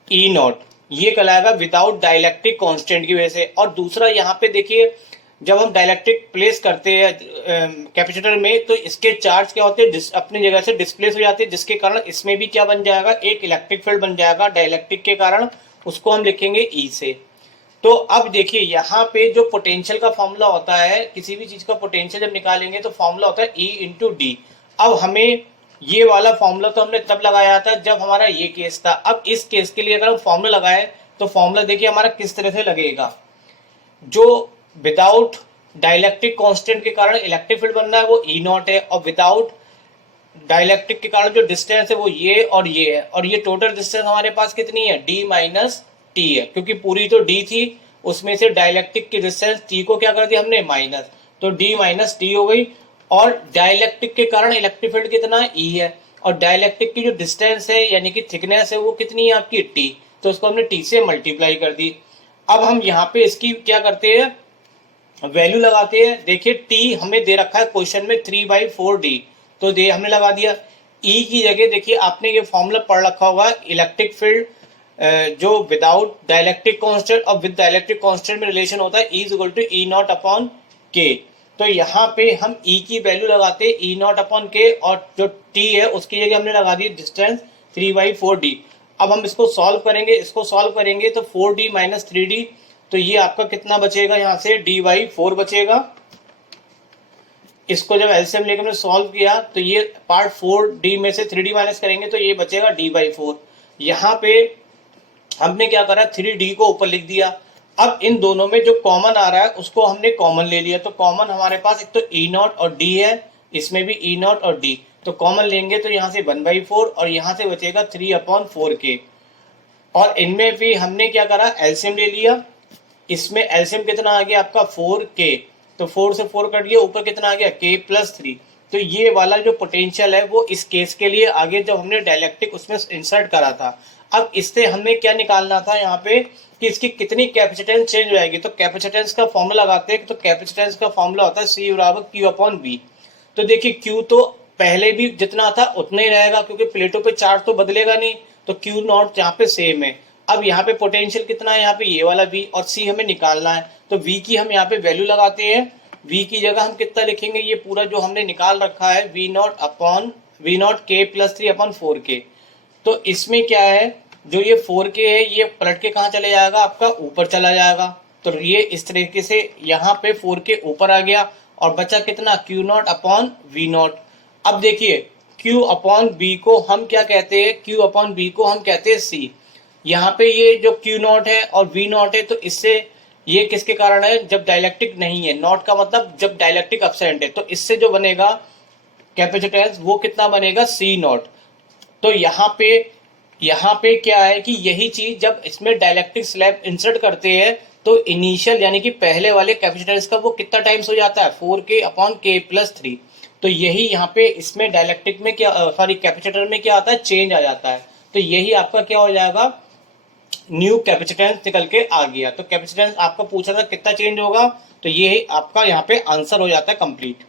ई नॉट, ये कहलाएगा विदाउट डाइलेक्ट्रिक कांस्टेंट की वजह से। और दूसरा यहाँ पे देखिए जब हम डाइलेक्ट्रिक प्लेस करते हैं कैपेसिटर में तो इसके चार्ज क्या होते हैं, अपनी जगह से डिस्प्लेस हो जाते हैं, जिसके कारण इसमें भी क्या बन जाएगा, एक इलेक्ट्रिक फील्ड बन जाएगा डाइलेक्ट्रिक के कारण, उसको हम लिखेंगे ई से। तो अब देखिए यहाँ पे जो पोटेंशियल का फॉर्मूला होता है, किसी भी चीज का पोटेंशियल जब निकालेंगे तो फॉर्मूला होता है ई इंटू डी। अब हमें ये वाला फॉर्मूला तो हमने तब लगाया था जब हमारा ये केस था। अब इस केस के लिए अगर हम फॉर्मूला लगाए तो फॉर्मूला देखिए हमारा किस तरह से लगेगा। जो विदाउट डाइलेक्ट्रिक कांस्टेंट के कारण इलेक्ट्रिक फील्ड बनना है वो ई नॉट है, और विदाउट डाइलेक्ट्रिक के कारण जो डिस्टेंस है वो ये और ये है, और ये टोटल डिस्टेंस हमारे पास कितनी है, डी माइनस टी है, क्योंकि पूरी तो डी थी, उसमें से डाइलेक्ट्रिक की डिस्टेंस टी को क्या कर दिया हमने, माइनस, तो डी माइनस टी हो गई। और डाइलेक्ट्रिक के कारण इलेक्ट्रिक फील्ड कितना है, ई है, और डाइलेक्ट्रिक की जो डिस्टेंस है यानी कि थिकनेस है वो कितनी है आपकी, टी, तो उसको हमने टी से मल्टीप्लाई कर दी। अब हम यहाँ पे इसकी क्या करते हैं, वैल्यू लगाते हैं। देखिए टी हमें दे रखा है क्वेश्चन में 3/4d, तो दे हमने लगा दिया। ई की जगह देखिए आपने ये फॉर्मूला पढ़ रखा होगा, इलेक्ट्रिक फील्ड जो विदाउट डाइलेक्ट्रिक कांस्टेंट और विद डाइलेक्ट्रिक कांस्टेंट में रिलेशन होता है, E is equal to E naught upon K. तो यहाँ पे हम ई की वैल्यू लगाते हैं ई नॉट अपॉन के, और जो टी है उसकी जगह हमने लगा दी डिस्टेंस 3/4d। अब हम इसको सॉल्व करेंगे, इसको सॉल्व करेंगे तो 4d माइनस 3d, तो ये आपका कितना बचेगा, यहाँ से d/4 बचेगा। इसको जब एलसीएम लेकर हमने सॉल्व किया तो ये पार्ट 4d में से 3d माइनस करेंगे तो ये बचेगा d/4। यहाँ पे हमने क्या करा, 3d को ऊपर लिख दिया। अब इन दोनों में जो कॉमन आ रहा है उसको हमने कॉमन ले लिया, तो कॉमन हमारे पास एक तो ई नॉट और डी है, इसमें भी ई नॉट और डी, तो कॉमन लेंगे तो यहाँ से 1/4 और यहाँ से बचेगा 3/4k। और इनमें भी हमने क्या करा, एलसीएम ले लिया। इसमें एलसीएम कितना आ गया आपका 4k, तो 4 से 4 कट गया, ऊपर कितना आ गया k+3। तो ये वाला जो पोटेंशियल है वो इस केस के लिए आगे जब हमने डाइलेक्ट्रिक उसमें इंसर्ट करा था। अब इससे हमें क्या निकालना था यहाँ पे कि इसकी कितनी कैपेसिटेंस चेंज हो जाएगी। तो कैपेसिटेंस का फॉर्मूला लगाते हैं, तो कैपेसिटेंस का फॉर्मूला होता है C बराबर Q/V। तो देखिए Q तो पहले भी जितना था उतना ही रहेगा क्योंकि प्लेटों पे चार्ज तो बदलेगा नहीं, तो Q नॉट यहाँ पे सेम है। अब यहाँ पे पोटेंशियल कितना है, यहाँ पे ये वाला V, और C हमें निकालना है, तो V की हम यहाँ पे वैल्यू लगाते हैं। V की जगह हम कितना लिखेंगे, ये पूरा जो हमने निकाल रखा है V0 k+3/4k। तो इसमें क्या है, जो ये 4k है ये पलट के कहाँ चले जाएगा, आपका ऊपर चला जाएगा। तो ये इस तरीके से यहाँ पे 4k ऊपर आ गया और बचा कितना, Q0/V0। अब देखिए Q अपॉन बी को हम क्या कहते हैं, Q अपॉन बी को हम कहते हैं C। यहाँ पे ये जो Q नॉट है और V नॉट है, तो इससे ये किसके कारण है, जब डाइलेक्ट्रिक नहीं है, नॉट का मतलब जब डाइलेक्ट्रिक अब्सेंट है, तो इससे जो बनेगा कैपेसिटेंस वो कितना बनेगा, C नॉट। तो यहाँ पे क्या है कि यही चीज जब इसमें डाइलेक्ट्रिक स्लैब इंसर्ट करते हैं तो इनिशियल यानी कि पहले वाले कैपेसिटेंस का वो कितना टाइम्स हो जाता है, 4k अपॉन k प्लस 3। तो यही यहाँ पे इसमें डाइलेक्ट्रिक में क्या, सॉरी कैपेसिटर में क्या आता है, चेंज आ जाता है। तो यही आपका क्या हो जाएगा, न्यू कैपेसिटेंस निकल के आ गया। तो कैपेसिटेंस आपका पूछा था कितना चेंज होगा, तो यही आपका यहाँ पे आंसर हो जाता है कंप्लीट।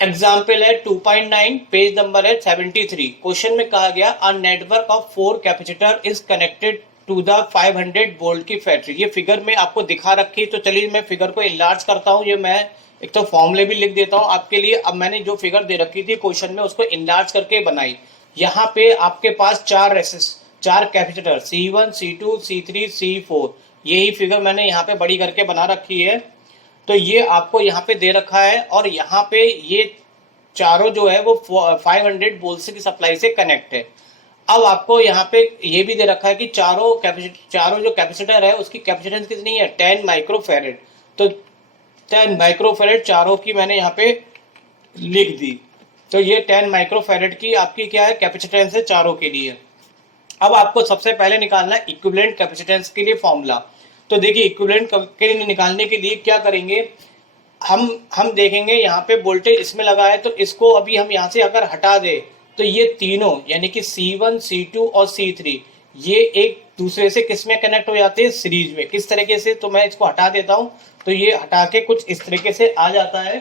एग्जाम्पल है 2.9, पेज नंबर है 73। क्वेश्चन में कहा गया a network of 4 capacitor is connected to the 500 volt की फैक्ट्री। ये फिगर में आपको दिखा रखी, तो चलिए मैं फिगर को इनलार्ज करता हूँ। ये मैं एक तो फॉर्मूले भी लिख देता हूँ आपके लिए। अब मैंने जो फिगर दे रखी थी क्वेश्चन में उसको इनलार्ज करके बनाई। यहाँ पे आपके पास चार capacitor C1, C2, C3, C4, यही फिगर मैंने यहाँ पे बड़ी करके बना रखी है। तो ये आपको यहाँ पे दे रखा है और यहाँ पे ये चारों जो है वो 500 वोल्ट की सप्लाई से कनेक्ट है। अब आपको यहाँ पे ये भी दे रखा है कि चारों जो कैपेसिटर है उसकी कैपेसिटेंस कितनी है, 10 माइक्रोफेरेड। तो 10 माइक्रोफेरेड चारों की मैंने यहाँ पे लिख दी। तो ये 10 माइक्रोफेरेड की आपकी क्या है, कैपेसिटेंस है चारों के लिए। अब आपको सबसे पहले निकालना है इक्विवेलेंट कैपेसिटेंस के लिए फॉर्मूला। तो देखिए इक्विवेलेंट के लिए निकालने के लिए क्या करेंगे, हम देखेंगे यहाँ पे वोल्टेज इसमें लगा है, तो इसको अभी हम यहाँ से अगर हटा दे तो ये तीनों यानी कि C1, C2 और C3 ये एक दूसरे से किस में कनेक्ट हो जाते हैं, सीरीज में। किस तरीके से, तो मैं इसको हटा देता हूँ, तो ये हटा के कुछ इस तरीके से आ जाता है।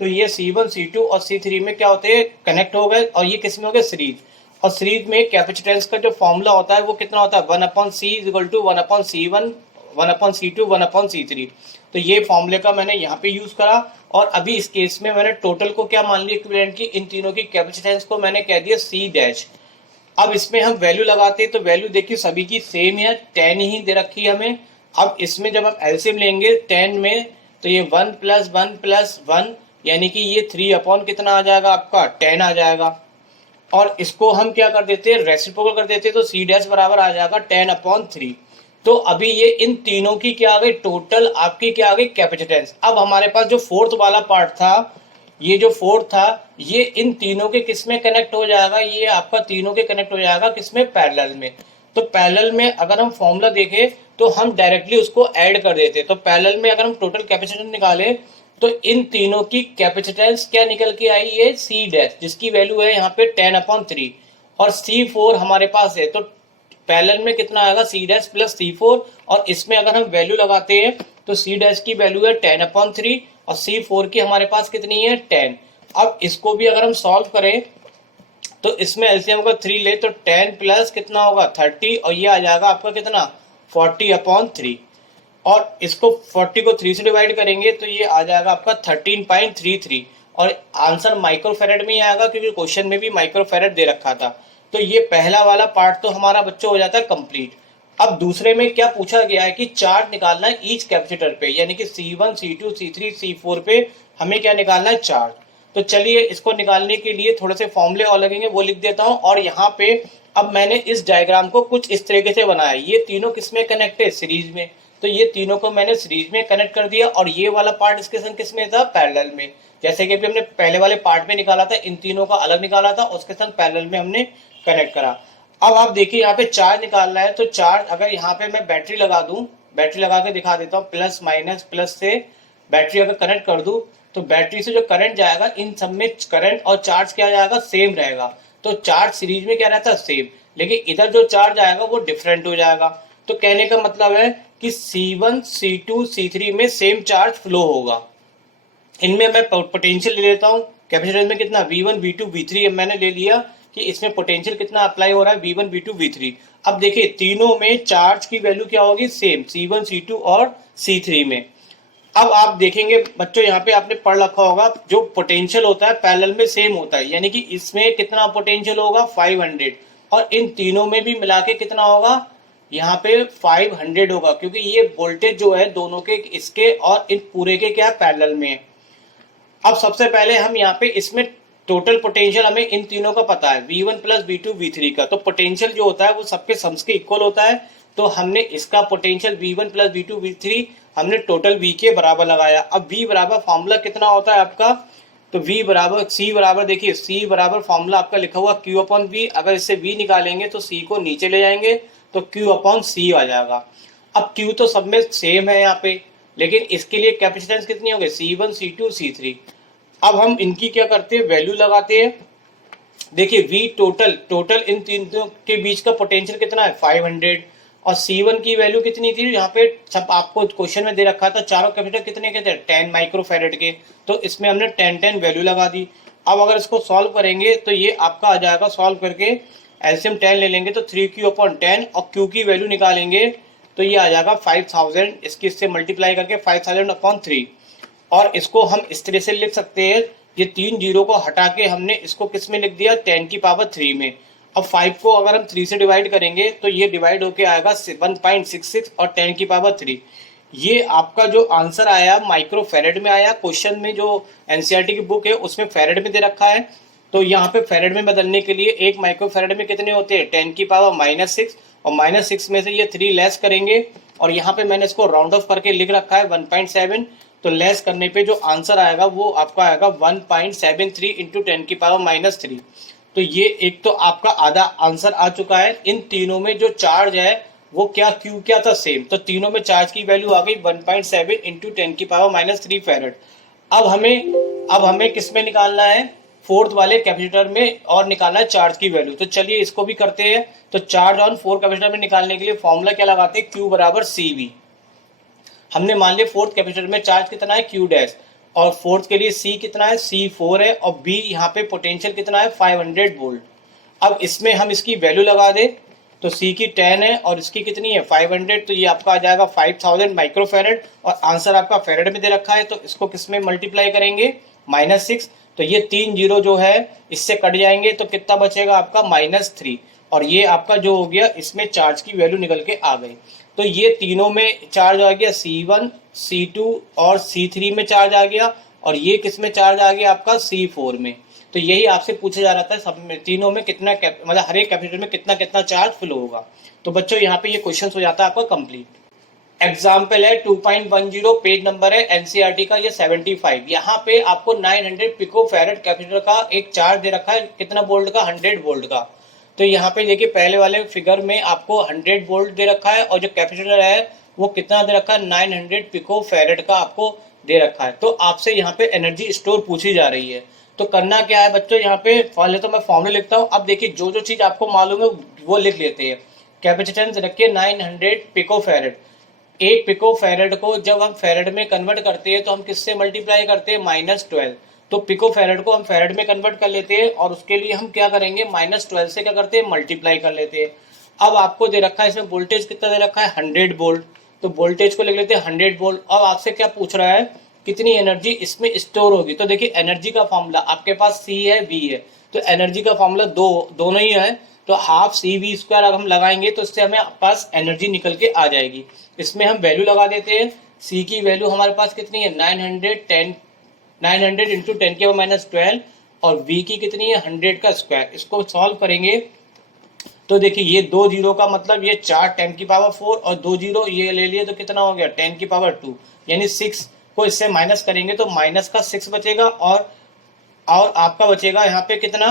तो ये C1, C2 और C3 में क्या होते हैं, कनेक्ट हो गए, और ये किस में हो गए, सीरीज। और सीरीज में कैपेसिटेंस का जो फॉर्मूला होता है वो कितना होता है, 1/C equal to 1/C1, 1/C2, 1/C3। तो ये फॉर्मूले का मैंने यहाँ पे यूज करा। और अभी इस केस में मैंने टोटल को क्या मान लिया, इक्विवेलेंट की, इन तीनों की कैपेसिटेंस को मैंने कह दिया C डैश। अब इसमें हम वैल्यू लगाते, तो वैल्यू देखिए सभी की सेम है, 10 ही दे रखी है हमें। अब इसमें जब हम एलसीएम लेंगे 10 में, तो ये 1 + 1 + 1 यानी कि ये 3 अपॉन कितना आ जाएगा आपका, 10 आ जाएगा। और इसको हम क्या कर देते हैं, रेसिप्रोकल कर देते हैं, तो C डैश बराबर आ जाएगा 10/3। तो अभी ये इन तीनों की क्या आ गई, टोटल आपकी क्या आ गई, कैपेसिटेंस। अब हमारे पास जो फोर्थ वाला पार्ट था, ये जो फोर्थ था, ये इन तीनों के किस में कनेक्ट हो जाएगा, ये आपका तीनों के कनेक्ट हो जाएगा किसमें, पैरेलल में। तो पैरेलल में अगर हम फॉर्मूला देखें तो हम डायरेक्टली उसको ऐड कर देते। तो पैरेलल में अगर हम टोटल कैपेसिटेंस निकाले तो इन तीनों की कैपेसिटेंस क्या निकल के आई है, C डैश, जिसकी वैल्यू है यहाँ पे 10/3। और C4 हमारे पास है, तो पैरेलल में कितना आएगा, C डैश प्लस C4। और इसमें अगर हम वैल्यू लगाते हैं तो C डैश की वैल्यू है 10/3 और C4 की हमारे पास कितनी है, 10। अब इसको भी अगर हम सॉल्व करें तो इसमें एलसीएम का 3 ले तो 10 प्लस कितना होगा, 30, और ये आ जाएगा आपका कितना, 40/3। और इसको 40 को 3 से डिवाइड करेंगे तो ये आ जाएगा आपका 13.33। और आंसर माइक्रोफेरेड में ही आएगा क्योंकि क्वेश्चन में भी माइक्रोफेरेड दे रखा था। तो ये पहला वाला पार्ट तो हमारा बच्चों हो जाता है कंप्लीट। अब दूसरे में क्या पूछा गया है कि चार्ज निकालना है ईच कैपेसिटर पे, यानी कि C1, C2, C3, C4 पे हमें क्या निकालना है, चार्ज। तो चलिए इसको निकालने के लिए थोड़े से फॉर्मूले और लगेंगे, वो लिख देता हूँ। और यहाँ पे अब मैंने इस डायग्राम को कुछ इस तरीके से बनाया, ये तीनों किसमें कनेक्ट है, सीरीज में। तो ये तीनों को मैंने सीरीज में कनेक्ट कर दिया और ये वाला पार्ट इसके संग किसमें था, पैरेलल में। जैसे कि अभी हमने पहले वाले पार्ट में निकाला था, इन तीनों का अलग निकाला था, उसके संग पैरेलल में हमने कनेक्ट करा। अब आप देखिए यहाँ पे चार्ज निकालना है, तो चार्ज अगर यहाँ पे मैं बैटरी लगा दूं, बैटरी लगा के दिखा देता हूँ, प्लस माइनस प्लस से बैटरी अगर कनेक्ट कर दूं तो बैटरी से जो करंट जाएगा, इन सब में करंट और चार्ज क्या जाएगा, सेम रहेगा। तो चार्ज सीरीज में क्या रहता है, सेम, लेकिन इधर जो चार्ज आएगा वो डिफरेंट हो जाएगा। तो कहने का मतलब है कि C1, C2, C3 में सेम चार्ज फ्लो होगा। इनमें मैं पोटेंशियल ले लेता हूँ, कैपेसिटेंस में कितना, V1, V2, V3 मैंने ले लिया कि इसमें पोटेंशियल कितना अप्लाई हो रहा है, V1, V2, V3। अब देखिए तीनों में चार्ज की वैल्यू क्या होगी, सेम, C1, C2 और C3 में। अब आप देखेंगे बच्चों, यहाँ पे आपने पढ़ रखा होगा, जो पोटेंशियल होता है पैरेलल में सेम होता है, यानी कि इसमें कितना पोटेंशियल होगा, 500, और इन तीनों में भी मिला के कितना होगा, यहाँ पे 500 होगा, क्योंकि ये वोल्टेज जो है दोनों के, इसके और इन पूरे के क्या पैरेलल में है। अब सबसे पहले हम यहाँ पे इसमें टोटल पोटेंशियल हमें इन तीनों का पता है, V1 प्लस V2 V3 का। तो पोटेंशियल जो होता है वो सबके सम्स के इक्वल होता है। तो हमने इसका potential V1 plus V2 V3 हमने टोटल V के बराबर लगाया। अब V बराबर फॉर्मूला कितना होता है आपका, तो V बराबर C बराबर, देखिए C बराबर फॉर्मूला आपका लिखा हुआ Q अपॉन V। अगर इससे V निकालेंगे तो C को नीचे ले जाएंगे तो Q अपॉन C आ जाएगा। अब Q तो सब में सेम है यहाँ पे, लेकिन इसके लिए कैपेसिटेंस कितनी होगी, C1 C2 C3। अब हम इनकी क्या करते हैं, वैल्यू लगाते हैं। देखिए V टोटल इन तीनों के बीच का पोटेंशियल कितना है 500, और C1 की वैल्यू कितनी थी, यहाँ पे सब आपको क्वेश्चन में दे रखा था, चारों कैपेसिटर कितने के थे 10 माइक्रोफैरेड के। तो इसमें हमने 10 वैल्यू लगा दी। अब अगर इसको सॉल्व करेंगे तो ये आपका आ जाएगा, सॉल्व करके एलसीएम 10 ले लेंगे तो 3Q अपॉन 10, और Q की वैल्यू निकालेंगे तो ये आ जाएगा 5000, इसकी इससे मल्टीप्लाई करके 5000 अपॉन 3। और इसको हम इस तरह से लिख सकते हैं, ये 3 जीरो को हटा के हमने इसको किस में लिख दिया, 10 की पावर 3 में। अब 5 को अगर हम 3 से डिवाइड करेंगे तो ये डिवाइड होके आएगा 1.66 और 10 की पावर 3। ये आपका जो आंसर आया माइक्रो फैरेड में आया। क्वेश्चन में जो एनसीईआरटी की बुक है उसमें फैरेड में दे रखा है। तो यहाँ पे फैरेड में बदलने के लिए एक माइक्रो फैरेड में कितने होते हैं 10 की पावर -6, और -6 में से ये 3 लेस करेंगे, और यहाँ पे मैंने इसको राउंड ऑफ करके लिख रखा है 1.7। तो लेस करने पे जो आंसर आएगा वो आपका आएगा 1.73 इंटू 10 की पावर -3। तो ये एक तो आपका आधा आंसर आ चुका है। इन तीनों में जो चार्ज है वो क्या, क्यू क्या था, सेम। तो तीनों में चार्ज की वैल्यू आ गई 1.7 इंटू 10 की पावर -3 फैरेड। अब हमें किस में निकालना है, फोर्थ वाले कैपेसिटर में, और निकालना है चार्ज की वैल्यू। तो चलिए इसको भी करते हैं। तो चार्ज ऑन 4 कैपेसिटर में निकालने के लिए फॉर्मूला क्या लगाते हैं, Q बराबर CV। हमने मान लिया फोर्थ कैपेसिटर में चार्ज कितना है Q डैश, और फोर्थ के लिए C कितना है, C4 है, और B यहाँ पे पोटेंशियल कितना है 500 वोल्ट। अब इसमें हम इसकी वैल्यू लगा दें तो C की 10 है और इसकी कितनी है 500, तो ये आपका आ जाएगा 5000 माइक्रोफैरेड, और आंसर आपका फैरेड में दे रखा है। तो इसको किस में मल्टीप्लाई करेंगे, -6। तो ये 3 जीरो जो है इससे कट जाएंगे तो कितना बचेगा आपका -3, और ये आपका जो हो गया इसमें चार्ज की वैल्यू निकल के आ गई। तो ये तीनों में चार्ज आ गया, C1 C2 और C3 में चार्ज आ गया, और ये किस में चार्ज आ गया आपका C4 में। तो यही आपसे पूछा जा रहा था सब में, तीनों में कितना मतलब हर एक कैपेसिटर में कितना कितना चार्ज फ्लो होगा। तो बच्चों यहाँ पे ये क्वेश्चन हो जाता है आपका कंप्लीट। एग्जाम्पल है 2.10, पेज नंबर है एनसीईआरटी का ये 75। यहाँ पे आपको 900 पिको फैरेड कैपेसिटर का एक चार्ज दे रखा है, कितना वोल्ट का, 100 वोल्ट का। तो यहाँ पे देखिए पहले वाले फिगर में आपको 100 वोल्ट दे रखा है, और जो कैपेसिटर है वो कितना दे रखा है 900 पिको फैरेड का आपको दे रखा है। तो आपसे यहाँ पे एनर्जी स्टोर पूछी जा रही है। तो करना क्या है बच्चों, यहाँ पे पहले तो मैं फॉर्मूला लिखता हूँ। अब देखिए जो जो चीज आपको मालूम है वो लिख लेते हैं। कैपेसिटेंस रखिए 900 पिको फैरेड। एक पिको फैरेड को जब हम फैरेड में कन्वर्ट करते हैं तो हम किससे मल्टीप्लाई करते हैं, -12। तो पिको फैरेड को हम फैरेड में कन्वर्ट कर लेते हैं, और उसके लिए हम क्या करेंगे, -12 से क्या करते हैं, मल्टीप्लाई कर लेते हैं। अब आपको दे रखा है इसमें वोल्टेज कितना दे रखा है 100 वोल्ट। तो वोल्टेज को लिख लेते हैं 100 वोल्ट। अब आपसे क्या पूछ रहा है, कितनी एनर्जी इसमें स्टोर होगी। तो देखिए एनर्जी का फॉर्मूला आपके पास C है V है, तो एनर्जी का फॉर्मूला दोनों ही है। तो हाफ CV² अगर हम लगाएंगे तो इससे हमें पास एनर्जी निकल के आ जाएगी। इसमें हम वैल्यू लगा देते हैं। C की वैल्यू हमारे पास कितनी है 900 इंटू 10 की पावर -12, और V की कितनी है 100 का स्क्वायर। इसको सॉल्व करेंगे तो देखिए ये 2 जीरो का मतलब ये 4 10 की पावर 4, और 2 जीरो ये ले लिए तो कितना हो गया 10 की पावर 2, यानी 6 को इससे माइनस करेंगे तो माइनस का 6 बचेगा, और आपका बचेगा यहाँ पे कितना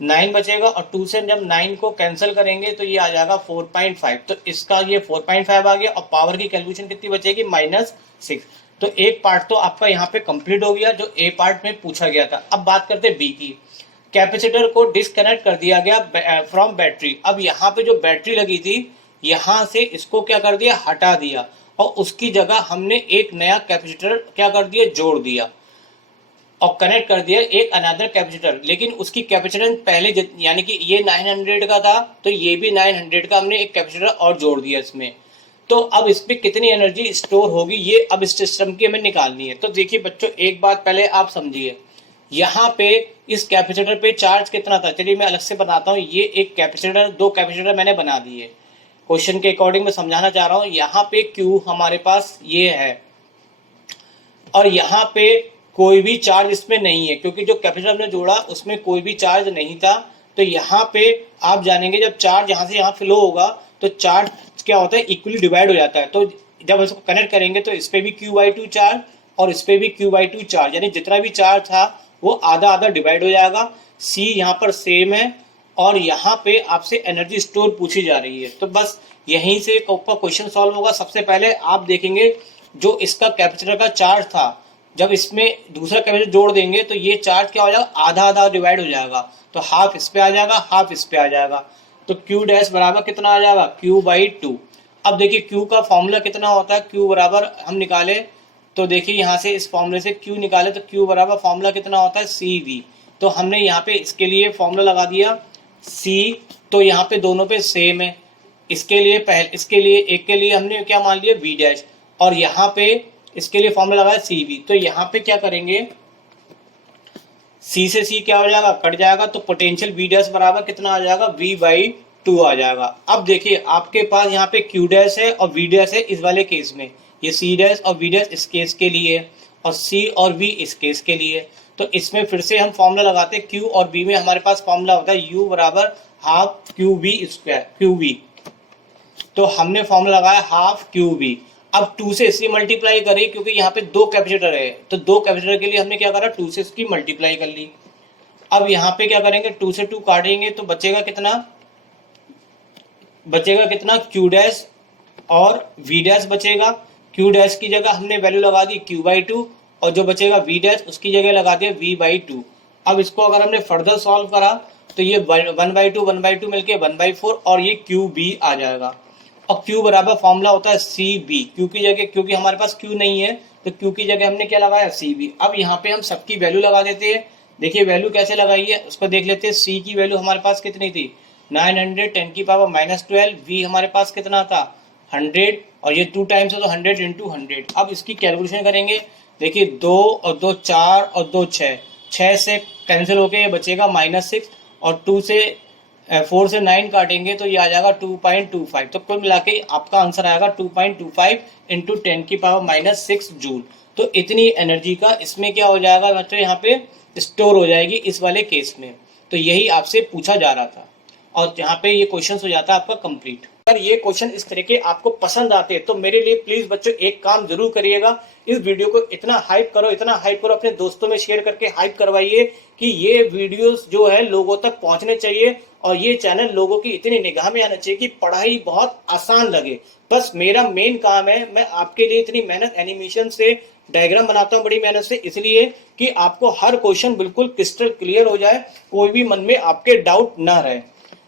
9 बचेगा, और 2 से जब 9 को कैंसिल करेंगे तो ये आ जाएगा 4.5। तो इसका ये 4.5 आ गया, और पावर की कैलकुलेशन कितनी बचेगी -6। तो एक पार्ट तो आपका यहाँ पे कंप्लीट हो गया जो ए पार्ट में पूछा गया था। अब बात करते हैं बी की। कैपेसिटर को डिस्कनेक्ट कर दिया गया फ्रॉम बैटरी। अब यहाँ पे जो बैटरी लगी थी यहाँ से इसको क्या कर दिया, हटा दिया, और उसकी जगह हमने एक नया कैपेसिटर क्या कर दिया, जोड़ दिया, और कनेक्ट कर दिया एक अनदर कैपेसिटर। लेकिन उसकी कैपेसिटेंस पहले यानी कि ये 900 का था तो ये भी 900 का हमने एक कैपेसिटर और जोड़ दिया इसमें। तो अब इस पे कितनी एनर्जी स्टोर होगी ये अब इस सिस्टम की हमें निकालनी है। तो देखिए बच्चों एक बात पहले आप समझिए, यहाँ पे इस कैपेसिटर पे चार्ज कितना था, चलिए मैं अलग से बताता हूँ। ये एक कैपेसिटर, 2 कैपेसिटर मैंने बना दिए, क्वेश्चन के अकॉर्डिंग मैं समझाना चाह रहा हूँ। यहाँ पे Q हमारे पास ये है, और यहाँ पे कोई भी चार्ज इसमें नहीं है, क्योंकि जो कैपेसिटर हमने जोड़ा उसमें कोई भी चार्ज नहीं था। तो यहाँ पे आप जानेंगे जब चार्ज यहाँ से यहाँ फ्लो होगा तो चार्ज क्या होता है, इक्वली डिवाइड हो जाता है। तो जब इसको कनेक्ट करेंगे तो इस पे भी Q/2 चार्ज और इस पे भी Q/2 चार्ज, यानी जितना भी चार्ज था वो आधा आधा डिवाइड हो जाएगा। C यहाँ पर सेम है और यहाँ पे आपसे एनर्जी स्टोर पूछी जा रही है। तो बस यहीं से क्वेश्चन सॉल्व होगा। सबसे पहले आप देखेंगे जो इसका कैपेसिटर का चार्ज था, जब इसमें दूसरा कैपेसिटर जोड़ देंगे तो ये चार्ज क्या हो जाएगा, आधा आधा डिवाइड हो जाएगा। तो हाफ इस पे आ जाएगा, हाफ इस पे आ जाएगा। तो Q डैश बराबर कितना आ जाएगा, Q/2। अब देखिए Q का फॉर्मूला कितना होता है, Q बराबर हम निकाले तो देखिए यहाँ से इस फॉर्मूले से Q निकाले तो Q बराबर फॉर्मूला कितना होता है, CV। तो हमने यहाँ पे इसके लिए फॉर्मूला लगा दिया C, तो यहाँ पे दोनों पे सेम है। इसके लिए एक के लिए हमने क्या मान लिया, V डैश, और यहाँ पे इसके लिए फॉर्मूला लगाया CV। तो यहाँ पे क्या करेंगे, C से C क्या हो जाएगा, कट जाएगा। तो पोटेंशियल V डैश बराबर कितना आ जाएगा, V/2 आ जाएगा। अब देखिए आपके पास यहाँ पे Q डैश है और V डैश है इस वाले केस में, ये C डैश और V डैश इस केस के लिए और C और V इस केस के लिए। तो इसमें फिर से हम फॉर्मूला लगाते हैं, Q और V में हमारे पास फॉर्मूला होता है U बराबर हाफ QV। तो हमने फॉर्मूला लगाया हाफ QV। अब 2 से इसकी मल्टीप्लाई करें क्योंकि यहाँ पे दो कैपेसिटर है, तो दो कैपेसिटर के लिए हमने क्या करा, 2 से इसकी मल्टीप्लाई कर ली। अब यहाँ पे क्या करेंगे, 2 से 2 काटेंगे तो बचेगा कितना Q डैश और V डैश बचेगा। Q डैश की जगह हमने वैल्यू लगा दी Q/2 और जो बचेगा V डैश उसकी जगह लगा दिया V/2। अब इसको अगर हमने फर्दर सॉल्व करा तो ये 1/2 मिलके 1/4 और ये QB आ जाएगा। और Q बराबर फॉर्मूला होता है CB। Q की जगह, क्योंकि हमारे पास Q नहीं है तो Q की जगह हमने क्या लगाया, CB। अब यहाँ पे हम सबकी वैल्यू लगा देते हैं। देखिए वैल्यू कैसे लगाई है उसको देख लेते हैं। C की वैल्यू हमारे पास कितनी थी, 910⁻⁻12। V हमारे पास कितना था, 100, और ये 2 टाइम्स है तो 100 × 100। अब इसकी कैलकुलेशन करेंगे। देखिए 2 और 2 4 और 2 6, 6 से कैंसिल होके ये बचेगा -6 और 2 से 4 से 9 काटेंगे तो ये आ जाएगा 2.25। तो कुल मिला के आपका आंसर आएगा 2.25 × 10⁻⁻6 जूल। तो इतनी एनर्जी का इसमें क्या हो जाएगा, मतलब यहाँ पे स्टोर हो जाएगी इस वाले केस में। तो यही आपसे पूछा जा रहा था और यहाँ पे ये क्वेश्चन हो जाता है आपका कंप्लीट। अगर ये क्वेश्चन इस तरह के आपको पसंद आते हैं तो मेरे लिए प्लीज बच्चों एक काम जरूर करिएगा, इस वीडियो को इतना हाइप करो अपने दोस्तों में शेयर करके हाइप करवाइए कि ये वीडियोस जो है लोगों तक पहुंचने चाहिए और ये चैनल लोगों की इतनी निगाह में आना चाहिए कि पढ़ाई बहुत आसान लगे। बस मेरा मेन काम है, मैं आपके लिए इतनी मेहनत एनिमेशन से डायग्राम बनाता हूँ बड़ी मेहनत से, इसलिए कि आपको हर क्वेश्चन बिल्कुल क्रिस्टल क्लियर हो जाए, कोई भी मन में आपके डाउट ना रहे।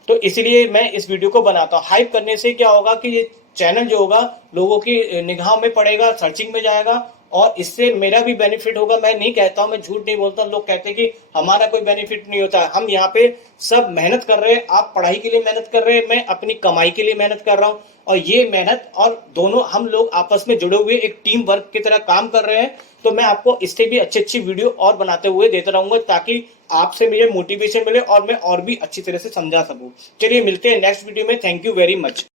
तो इसलिए मैं इस वीडियो को बनाता हूँ। हाइप करने से क्या होगा कि ये चैनल जो होगा लोगों की निगाह में पड़ेगा, सर्चिंग में जाएगा और इससे मेरा भी बेनिफिट होगा। मैं नहीं कहता हूँ, मैं झूठ नहीं बोलता। लोग कहते हैं कि हमारा कोई बेनिफिट नहीं होता। हम यहाँ पे सब मेहनत कर रहे हैं, आप पढ़ाई के लिए मेहनत कर रहे हैं, मैं अपनी कमाई के लिए मेहनत कर रहा हूँ और ये मेहनत और दोनों हम लोग आपस में जुड़े हुए एक टीम वर्क की तरह काम कर रहे हैं। तो मैं आपको इससे भी अच्छी वीडियो और बनाते हुए देता रहूंगा ताकि आपसे मुझे मोटिवेशन मिले और मैं और भी अच्छी तरह से समझा सकूं। चलिए मिलते हैं नेक्स्ट वीडियो में। Thank you very much.